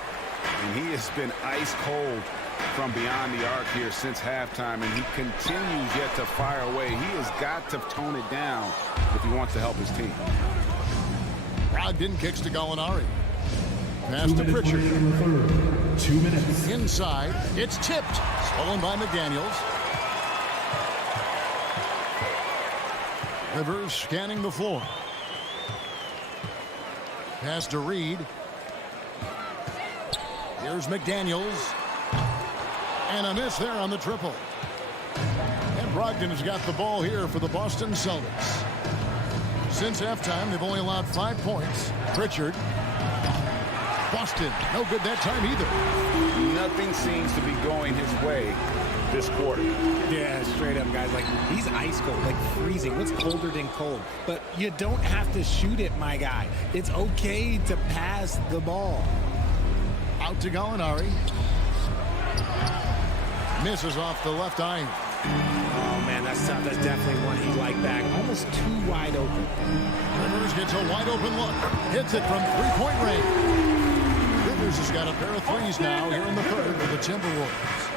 And he has been ice cold from beyond the arc here since halftime, and he continues yet to fire away. He has got to tone it down if he wants to help his team. Brogdon kicks to Gallinari. Pass to Pritchard. 2 minutes. Inside, it's tipped. Stolen by McDaniels. Rivers scanning the floor. Pass to Reed. Here's McDaniels. And a miss there on the triple. And Brogdon has got the ball here for the Boston Celtics. Since halftime, they've only allowed 5 points. Pritchard. Boston, no good that time either. Nothing seems to be going his way this quarter. Yeah, straight up, guys. Like, he's ice cold, like freezing. What's colder than cold? But you don't have to shoot it, my guy. It's okay to pass the ball. Out to Gallinari. Misses off the left eye. Oh, man, that's tough. That's definitely one he'd like back. Almost too wide open. Rivers gets a wide open look. Hits it from three-point range. Rivers has got a pair of threes now here in the third for the Timberwolves.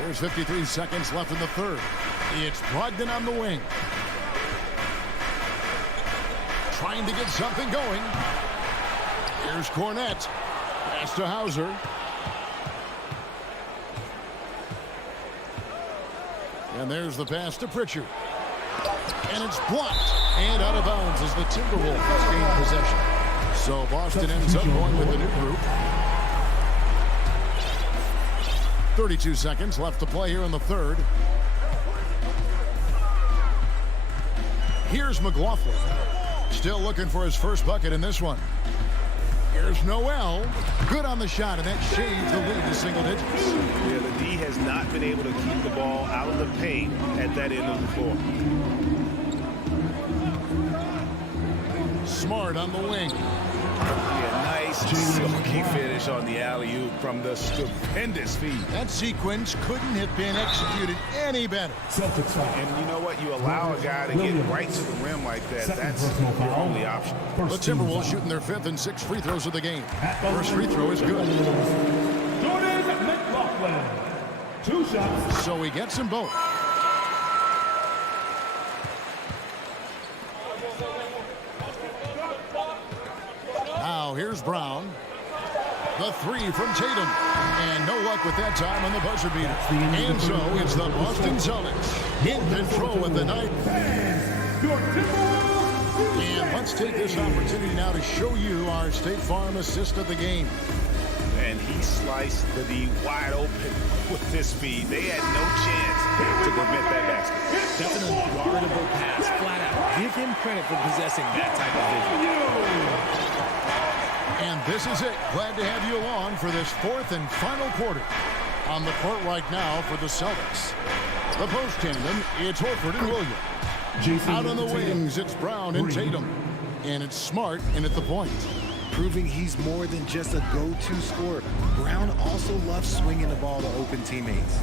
There's 53 seconds left in the third. It's Brogdon on the wing. Trying to get something going. Here's Cornette. Pass to Hauser. And there's the pass to Pritchard. And it's blocked. And out of bounds as the Timberwolves gain possession. So Boston ends up going with a new group. 32 seconds left to play here in the third. Here's McLaughlin. Still looking for his first bucket in this one. Here's Noel. Good on the shot, and that shaves the lead to single digits. Yeah, the D has not been able to keep the ball out of the paint at that end of the floor. Smart on the wing. Yeah, nice, silky finish on the alley-oop from the stupendous feed. That sequence couldn't have been executed any better. And you know what? You allow a guy to get right to the rim like that. That's your only option. The Timberwolves shooting their 5th and 6th free throws of the game. First free throw is good. Jordan McLaughlin. 2 shots. So he gets them both. Now here's Brown. The three from Tatum. And no luck with that time on the buzzer beater. And so it's the Boston Celtics in control at the night. And let's take this opportunity now to show you our State Farm assist of the game. And he sliced the D wide open with this speed. They had no chance to prevent that basket. That's an unguardable pass, flat out. Give him credit for possessing that type of vision. And this is it. Glad to have you along for this 4th and final quarter. On the court right now for the Celtics. The post tandem, it's Horford and Williams. Out on the wings, it's Brown and Tatum. And it's Smart in at the point. Proving he's more than just a go-to scorer. Brown also loves swinging the ball to open teammates.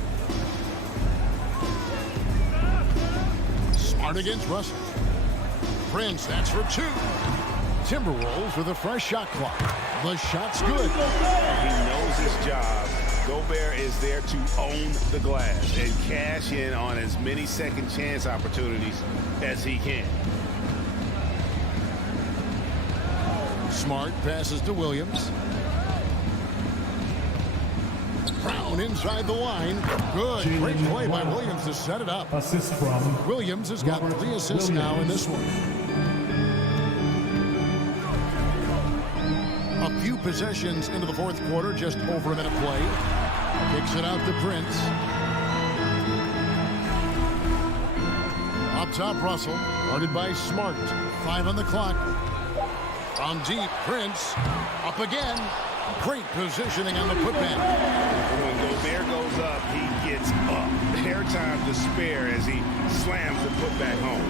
Smart against Russell. Prince, that's for 2. Timberwolves with a fresh shot clock. The shot's good. He knows his job Gobert is there to own the glass and cash in on as many second chance opportunities as he can. Smart passes to Williams. Brown inside the line. Good. Great play by Williams to set it up. Assist from Williams has got 3 assists now in this one. A few possessions into the fourth quarter, just over a minute play. Kicks it out to Prince. Up top, Russell. Guarded by Smart. 5 on the clock. From deep, Prince. Up again. Great positioning on the putback. When Gobert goes up, he gets up. Hair time to spare as he slams the putback home.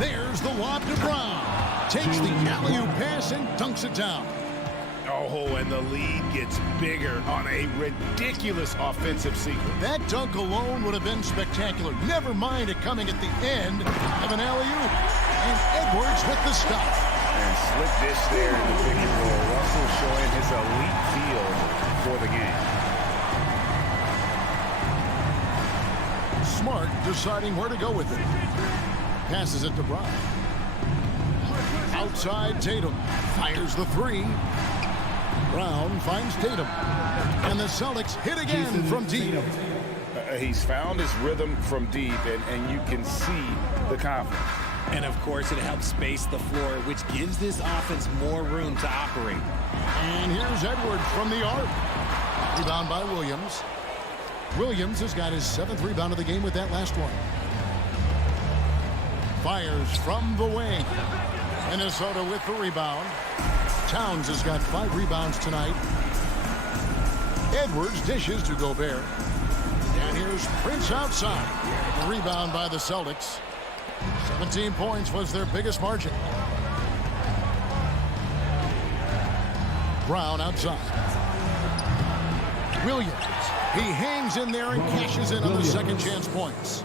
There's the lob to Brown. Takes the alley-oop pass and dunks it down. Oh, and the lead gets bigger on a ridiculous offensive sequence. That dunk alone would have been spectacular. Never mind it coming at the end of an alley-oop. And Edwards with the stop. And slick dish there in the pick and roll. Russell showing his elite feel for the game. Smart deciding where to go with it. Passes it to Brown. Outside Tatum. Fires the 3. Brown finds Tatum. And the Celtics hit again from deep. He's found his rhythm from deep, and you can see the confidence. And of course, it helps space the floor, which gives this offense more room to operate. And here's Edwards from the arc. Rebound by Williams. Williams has got his 7th rebound of the game with that last one. Fires from the wing. Minnesota with the rebound. Towns has got 5 rebounds tonight. Edwards dishes to Gobert. And here's Prince outside. The rebound by the Celtics. 17 points was their biggest margin. Brown outside. Williams. He hangs in there and cashes in on the second chance points.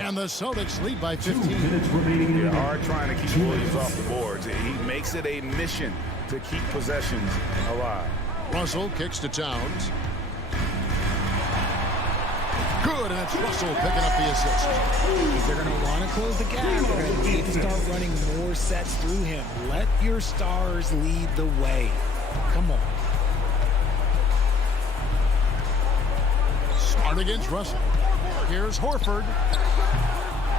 And the Celtics lead by 15. They are trying to keep Williams off the boards. He makes it a mission to keep possessions alive. Russell kicks to Towns. Good, and it's Russell picking up the assist. They're going to want to close the gap. They're going to need to start running more sets through him. Let your stars lead the way. Come on. Smart against Russell. Here's Horford.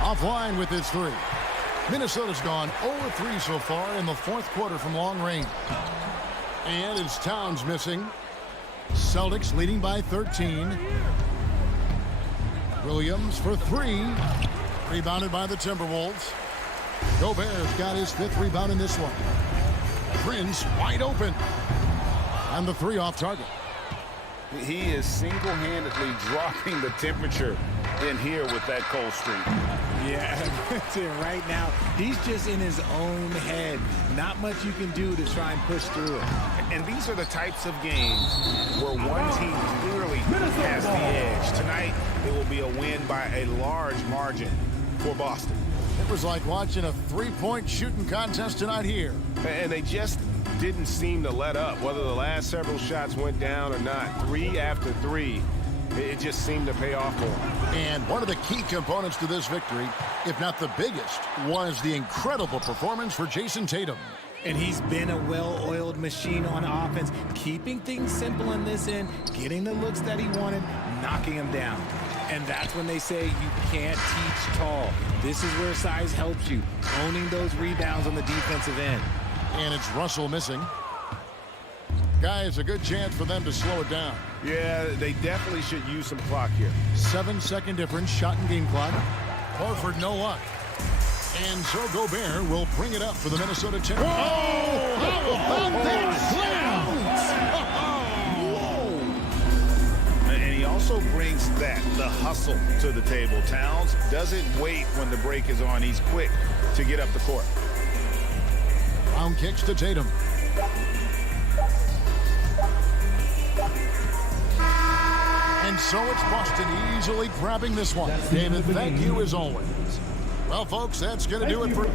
Offline with his 3. Minnesota's gone 0-3 so far in the fourth quarter from long range. And it's Towns missing. Celtics leading by 13. Williams for 3. Rebounded by the Timberwolves. Gobert's got his 5th rebound in this one. Prince wide open. And the 3 off target. He is single-handedly dropping the temperature in here with that cold streak. Yeah, right now, he's just in his own head. Not much you can do to try and push through it. And these are the types of games where one team clearly has the edge. Tonight, it will be a win by a large margin for Boston. It was like watching a 3-point shooting contest tonight here. And they just didn't seem to let up, whether the last several shots went down or not. 3 after 3, it just seemed to pay off for them. And one of the key components to this victory, if not the biggest, was the incredible performance for Jason Tatum. And he's been a well-oiled machine on offense, keeping things simple in this end, getting the looks that he wanted, knocking them down. And that's when they say you can't teach tall. This is where size helps you, owning those rebounds on the defensive end. And it's Russell missing. Guys, a good chance for them to slow it down. Yeah, they definitely should use some clock here. 7-second difference, shot and game clock. Horford, no luck. And so Gobert will bring it up for the Minnesota Timberwolves. Oh, how about that slam? Whoa! And he also brings the hustle to the table. Towns doesn't wait when the break is on. He's quick to get up the court. Brown kicks to Tatum. And so it's Boston easily grabbing this one. David, thank you as always. Well, folks, that's going to do it for...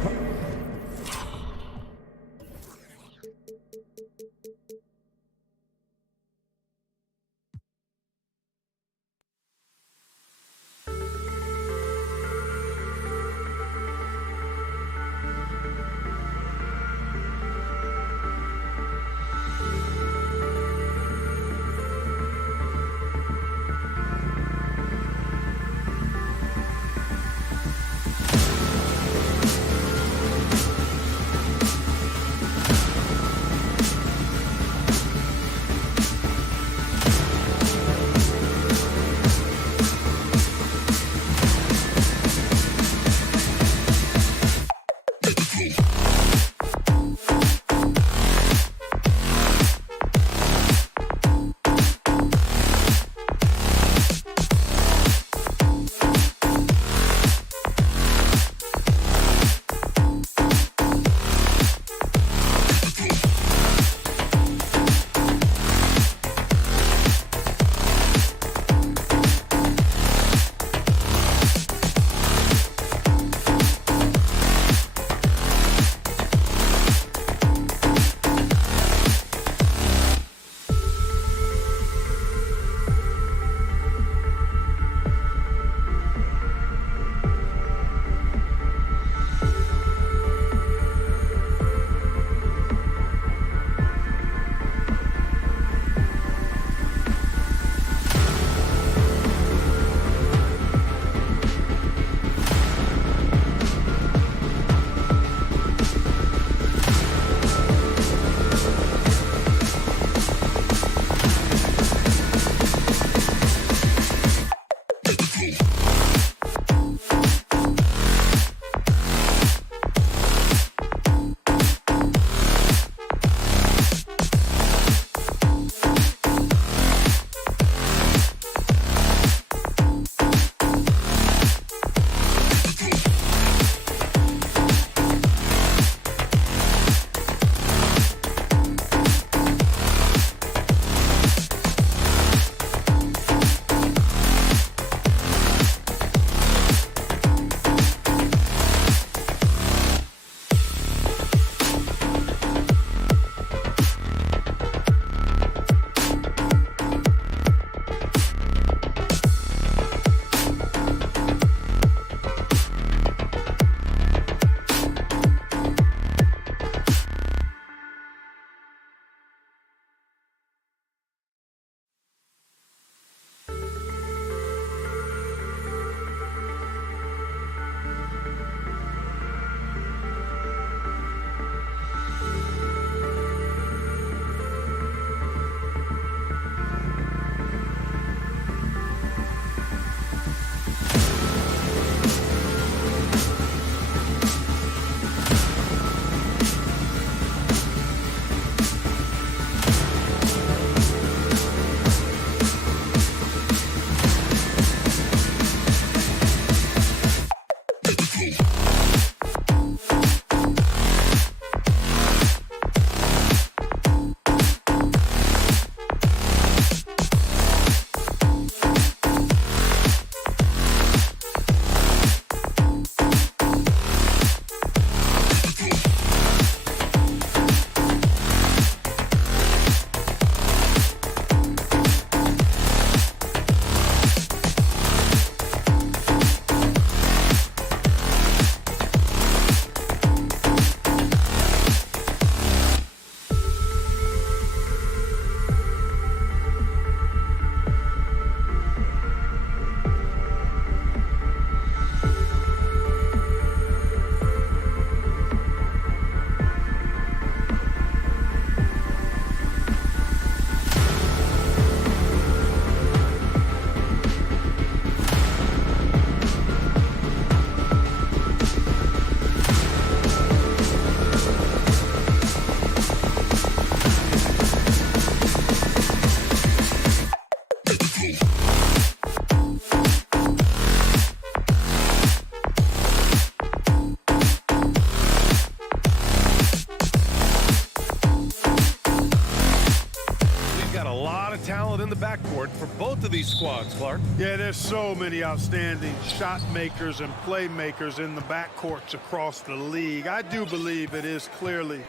court for both of these squads, Clark. Yeah, there's so many outstanding shot makers and playmakers in the backcourts across the league. I do believe it is clearly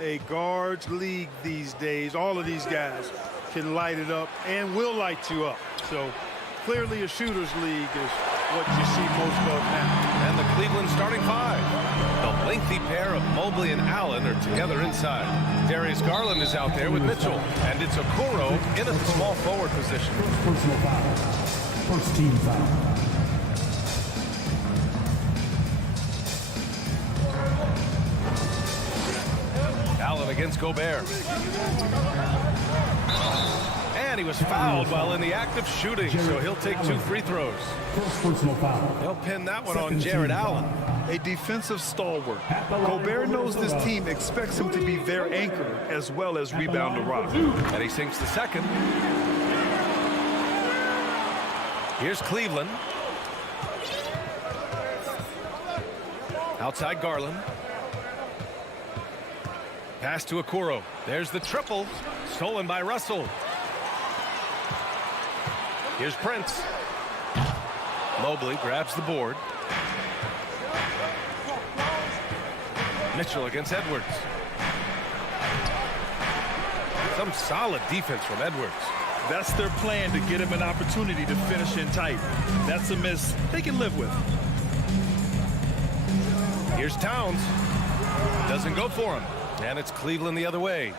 a guards league these days. All of these guys can light it up and will light you up. So clearly a shooter's league is what you see most of now. And the Cleveland starting five. The lengthy pair of Mobley and Allen are together inside. Darius Garland is out there with Mitchell. And it's Okoro in at the small forward position. Personal foul. First team foul. Allen against Gobert. And he was fouled while in the act of shooting, so he'll take 2 free throws. First personal foul. They'll pin that one on Jared Allen. A defensive stalwart. Gobert knows this team expects him to be their anchor as well as rebound the rock. And he sinks the second. Here's Cleveland. Outside Garland. Pass to Okoro. There's the triple. Stolen by Russell. Here's Prince. Mobley grabs the board. Mitchell against Edwards. Some solid defense from Edwards. That's their plan, to get him an opportunity to finish in tight. That's a miss they can live with. Here's Towns. Doesn't go for him. And it's Cleveland the other way.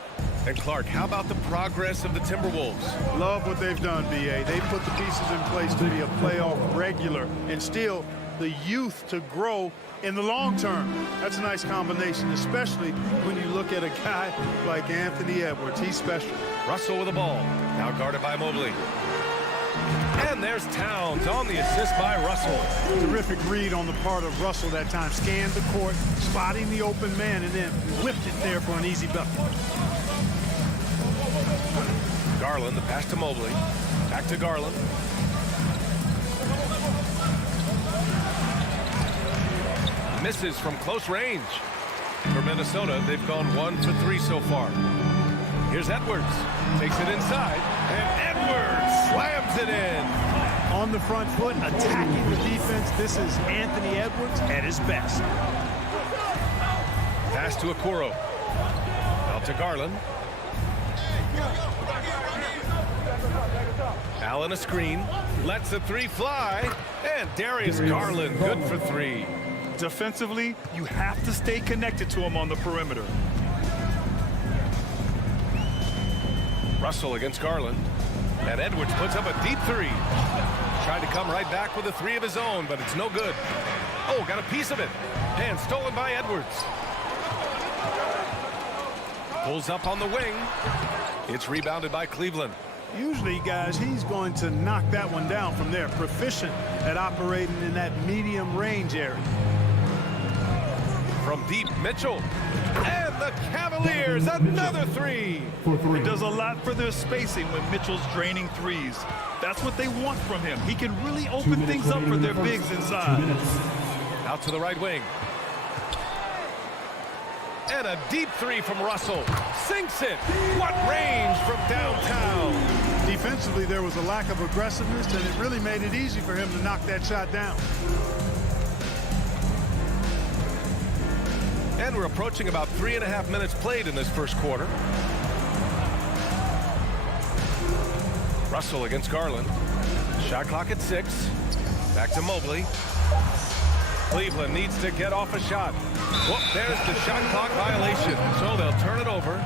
And Clark, how about the progress of the Timberwolves? Love what they've done, B.A. They put the pieces in place to be a playoff regular and still the youth to grow in the long term. That's a nice combination, especially when you look at a guy like Anthony Edwards. He's special. Russell with the ball. Now guarded by Mobley. And there's Towns on the assist by Russell. Terrific read on the part of Russell that time. Scanned the court, spotting the open man, and then whipped it there for an easy bucket. Garland, the pass to Mobley. Back to Garland. Misses from close range. For Minnesota, they've gone 1 for 3 so far. Here's Edwards. Takes it inside. And Edwards slams it in. On the front foot, attacking the defense. This is Anthony Edwards at his best. Pass to Okoro. Out to Garland. Allen a screen. Lets the 3 fly. And Darius Garland good for 3. Defensively, you have to stay connected to him on the perimeter. Russell against Garland. And Edwards puts up a deep 3. Tried to come right back with a 3 of his own, but it's no good. Oh, got a piece of it. And stolen by Edwards. Pulls up on the wing. It's rebounded by Cleveland. Usually, guys, he's going to knock that one down from there. Proficient at operating in that medium range area. From deep, Mitchell. And the Cavaliers, another 3. It does a lot for their spacing when Mitchell's draining threes. That's what they want from him. He can really open things up for their bigs inside. Out to the right wing. And a deep 3 from Russell. Sinks it. What range from downtown. Defensively, there was a lack of aggressiveness, and it really made it easy for him to knock that shot down. And we're approaching about 3.5 minutes played in this first quarter. Russell against Garland. Shot clock at 6. Back to Mobley. Cleveland needs to get off a shot. Whoop, there's the shot clock violation. So they'll turn it over.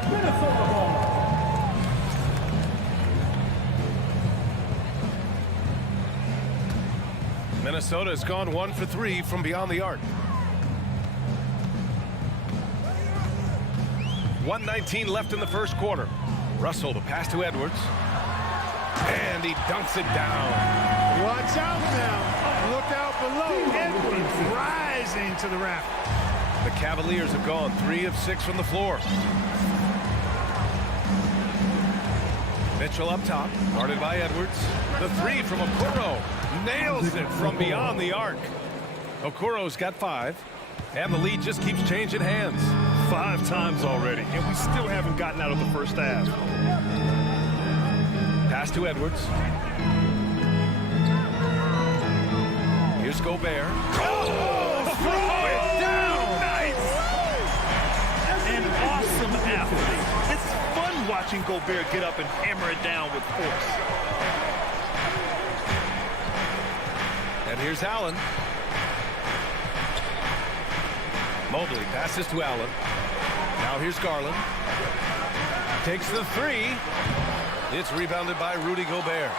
Minnesota has gone 1 for 3 from beyond the arc. 1:19 left in the first quarter. Russell, the pass to Edwards. And he dunks it down. Watch out now. Look out below. Edwards rising to the rack. The Cavaliers have gone 3 of 6 from the floor. Mitchell up top, guarded by Edwards. The 3 from Okoro. Nails it from beyond the arc. Okoro's got 5. And the lead just keeps changing hands. 5 times already, and we still haven't gotten out of the first half. Pass Pass to Edwards. Here's Gobert. Oh, throw it down! Nice! An awesome athlete. It's fun watching Gobert get up and hammer it down with force. And here's Allen. Mobley passes to Allen. Now here's Garland. Takes the three. It's rebounded by Rudy Gobert.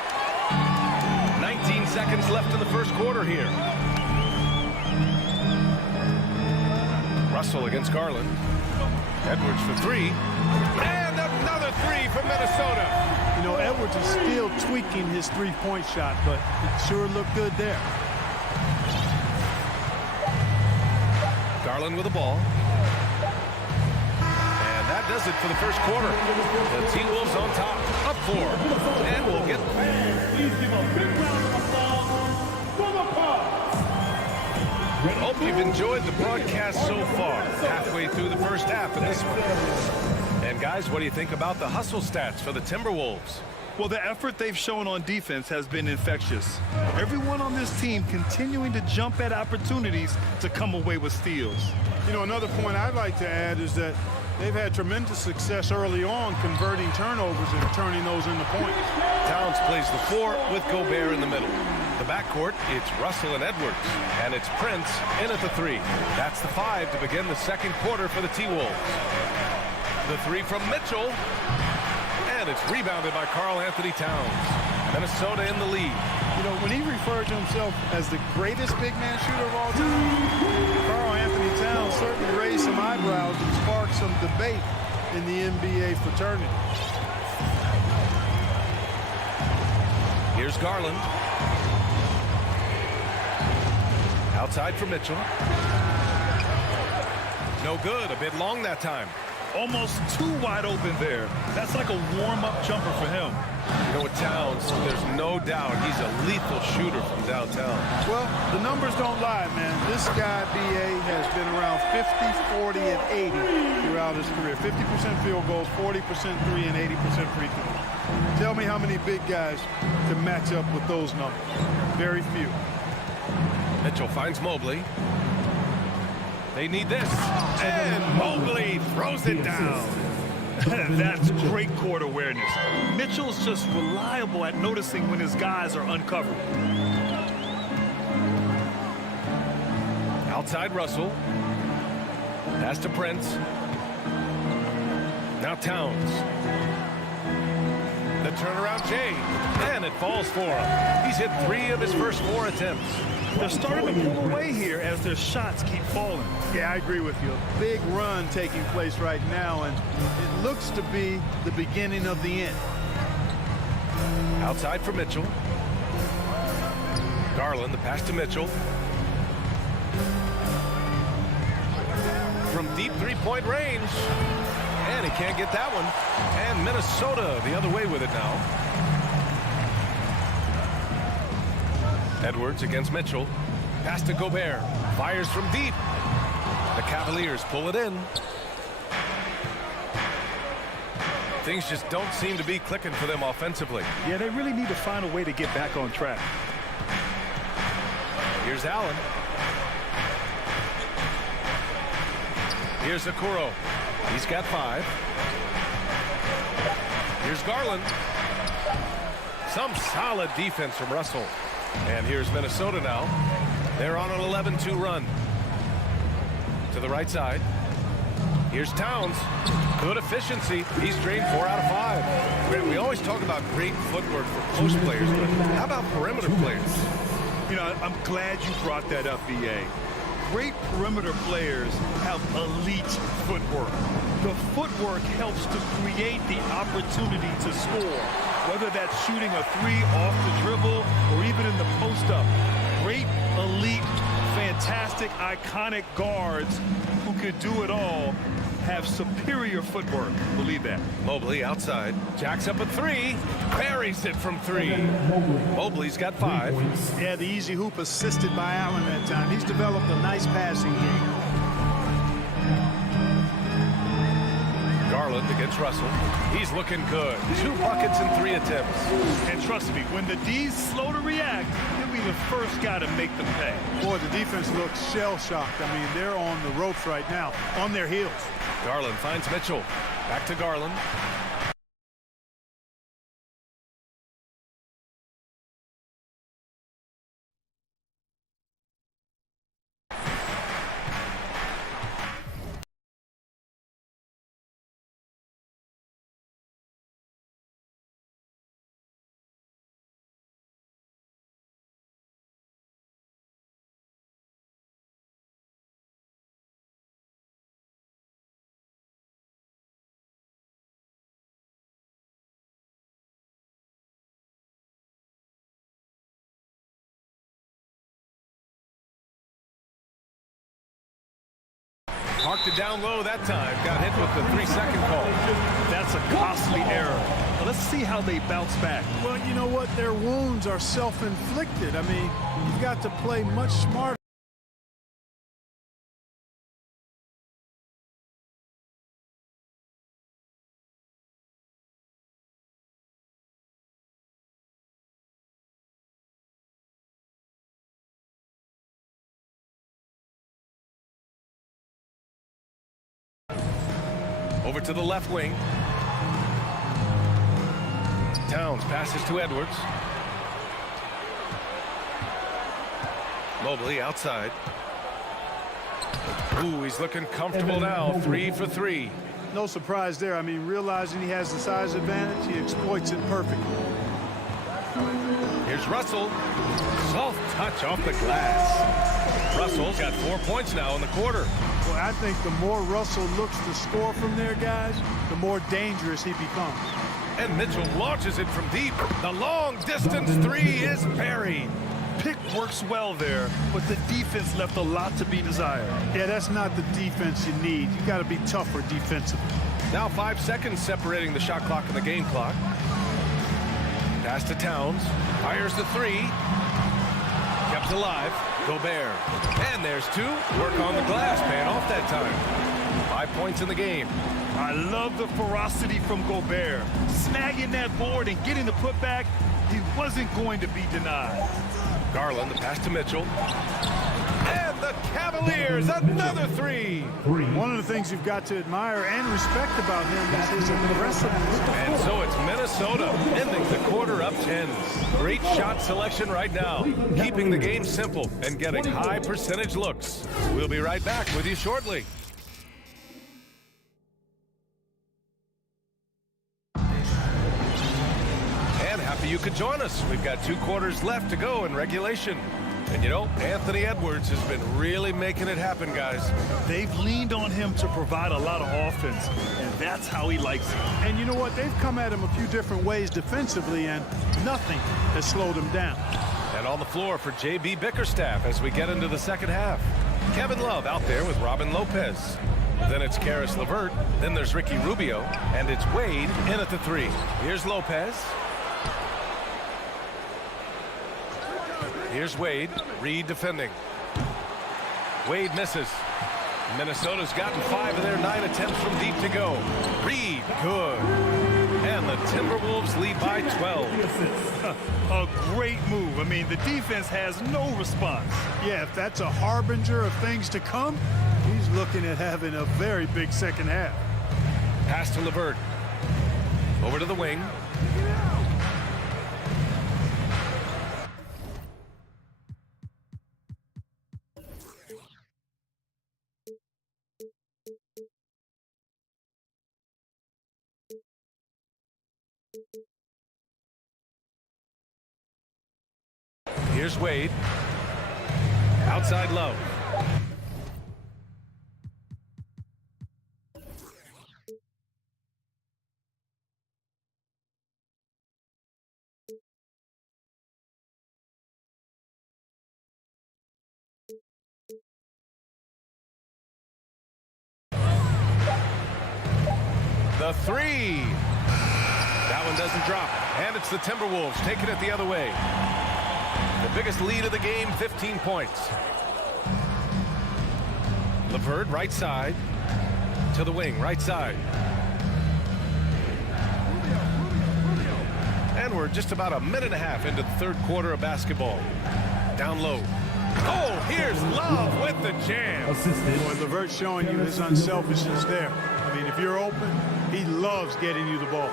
19 seconds left in the first quarter here. Russell against Garland. Edwards for three. And another three from Minnesota. You know, Edwards is still tweaking his three-point shot, but it sure looked good there. Garland with the ball. And that does it for the first quarter. The T-Wolves on top, up 4. And we'll get... Please give a big round of applause for the Cubs. Hope you've enjoyed the broadcast so far. Halfway through the first half of this one. And guys, what do you think about the hustle stats for the Timberwolves? Well, the effort they've shown on defense has been infectious. Everyone on this team continuing to jump at opportunities to come away with steals. You know, another point I'd like to add is that they've had tremendous success early on converting turnovers and turning those into points. Towns plays the 4 with Gobert in the middle. The backcourt, it's Russell and Edwards. And it's Prince in at the 3. That's the 5 to begin the second quarter for the T-Wolves. The 3 from Mitchell. And it's rebounded by Karl-Anthony Towns. Minnesota in the lead. You know, when he referred to himself as the greatest big man shooter of all time, Karl-Anthony Towns certainly raised some eyebrows and sparked some debate in the NBA fraternity. Here's Garland. Outside for Mitchell. No good. A bit long that time. Almost too wide open there. That's like a warm-up jumper for him. You know, with Towns, there's no doubt he's a lethal shooter from downtown. Well, the numbers don't lie, man. This guy, B.A., has been around 50, 40, and 80 throughout his career. 50% field goals, 40% three, and 80% free throws. Tell me how many big guys can match up with those numbers. Very few. Mitchell finds Mobley. They need this. And Mobley throws it down. That's great court awareness. Mitchell's just reliable at noticing when his guys are uncovered. Outside Russell. Pass to Prince. Now Towns. The turnaround Jay. And it falls for him. He's hit 3 of his first 4 attempts. They're starting to pull away here as their shots keep falling. Yeah, I agree with you. A big run taking place right now, and it looks to be the beginning of the end. Outside for Mitchell. Garland, the pass to Mitchell. From deep three-point range. And he can't get that one. And Minnesota the other way with it now. Edwards against Mitchell. Pass to Gobert. Fires from deep. The Cavaliers pull it in. Things just don't seem to be clicking for them offensively. Yeah, they really need to find a way to get back on track. Here's Allen. Here's Okoro. He's got 5. Here's Garland. Some solid defense from Russell. And here's Minnesota now. They're on an 11-2 run. To the right side. Here's Towns. Good efficiency. He's drained 4 out of 5. We always talk about great footwork for post players, but how about perimeter players? You know, I'm glad you brought that up, B.A. Great perimeter players have elite footwork. The footwork helps to create the opportunity to score, whether that's shooting a 3 off the dribble or even in the post-up. Great, elite, fantastic, iconic guards who could do it all have superior footwork. Believe that. Mobley outside. Jacks up a 3. Buries it from 3. Mobley's got 5. Yeah, the easy hoop assisted by Allen that time. He's developed a nice passing game. Garland against Russell. He's looking good. 2 buckets in 3 attempts. And trust me, when the D's slow to react, he'll be the first guy to make them pay. Boy, the defense looks shell-shocked. I mean, they're on the ropes right now, on their heels. Garland finds Mitchell. Back to Garland. Marked it down low that time. Got hit with the 3-second call. That's a costly error. Now let's see how they bounce back. Well, you know what? Their wounds are self-inflicted. I mean, you've got to play much smarter. Over to the left wing. Towns passes to Edwards. Mobley outside. Ooh, he's looking comfortable now. 3 for 3. No surprise there. I mean, realizing he has the size advantage, he exploits it perfectly. Here's Russell. Soft touch off the glass. Russell's got 4 points now in the quarter. Well, I think the more Russell looks to score from there, guys, the more dangerous he becomes. And Mitchell launches it from deep. The long-distance 3 is buried. Pick works well there, but the defense left a lot to be desired. Yeah, that's not the defense you need. You got to be tougher defensively. Now 5 seconds separating the shot clock and the game clock. Pass to Towns. Fires the 3. Kept alive. Gobert. And there's 2. Work on the glass. Paying off that time. 5 points in the game. I love the ferocity from Gobert. Snagging that board and getting the putback, he wasn't going to be denied. Garland, the pass to Mitchell. And the Cavaliers, another 3. One of the things you've got to admire and respect about him is his aggressiveness. And so it's Minnesota ending the quarter up 10. Great shot selection right now, keeping the game simple and getting high percentage looks. We'll be right back with you shortly. And happy you could join us. We've got 2 quarters left to go in regulation. And you know, Anthony Edwards has been really making it happen, guys. They've leaned on him to provide a lot of offense, and that's how he likes it. And you know what? They've come at him a few different ways defensively, and nothing has slowed him down. And on the floor for J.B. Bickerstaff as we get into the second half. Kevin Love out there with Robin Lopez. Then it's Karis LeVert. Then there's Ricky Rubio. And it's Wade in at the 3. Here's Lopez. Here's Wade. Reed defending. Wade misses. Minnesota's gotten 5 of their 9 attempts from deep to go. Reed, good. And the Timberwolves lead by 12. A great move. I mean, the defense has no response. Yeah, if that's a harbinger of things to come, he's looking at having a very big second half. Pass to LeVert. Over to the wing. Here's Wade. Outside Love. The 3. That one doesn't drop. And it's the Timberwolves taking it the other way. The biggest lead of the game, 15 points. LeVert, right side. To the wing, right side. And we're just about a minute and a half into the third quarter of basketball. Down low. Oh, here's Love with the jam. Boy, LeVert showing you his unselfishness there. I mean, if you're open, he loves getting you the ball.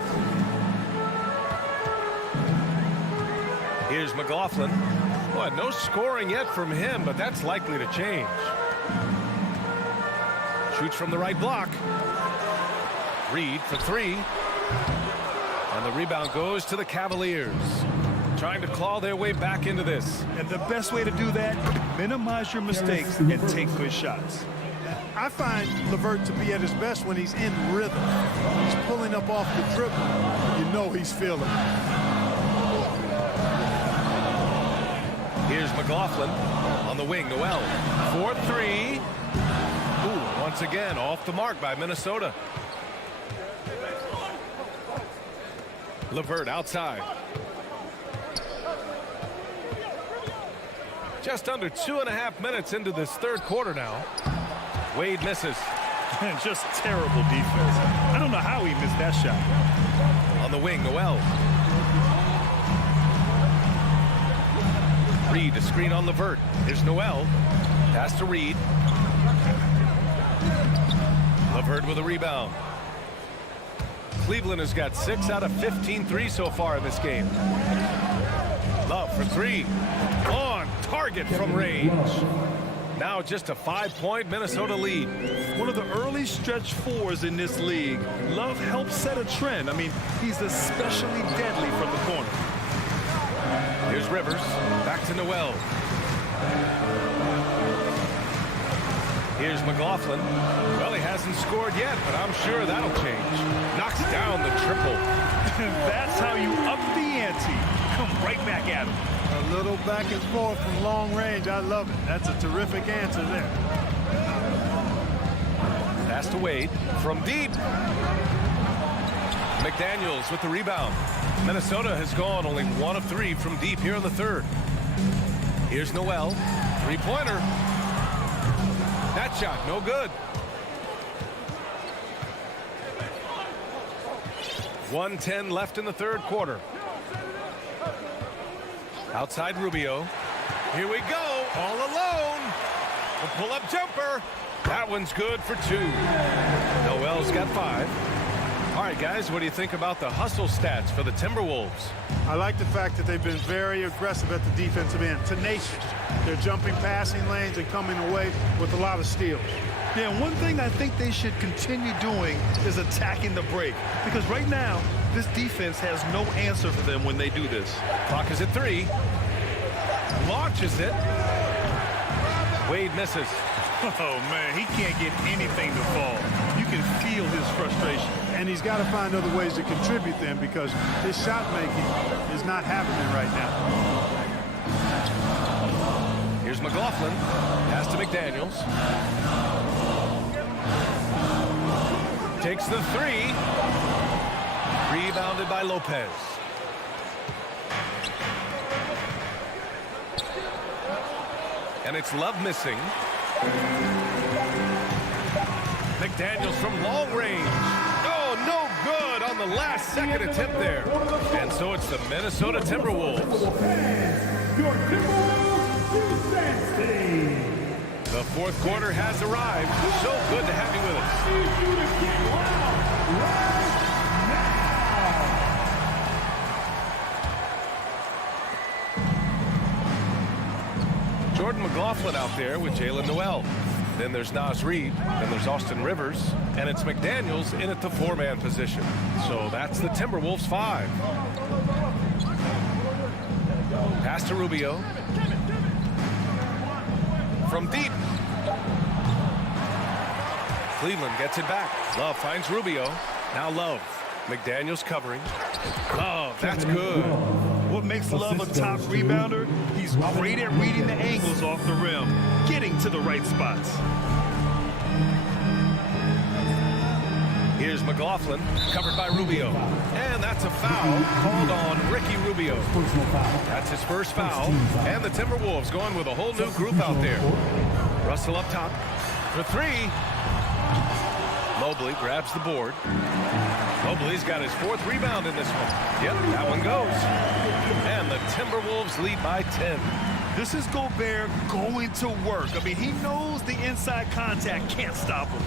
Here's McLaughlin. Boy, no scoring yet from him, but that's likely to change. Shoots from the right block. Reed for three. And the rebound goes to the Cavaliers. Trying to claw their way back into this. And the best way to do that, minimize your mistakes and take good shots. I find LeVert to be at his best when he's in rhythm. He's pulling up off the dribble. You know he's feeling it. Here's McLaughlin on the wing. Noel for three. Ooh, once again off the mark by Minnesota. LeVert outside. Just under 2.5 minutes into this third quarter now. Wade misses. Just terrible defense. I don't know how he missed that shot. On the wing, Noel. Reed, a screen on LeVert. Here's Noel. Pass to Reed. LeVert with a rebound. Cleveland has got 6 out of 15 threes so far in this game. Love for three. On target from range. Now just a 5-point Minnesota lead. One of the early stretch fours in this league. Love helps set a trend. I mean, he's especially deadly from the corner. Here's Rivers. Back to Noel. Here's McLaughlin. Well, he hasn't scored yet, but I'm sure that'll change. Knocks down the triple. That's how you up the ante. Come right back at him. A little back and forth from long range. I love it. That's a terrific answer there. Pass to Wade from deep. McDaniels with the rebound. Minnesota has gone only 1 of 3 from deep here in the third. Here's Noel. Three-pointer. That shot, no good. 1:10 left in the third quarter. Outside Rubio. Here we go, all alone. The pull-up jumper. That one's good for 2. Noel's got 5. All right, guys, what do you think about the hustle stats for the Timberwolves? I like the fact that they've been very aggressive at the defensive end. Tenacious. They're jumping passing lanes and coming away with a lot of steals. Yeah, one thing I think they should continue doing is attacking the break. Because right now, this defense has no answer for them when they do this. Clock is at 3. Launches it. Wade misses. Oh, man, he can't get anything to fall. You can feel his frustration. And he's got to find other ways to contribute then because his shot making is not happening right now. Here's McLaughlin. Pass to McDaniels. Takes the 3. Rebounded by Lopez. And it's Love missing. McDaniels from long range. Oh, no good on the last second attempt there. And so it's the Minnesota Timberwolves. The fourth quarter has arrived. So good to have you with us. Jordan McLaughlin out there with Jalen Noel. Then there's Naz Reid. Then there's Austin Rivers. And it's McDaniels in at the 4-man position. So that's the Timberwolves 5. Pass to Rubio. From deep. Cleveland gets it back. Love finds Rubio. Now Love. McDaniels covering. Love, that's good. What makes Love a top rebounder? He's great at reading the angles off the rim, getting to the right spots. Here's McLaughlin, covered by Rubio. And that's a foul called on Ricky Rubio. That's his first foul. And the Timberwolves going with a whole new group out there. Russell up top for 3. Mobley grabs the board. Mobley's got his 4th rebound in this one. Yep, that one goes. And the Timberwolves lead by 10. This is Gobert going to work. I mean, he knows the inside contact can't stop him.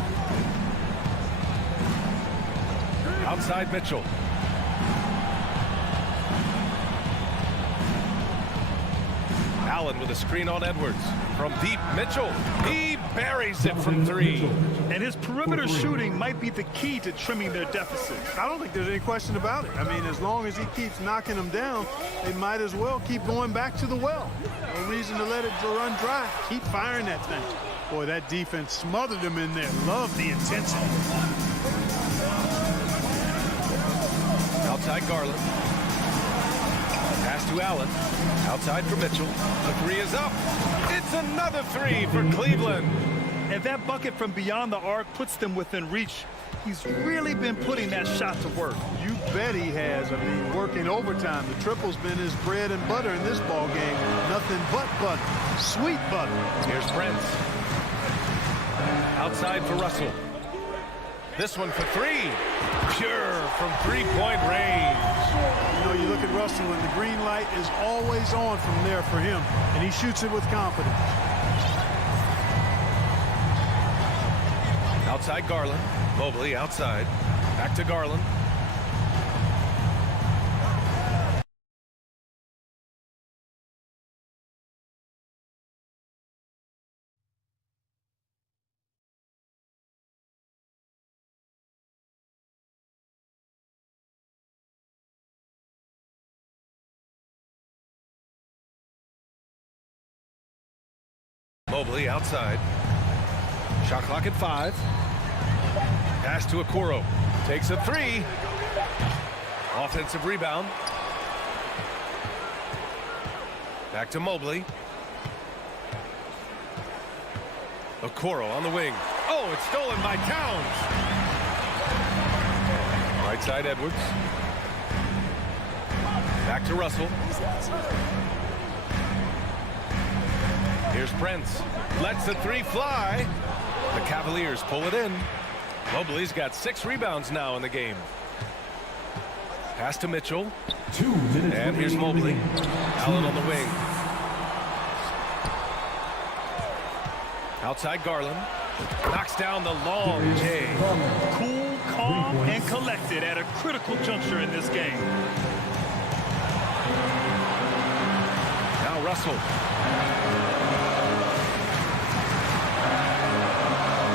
Outside Mitchell. Allen with a screen on Edwards. From deep, Mitchell. He buries it from 3. And his perimeter shooting might be the key to trimming their deficit. I don't think there's any question about it. I mean, as long as he keeps knocking them down, they might as well keep going back to the well. No reason to let it run dry. Keep firing that thing. Boy, that defense smothered him in there. Love the intensity. Outside Garland. Pass to Allen. Outside for Mitchell. The 3 is up. It's another 3 for Cleveland. And that bucket from beyond the arc puts them within reach. He's really been putting that shot to work. You bet he has. I mean, working overtime. The triple's been his bread and butter in this ball game. Nothing but butter. Sweet butter. Here's Prince. Outside for Russell. This one for 3. Pure from 3-point range. You know, you look at Russell and the green light is always on from there for him. And he shoots it with confidence. Outside Garland. Mobley outside. Back to Garland. Mobley outside. Shot clock at 5. Pass to Okoro. Takes a 3. Offensive rebound. Back to Mobley. Okoro on the wing. Oh, it's stolen by Towns. Right side Edwards. Back to Russell. Here's Prince. Lets the 3 fly. The Cavaliers pull it in. Mobley's got 6 rebounds now in the game. Pass to Mitchell. 2 minutes. And here's Mobley. Allen on the wing. Outside Garland. Knocks down the long J. Cool, calm, and collected at a critical juncture in this game. Now Russell.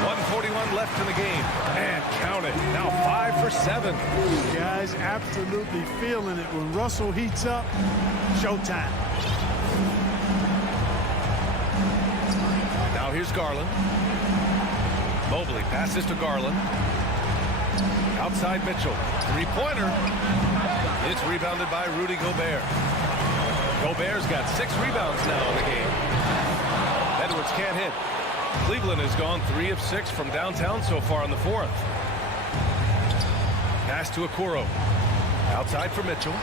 1:41 left in the game. And count it. Now 5 for 7. Guys absolutely feeling it. When Russell heats up, showtime. Now here's Garland. Mobley passes to Garland. Outside Mitchell. 3-pointer. It's rebounded by Rudy Gobert. Gobert's got 6 rebounds now in the game. Edwards can't hit. Cleveland has gone 3 of 6 from downtown so far in the 4th. Pass to Okoro. Outside for Mitchell.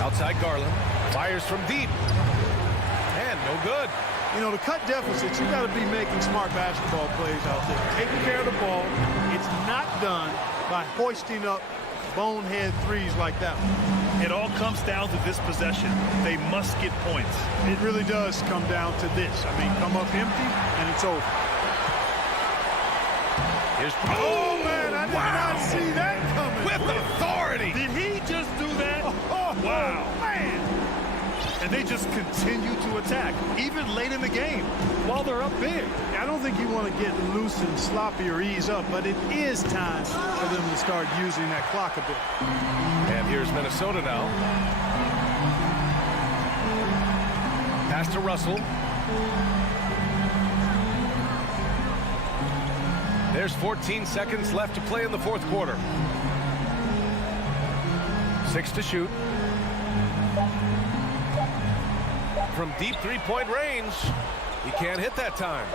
Outside Garland. Fires from deep. And no good. You know, to cut deficits, you got to be making smart basketball plays out there. Taking care of the ball. It's not done by hoisting up bonehead threes like that one. It all comes down to this possession. They must get points. It really does come down to this. I mean, come up empty, and it's over. Here's oh, man, I did not see that coming. With authority. Did he just do that? Oh, wow. Man. And they just continue to attack, even late in the game, while they're up big. I don't think you want to get loose and sloppy or ease up, but it is time for them to start using that clock a bit. And here's Minnesota now. Pass to Russell. There's 14 seconds left to play in the 4th quarter. 6 to shoot. From deep 3-point range. He can't hit that time.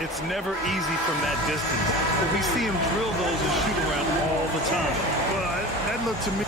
It's never easy from that distance. But we see him drill those and shoot around all the time. Well, that looked to me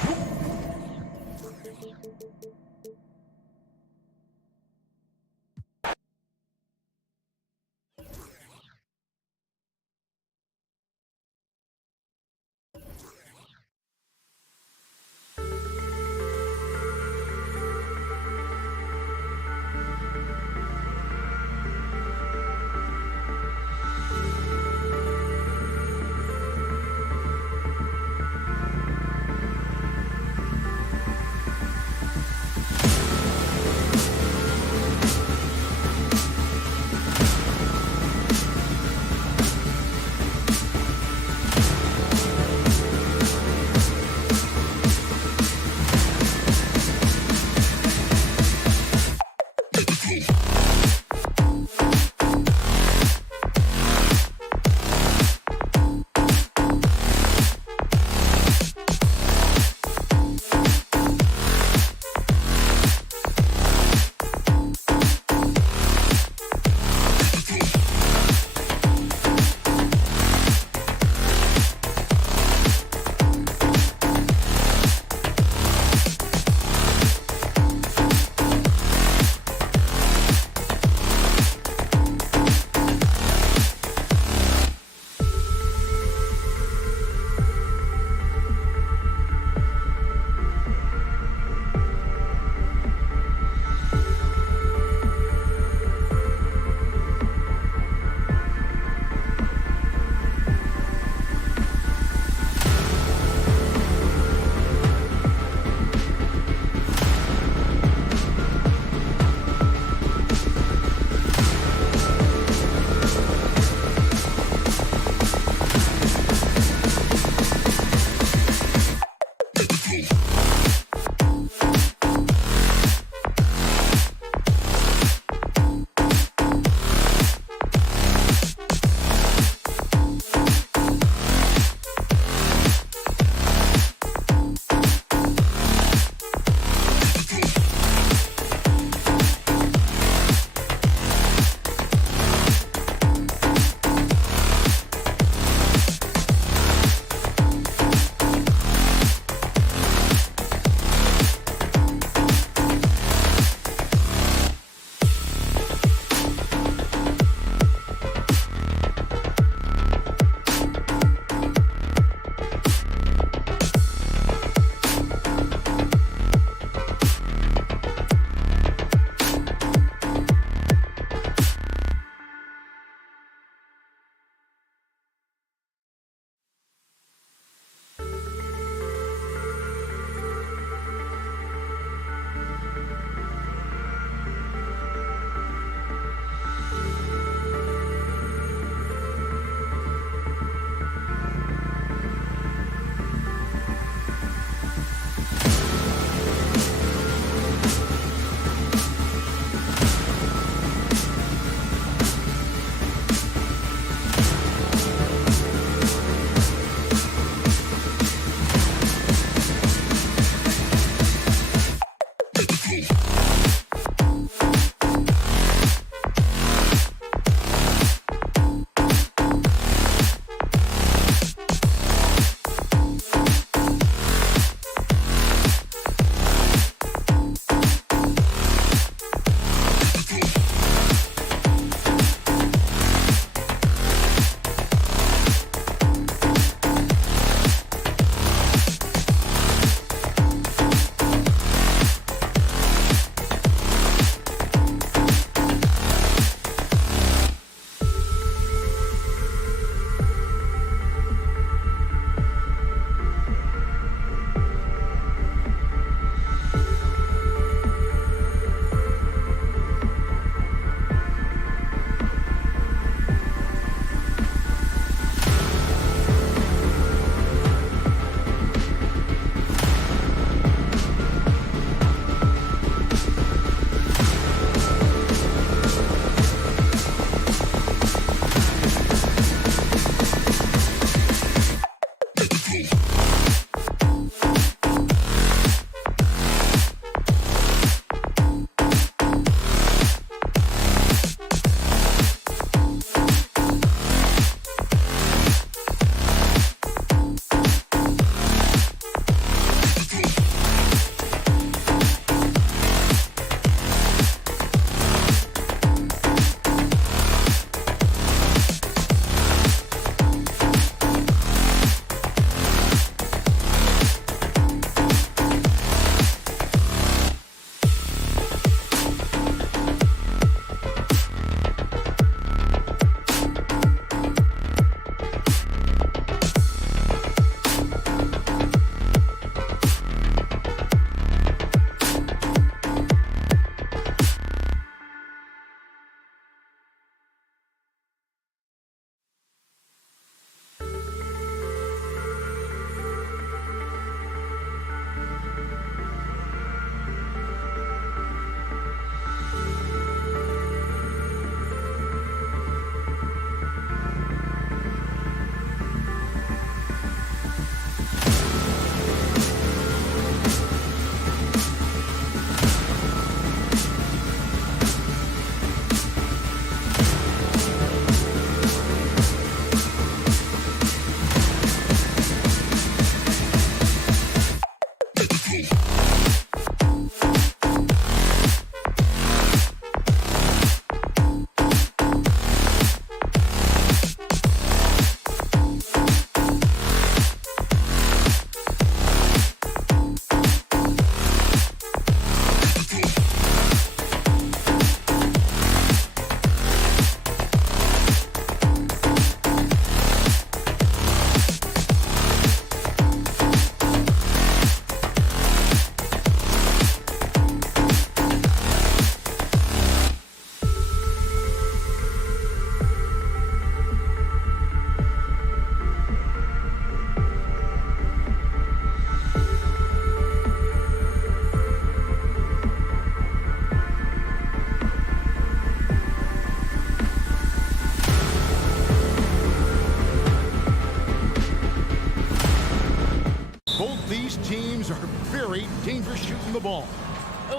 for shooting the ball.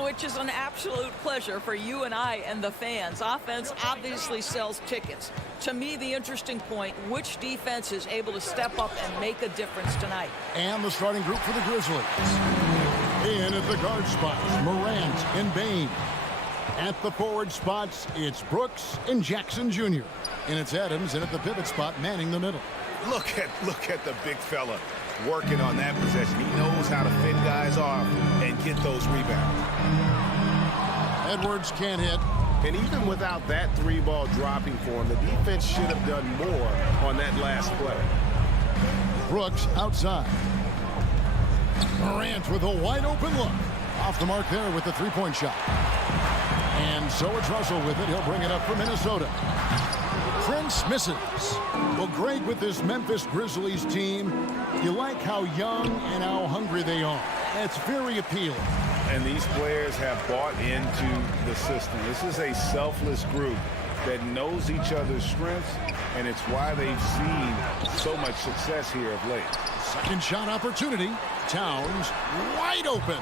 Which is an absolute pleasure for you and I and the fans. Offense obviously sells tickets. To me, the interesting point, which defense is able to step up and make a difference tonight? And the starting group for the Grizzlies. In at the guard spots, Morant and Bane. At the forward spots, it's Brooks and Jackson Jr. And it's Adams, and at the pivot spot, manning the middle. Look at the big fella working on that possession. He knows how to fend guys off and get those rebounds. Edwards can't hit. And even without that three-ball dropping for him, the defense should have done more on that last play. Brooks outside. Morant with a wide-open look. Off the mark there with the three-point shot. And so it's Russell with it. He'll bring it up for Minnesota. Prince misses. Well, Greg, with this Memphis Grizzlies team, you like how young and how hungry they are. It's very appealing. And these players have bought into the system. This is a selfless group that knows each other's strengths, and it's why they've seen so much success here of late. Second shot opportunity. Towns wide open.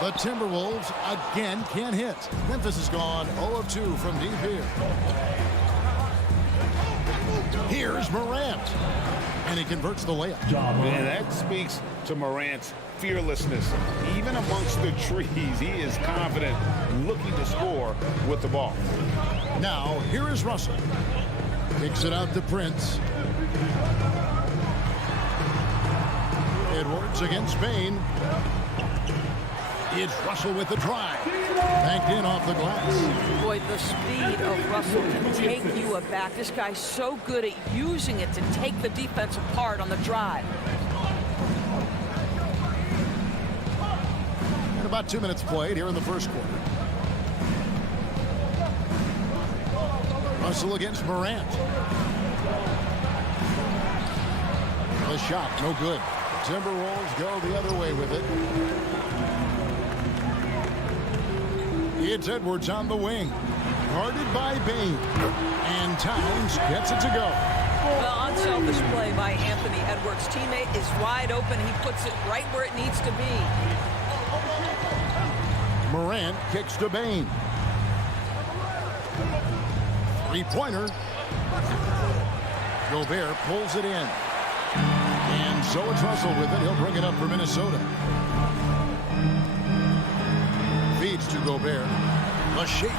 The Timberwolves again can't hit. Memphis has gone 0 of 2 from deep here. Here's Morant. And he converts the layup. And that speaks to Morant's fearlessness. Even amongst the trees, he is confident, looking to score with the ball. Now, here is Russell. Kicks it out to Prince. Edwards against Bane. It's Russell with the drive. Backed in off the glass. Boy, the speed of Russell can take you aback. This guy's so good at using it to take the defense apart on the drive. And about 2 minutes played here in the first quarter. Russell against Morant. The shot, no good. Timberwolves go the other way with it. It's Edwards on the wing. Guarded by Bane. And Towns gets it to go. The unselfish play by Anthony Edwards. Teammate is wide open. He puts it right where it needs to be. Morant kicks to Bane. Three-pointer. Gobert pulls it in. And so it's Russell with it. He'll bring it up for Minnesota. Feeds to Gobert. The shake.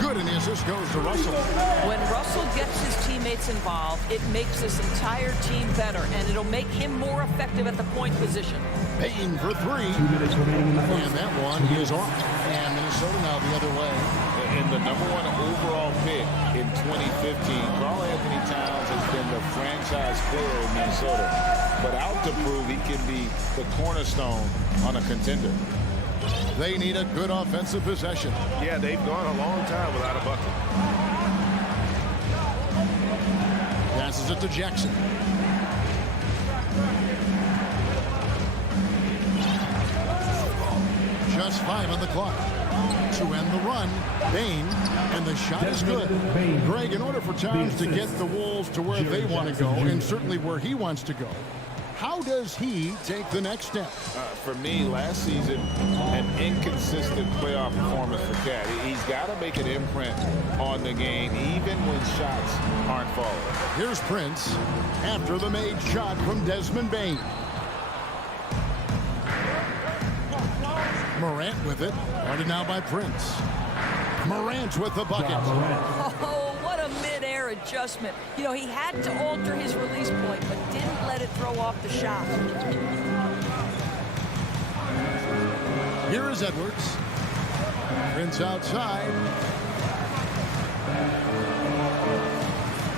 Good, and the assist goes to Russell. When Russell gets his teammates involved, it makes this entire team better, and it'll make him more effective at the point position. Bane for three. And that one is off. And Minnesota now the other way. And the #1 overall pick in 2015, Karl Anthony Towns has been the franchise player in Minnesota, but out to prove he can be the cornerstone on a contender. They need a good offensive possession. Yeah, they've gone a long time without a bucket. Passes it to Jackson. Just 5 on the clock. To end the run, Bane, and the shot is good. Greg, in order for Towns to get the Wolves to where they want to go, and certainly where he wants to go, how does he take the next step? For me, last season, an inconsistent playoff performance for Cat. He's got to make an imprint on the game, even when shots aren't falling. Here's Prince after the made shot from Desmond Bane. Morant with it, guarded now by Prince. Morant with the bucket. Oh, what a mid-air adjustment. You know, he had to alter his release point, but didn't let it throw off the shot. Here is Edwards. Prince outside.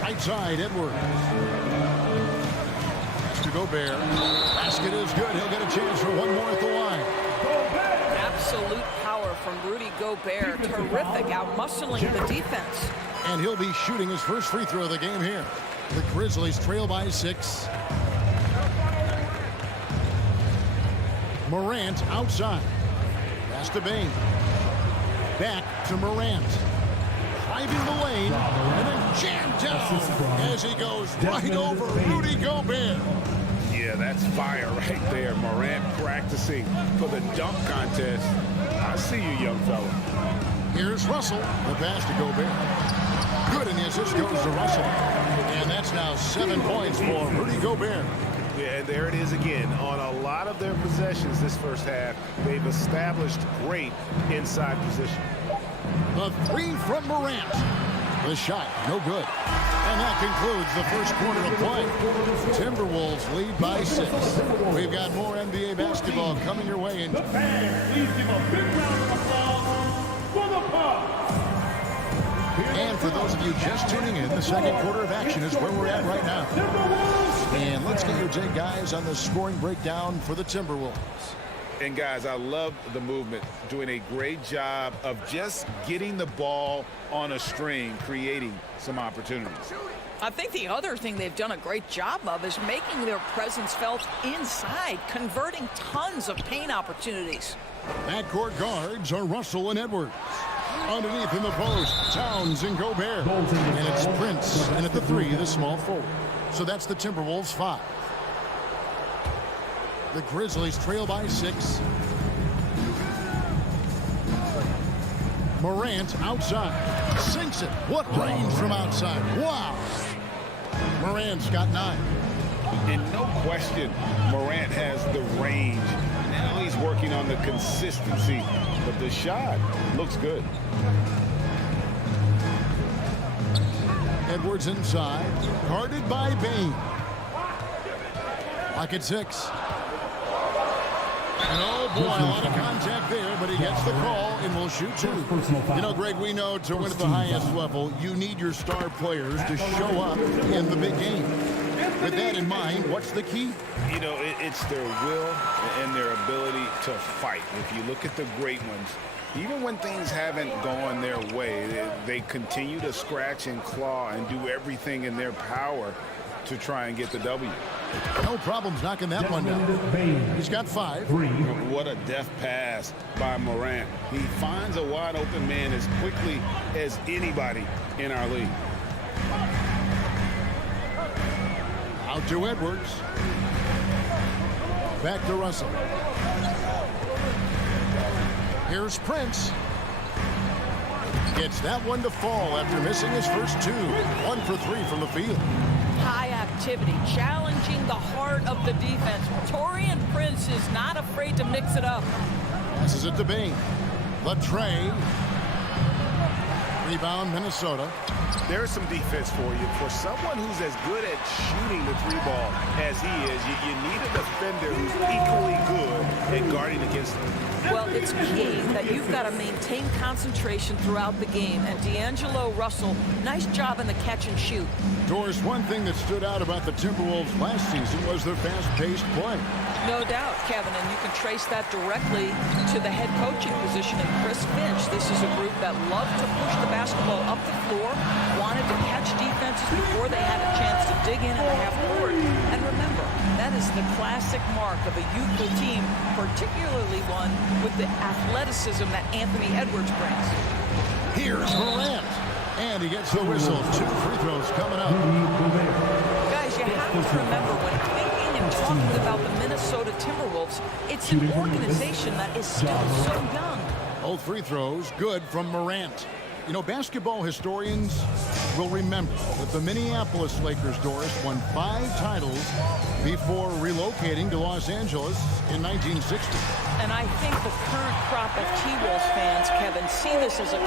Right side, Edwards. Pass to Gobert. Basket is good. He'll get a chance for one more at the line. Absolute power from Rudy Gobert. Terrific, out-muscling the defense. And he'll be shooting his first free throw of the game here. The Grizzlies trail by 6. Morant outside. Pass to Bane. Back to Morant. Driving the lane. And then jammed down as he goes right over Rudy Gobert. Yeah, Yeah, that's fire right there. Morant practicing for the dunk contest. I see you, young fella. Here's Russell. The pass to Gobert. Good, and the assist goes to Russell. And that's now 7 points for Rudy Gobert. Yeah, and there it is again. On a lot of their possessions this first half, they've established great inside position. The three from Morant. The shot, no good. And that concludes the first quarter of play. Timberwolves lead by 6. We've got more NBA basketball coming your way. The fans, please give a big round of applause for the Bucks. And for those of you just tuning in, the second quarter of action is where we're at right now. And let's get your take, guys, on the scoring breakdown for the Timberwolves. And guys, I love the movement, doing a great job of just getting the ball on a string, creating some opportunities. I think the other thing they've done a great job of is making their presence felt inside, converting tons of paint opportunities. Backcourt guards are Russell and Edwards. Underneath in the post, Towns and Gobert. And it's Prince, and at the 3, the small forward. So that's the Timberwolves 5. The Grizzlies trail by 6. Morant outside. Sinks it. What range from outside. Wow. Morant's got 9. And no question, Morant has the range. Now he's working on the consistency, but the shot looks good. Edwards inside. Guarded by Bain. Lock at 6. And oh boy, a lot of contact there, but he gets the call and will shoot 2. You know, Greg, we know to win at the highest level, you need your star players to show up in the big game. With that in mind, what's the key? You know, it's their will and their ability to fight. If you look at the great ones, even when things haven't gone their way, they continue to scratch and claw and do everything in their power to try and get the W. No problems knocking that one down. He's got 5. What a deft pass by Morant. He finds a wide open man as quickly as anybody in our league. Out to Edwards. Back to Russell. Here's Prince. Gets that one to fall after missing his first 2. 1 for 3 from the field. High activity, challenging the heart of the defense. Taurean Prince is not afraid to mix it up. Passes it to Bain. Latrey. Rebound, Minnesota. There's some defense for you. For someone who's as good at shooting the 3-ball as he is, you need a defender who's equally good at guarding against him. Well, it's key that you've got to maintain concentration throughout the game. And D'Angelo Russell, nice job in the catch and shoot. Doris, one thing that stood out about the Timberwolves last season was their fast-paced play. No doubt, Kevin, and you can trace that directly to the head coaching position in Chris Finch. This is a group that loved to push the basketball up the floor, wanted to catch defenses before they had a chance to dig in the half court. And remember, that is the classic mark of a youthful team, particularly one with the athleticism that Anthony Edwards brings. Here's Morant. And he gets the whistle. 2 free throws coming up. Guys, you have to remember when thinking and talking about the Minnesota Timberwolves, it's an organization that is still so young. Both free throws good from Morant. You know, basketball historians will remember that the Minneapolis Lakers, Doris, won 5 titles before relocating to Los Angeles in 1960. And I think the current crop of T-Wolves fans, Kevin, see this as a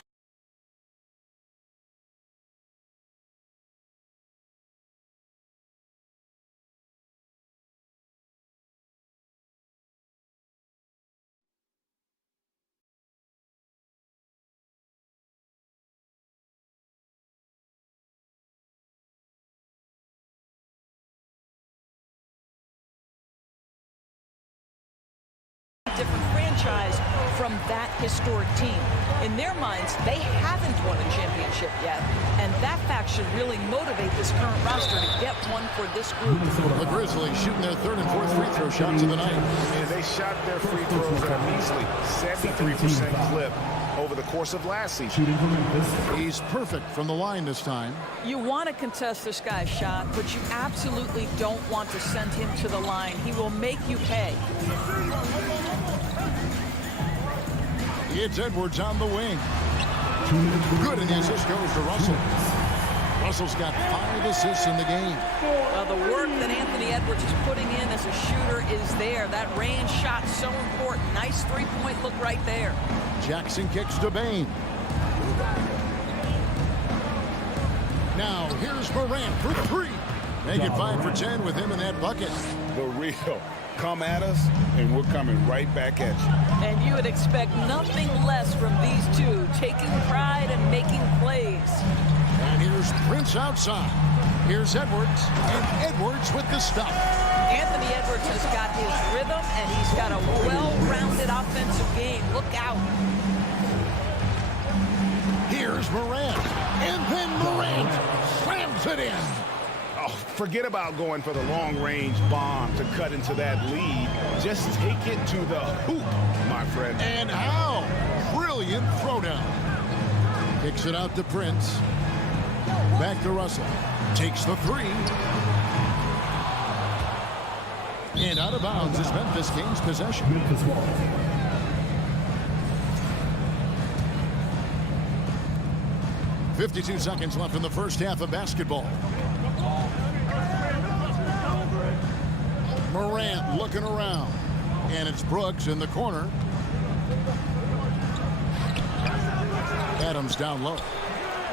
different franchise from that historic team. In their minds, they haven't won a championship yet, and that fact should really motivate this current roster to get one for this group. The Grizzlies shooting their 3rd and 4th free throw shots of the night. And they shot their free throws a measly 53% clip over the course of last season. He's perfect from the line this time. You want to contest this guy's shot, but you absolutely don't want to send him to the line. He will make you pay. It's Edwards on the wing. Good, and the assist goes to Russell. Russell's got 5 assists in the game. Well, the work that Anthony Edwards is putting in as a shooter is there. That range shot so important. Nice three-point look right there. Jackson kicks to Bain. Now, here's Morant for 3. Make it 5 for 10 with him in that bucket. The real. Come at us, and we're coming right back at you. And you would expect nothing less from these two, taking pride and making plays. And here's Prince outside. Here's Edwards, and Edwards with the stop. Anthony Edwards has got his rhythm, and he's got a well-rounded offensive game. Look out. Here's Morant, and then Morant slams it in. Oh, forget about going for the long-range bomb to cut into that lead. Just take it to the hoop, my friend. And how? Brilliant throwdown. Kicks it out to Prince. Back to Russell. Takes the 3. And out of bounds is Memphis Kings possession. 52 seconds left in the first half of basketball. Morant looking around. And it's Brooks in the corner. Adams down low.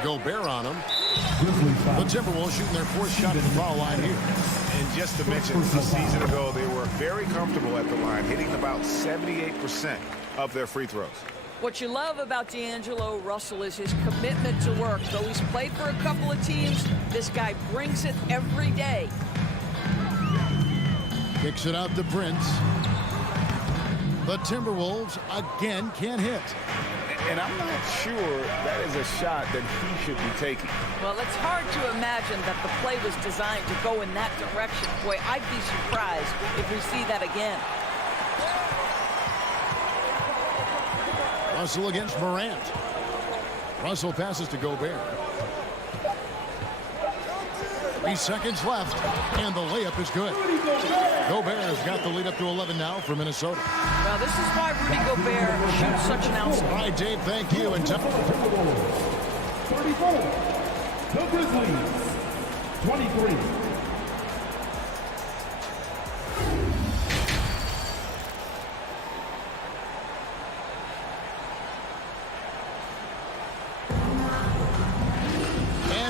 Gobert on him. The Timberwolves shooting their 4th shot at the foul line here. And just to mention, a season ago, they were very comfortable at the line, hitting about 78% of their free throws. What you love about D'Angelo Russell is his commitment to work. Though he's played for a couple of teams, this guy brings it every day. Kicks it out to Prince. The Timberwolves again can't hit. And I'm not sure that is a shot that he should be taking. Well, it's hard to imagine that the play was designed to go in that direction. Boy, I'd be surprised if we see that again. Russell against Morant. Russell passes to Gobert. 3 seconds left, and the layup is good. Gobert has got the lead up to 11 now for Minnesota. Well, this is why Rudy Gobert shoots such an outstanding. All right, Dave, thank you. And 34, the Grizzlies, 23.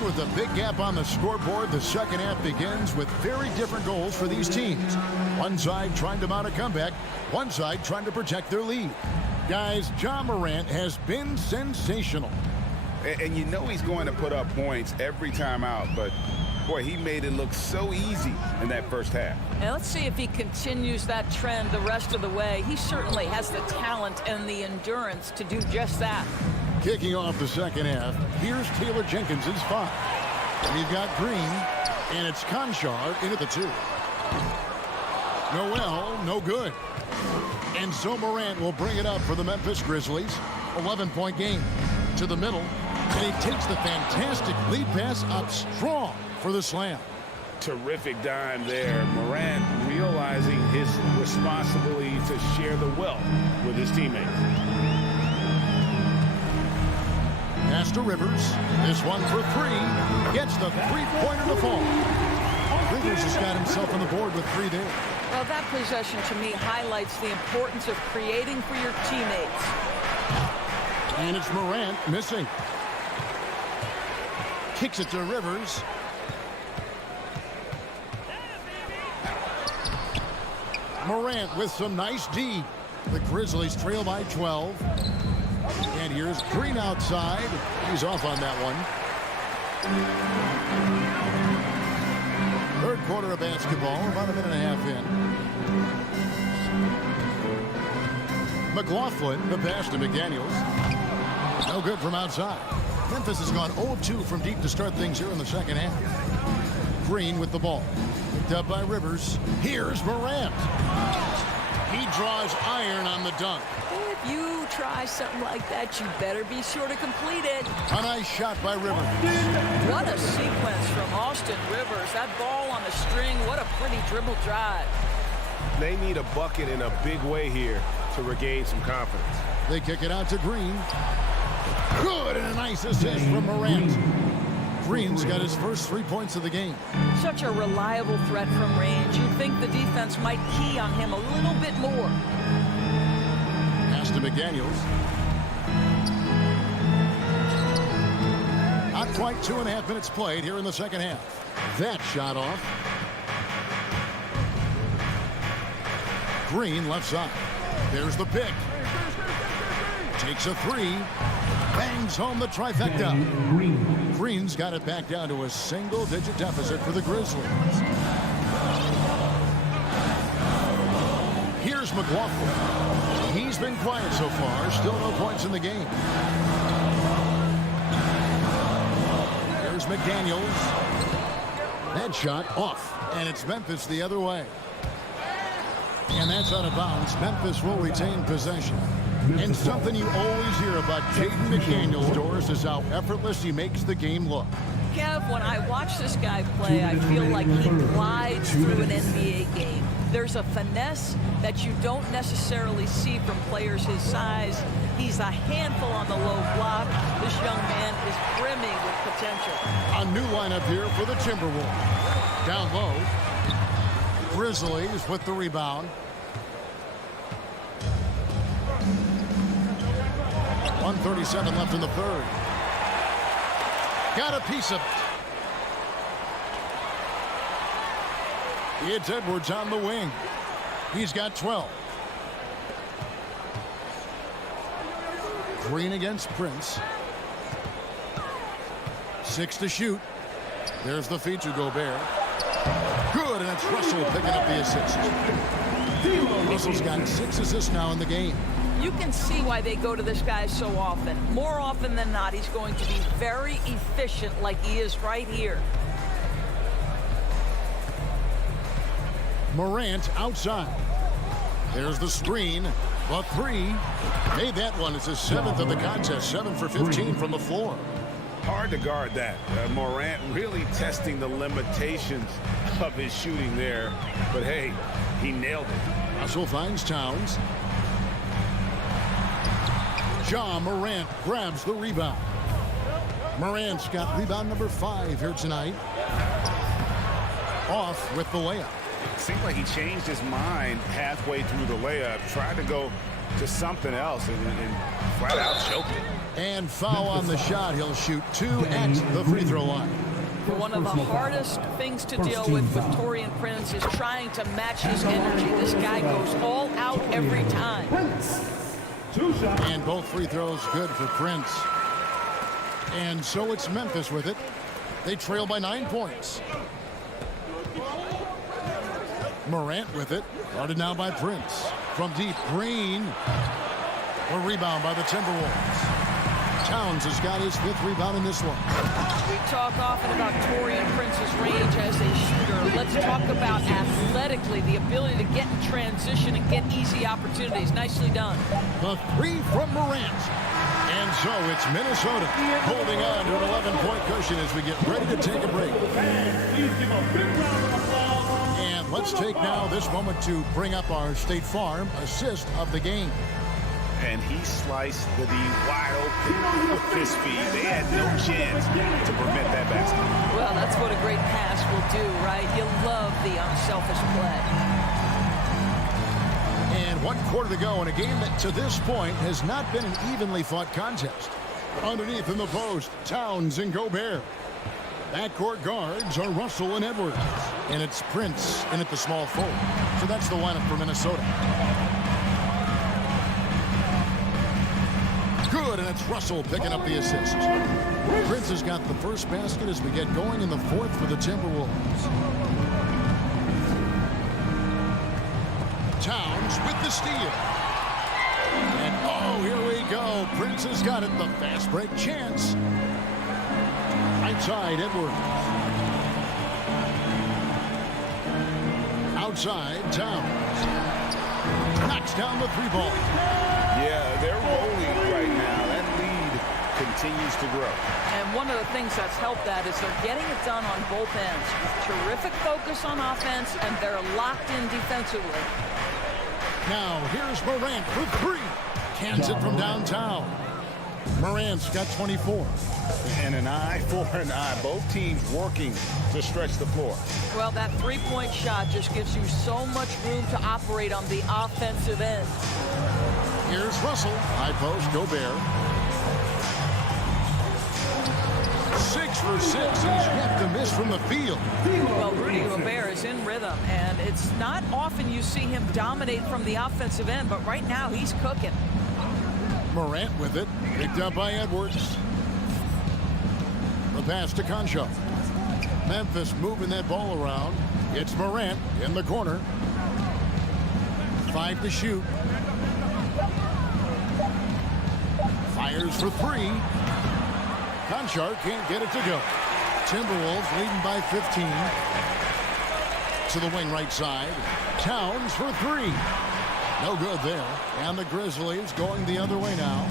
With a big gap on the scoreboard, the second half begins with very different goals for these teams. One side trying to mount a comeback, one side trying to protect their lead. Guys, Ja Morant has been sensational. And you know he's going to put up points every time out, but boy, he made it look so easy in that first half. Now let's see if he continues that trend the rest of the way. He certainly has the talent and the endurance to do just that. Kicking off the second half, here's Taylor Jenkins' 5. And you've got Green, and it's Conchar into the 2. Noel, no good. And so Morant will bring it up for the Memphis Grizzlies. 11-point game to the middle, and he takes the fantastic lead pass up strong for the slam. Terrific dime there. Morant realizing his responsibility to share the wealth with his teammates. Pass to Rivers. This one for 3. Gets the three-pointer to fall. Rivers has got himself on the board with 3 there. Well, that possession to me highlights the importance of creating for your teammates. And it's Morant missing. Kicks it to Rivers. Morant with some nice D. The Grizzlies trail by 12. And here's Green outside. He's off on that one. Third quarter of basketball, about a minute and a half in. McLaughlin, the pass to McDaniels. No good from outside. Memphis has gone 0-2 from deep to start things here in the second half. Green with the ball. Picked up by Rivers. Here's Morant. He draws iron on the dunk. If you try something like that, you better be sure to complete it. A nice shot by Rivers. What a sequence from Austin Rivers. That ball on the string, what a pretty dribble drive. They need a bucket in a big way here to regain some confidence. They kick it out to Green. Good, and a nice assist from Morant. Green's got his first 3 points of the game. Such a reliable threat from range. You'd think the defense might key on him a little bit more. Pass to McDaniels. Not quite 2.5 minutes played here in the second half. That shot off. Green left side. There's the pick. Takes a three. Bangs home the trifecta. Green's got it back down to a single-digit deficit for the Grizzlies. Here's McLaughlin. He's been quiet so far. Still no points in the game. There's McDaniels. That shot off. And it's Memphis the other way. And that's out of bounds. Memphis will retain possession. And something you always hear about Jaden McDaniels, Doris, is how effortless he makes the game look. Kev, when I watch this guy play, I feel like he glides through an NBA game. There's a finesse that you don't necessarily see from players his size. He's a handful on the low block. This young man is brimming with potential. A new lineup here for the Timberwolves. Down low. Grizzlies with the rebound. 1:37 left in the third. Got a piece of it. It's Edwards on the wing. He's got 12. Green against Prince. 6 to shoot. There's the feed to Gobert. Good, and it's Russell picking up the assist. Russell's got 6 assists now in the game. You can see why they go to this guy so often. More often than not, he's going to be very efficient like he is right here. Morant outside. There's the screen. A three. Made that one. It's his 7th of the contest. 7 for 15 from the floor. Hard to guard that. Morant really testing the limitations of his shooting there. But hey, he nailed it. Russell finds Towns. Ja Morant grabs the rebound. Morant's got rebound number 5 here tonight. Off with the layup. It seemed like he changed his mind halfway through the layup, tried to go to something else, and flat out choked it. And foul on the shot. He'll shoot 2 at the free throw line. One of the hardest things to deal with Taurean Prince is trying to match his energy. This guy goes all out every time. And both free throws good for Prince. And so it's Memphis with it. They trail by 9 points. Morant with it. Guarded now by Prince. From deep, Green. A rebound by the Timberwolves. Towns has got his 5th rebound in this one. We talk often about Taurean Prince's range as a shooter. Let's talk about athletically, the ability to get in transition and get easy opportunities. Nicely done. The 3 from Morant. And so it's Minnesota holding on to an 11-point cushion as we get ready to take a break. And let's take now this moment to bring up our State Farm assist of the game. And he sliced the D wide open with his feet. They had no chance to prevent that basket. Well, that's what a great pass will do, right? You love the unselfish play. And 1 quarter to go in a game that to this point has not been an evenly fought contest. Underneath in the post, Towns and Gobert. Backcourt guards are Russell and Edwards. And it's Prince in at the small forward. So that's the lineup for Minnesota. Good, and it's Russell picking up the assist. Prince has got the first basket as we get going in the 4th for the Timberwolves. Towns with the steal. And oh, here we go. Prince has got it. The fast break chance. Outside, Edwards. Outside, Towns. knocks down the three ball. Yeah, they're rolling right now. That lead continues to grow. And one of the things that's helped that is they're getting it done on both ends. Terrific focus on offense, and they're locked in defensively. Now, here's Morant for three. Cans it from downtown. Morant's got 24. And an eye for an eye. Both teams working to stretch the floor. Well, that three-point shot just gives you so much room to operate on the offensive end. Here's Russell. High post, Gobert. 6 for 6. He's yet to miss from the field. Well, Rudy Gobert is in rhythm, and it's not often you see him dominate from the offensive end, but right now he's cooking. Morant with it. Picked up by Edwards. The pass to Concho. Memphis moving that ball around. It's Morant in the corner. 5 to shoot. Fires for 3. Conchar can't get it to go. Timberwolves leading by 15. To the wing right side. Towns for 3. No good there. And the Grizzlies going the other way now.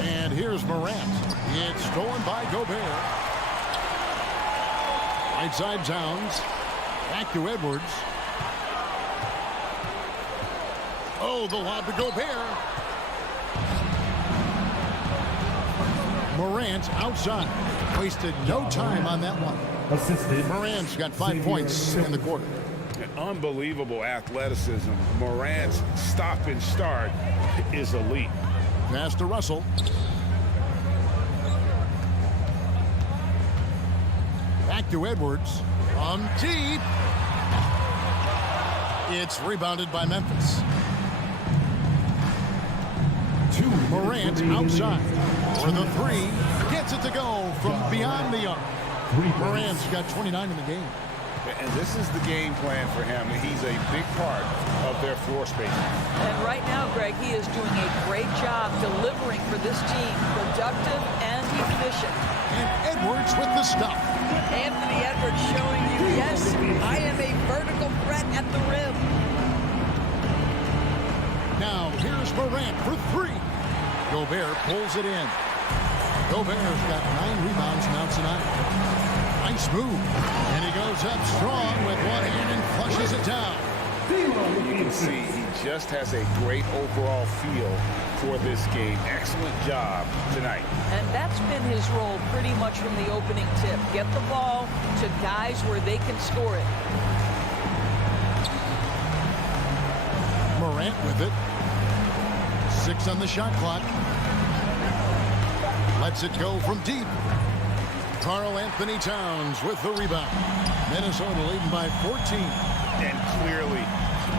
And here's Morant. It's stolen by Gobert. Right side Towns. Back to Edwards. Oh, the lob to Gobert. Morant outside. Wasted no time on that one. Morant's got 5 points in the quarter. Unbelievable athleticism. Morant's stop and start is elite. Pass to Russell. Back to Edwards. From deep. It's rebounded by Memphis. Morant outside for the 3. Gets it to go from beyond the arc. Morant's got 29 in the game. And this is the game plan for him. He's a big part of their floor space. And right now, Greg, he is doing a great job delivering for this team. Productive and efficient. And Edwards with the stop. Anthony Edwards showing you, yes, I am a vertical threat at the rim. Now, here's Morant for 3. Gobert pulls it in. Gobert's got 9 rebounds now tonight. Nice move. And he goes up strong with one hand and flushes it down. You can see he just has a great overall feel for this game. Excellent job tonight. And that's been his role pretty much from the opening tip. Get the ball to guys where they can score it. Morant with it. 6 on the shot clock. Lets it go from deep. Karl Anthony Towns with the rebound. Minnesota leading by 14. And clearly,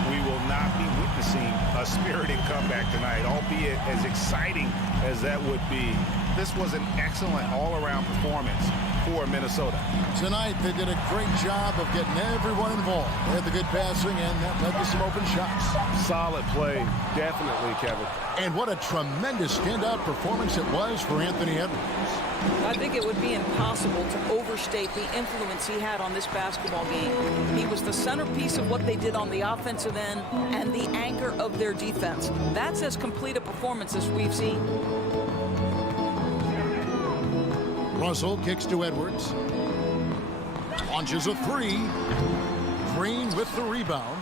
we will not be witnessing a spirited comeback tonight, albeit as exciting as that would be. This was an excellent all-around performance for Minnesota. Tonight, they did a great job of getting everyone involved. They had the good passing, and that led to some open shots. Solid play, definitely, Kevin. And what a tremendous standout performance it was for Anthony Edwards. I think it would be impossible to overstate the influence he had on this basketball game. He was the centerpiece of what they did on the offensive end and the anchor of their defense. That's as complete a performance as we've seen. Russell kicks to Edwards. Launches a 3. Green with the rebound.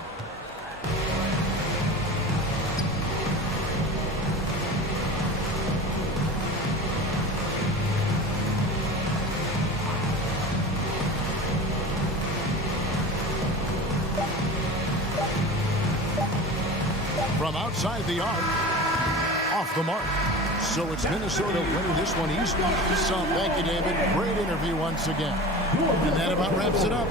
From outside the arc, off the mark. So it's Minnesota winning this one easily. So thank you, David. Great interview once again. And that about wraps it up.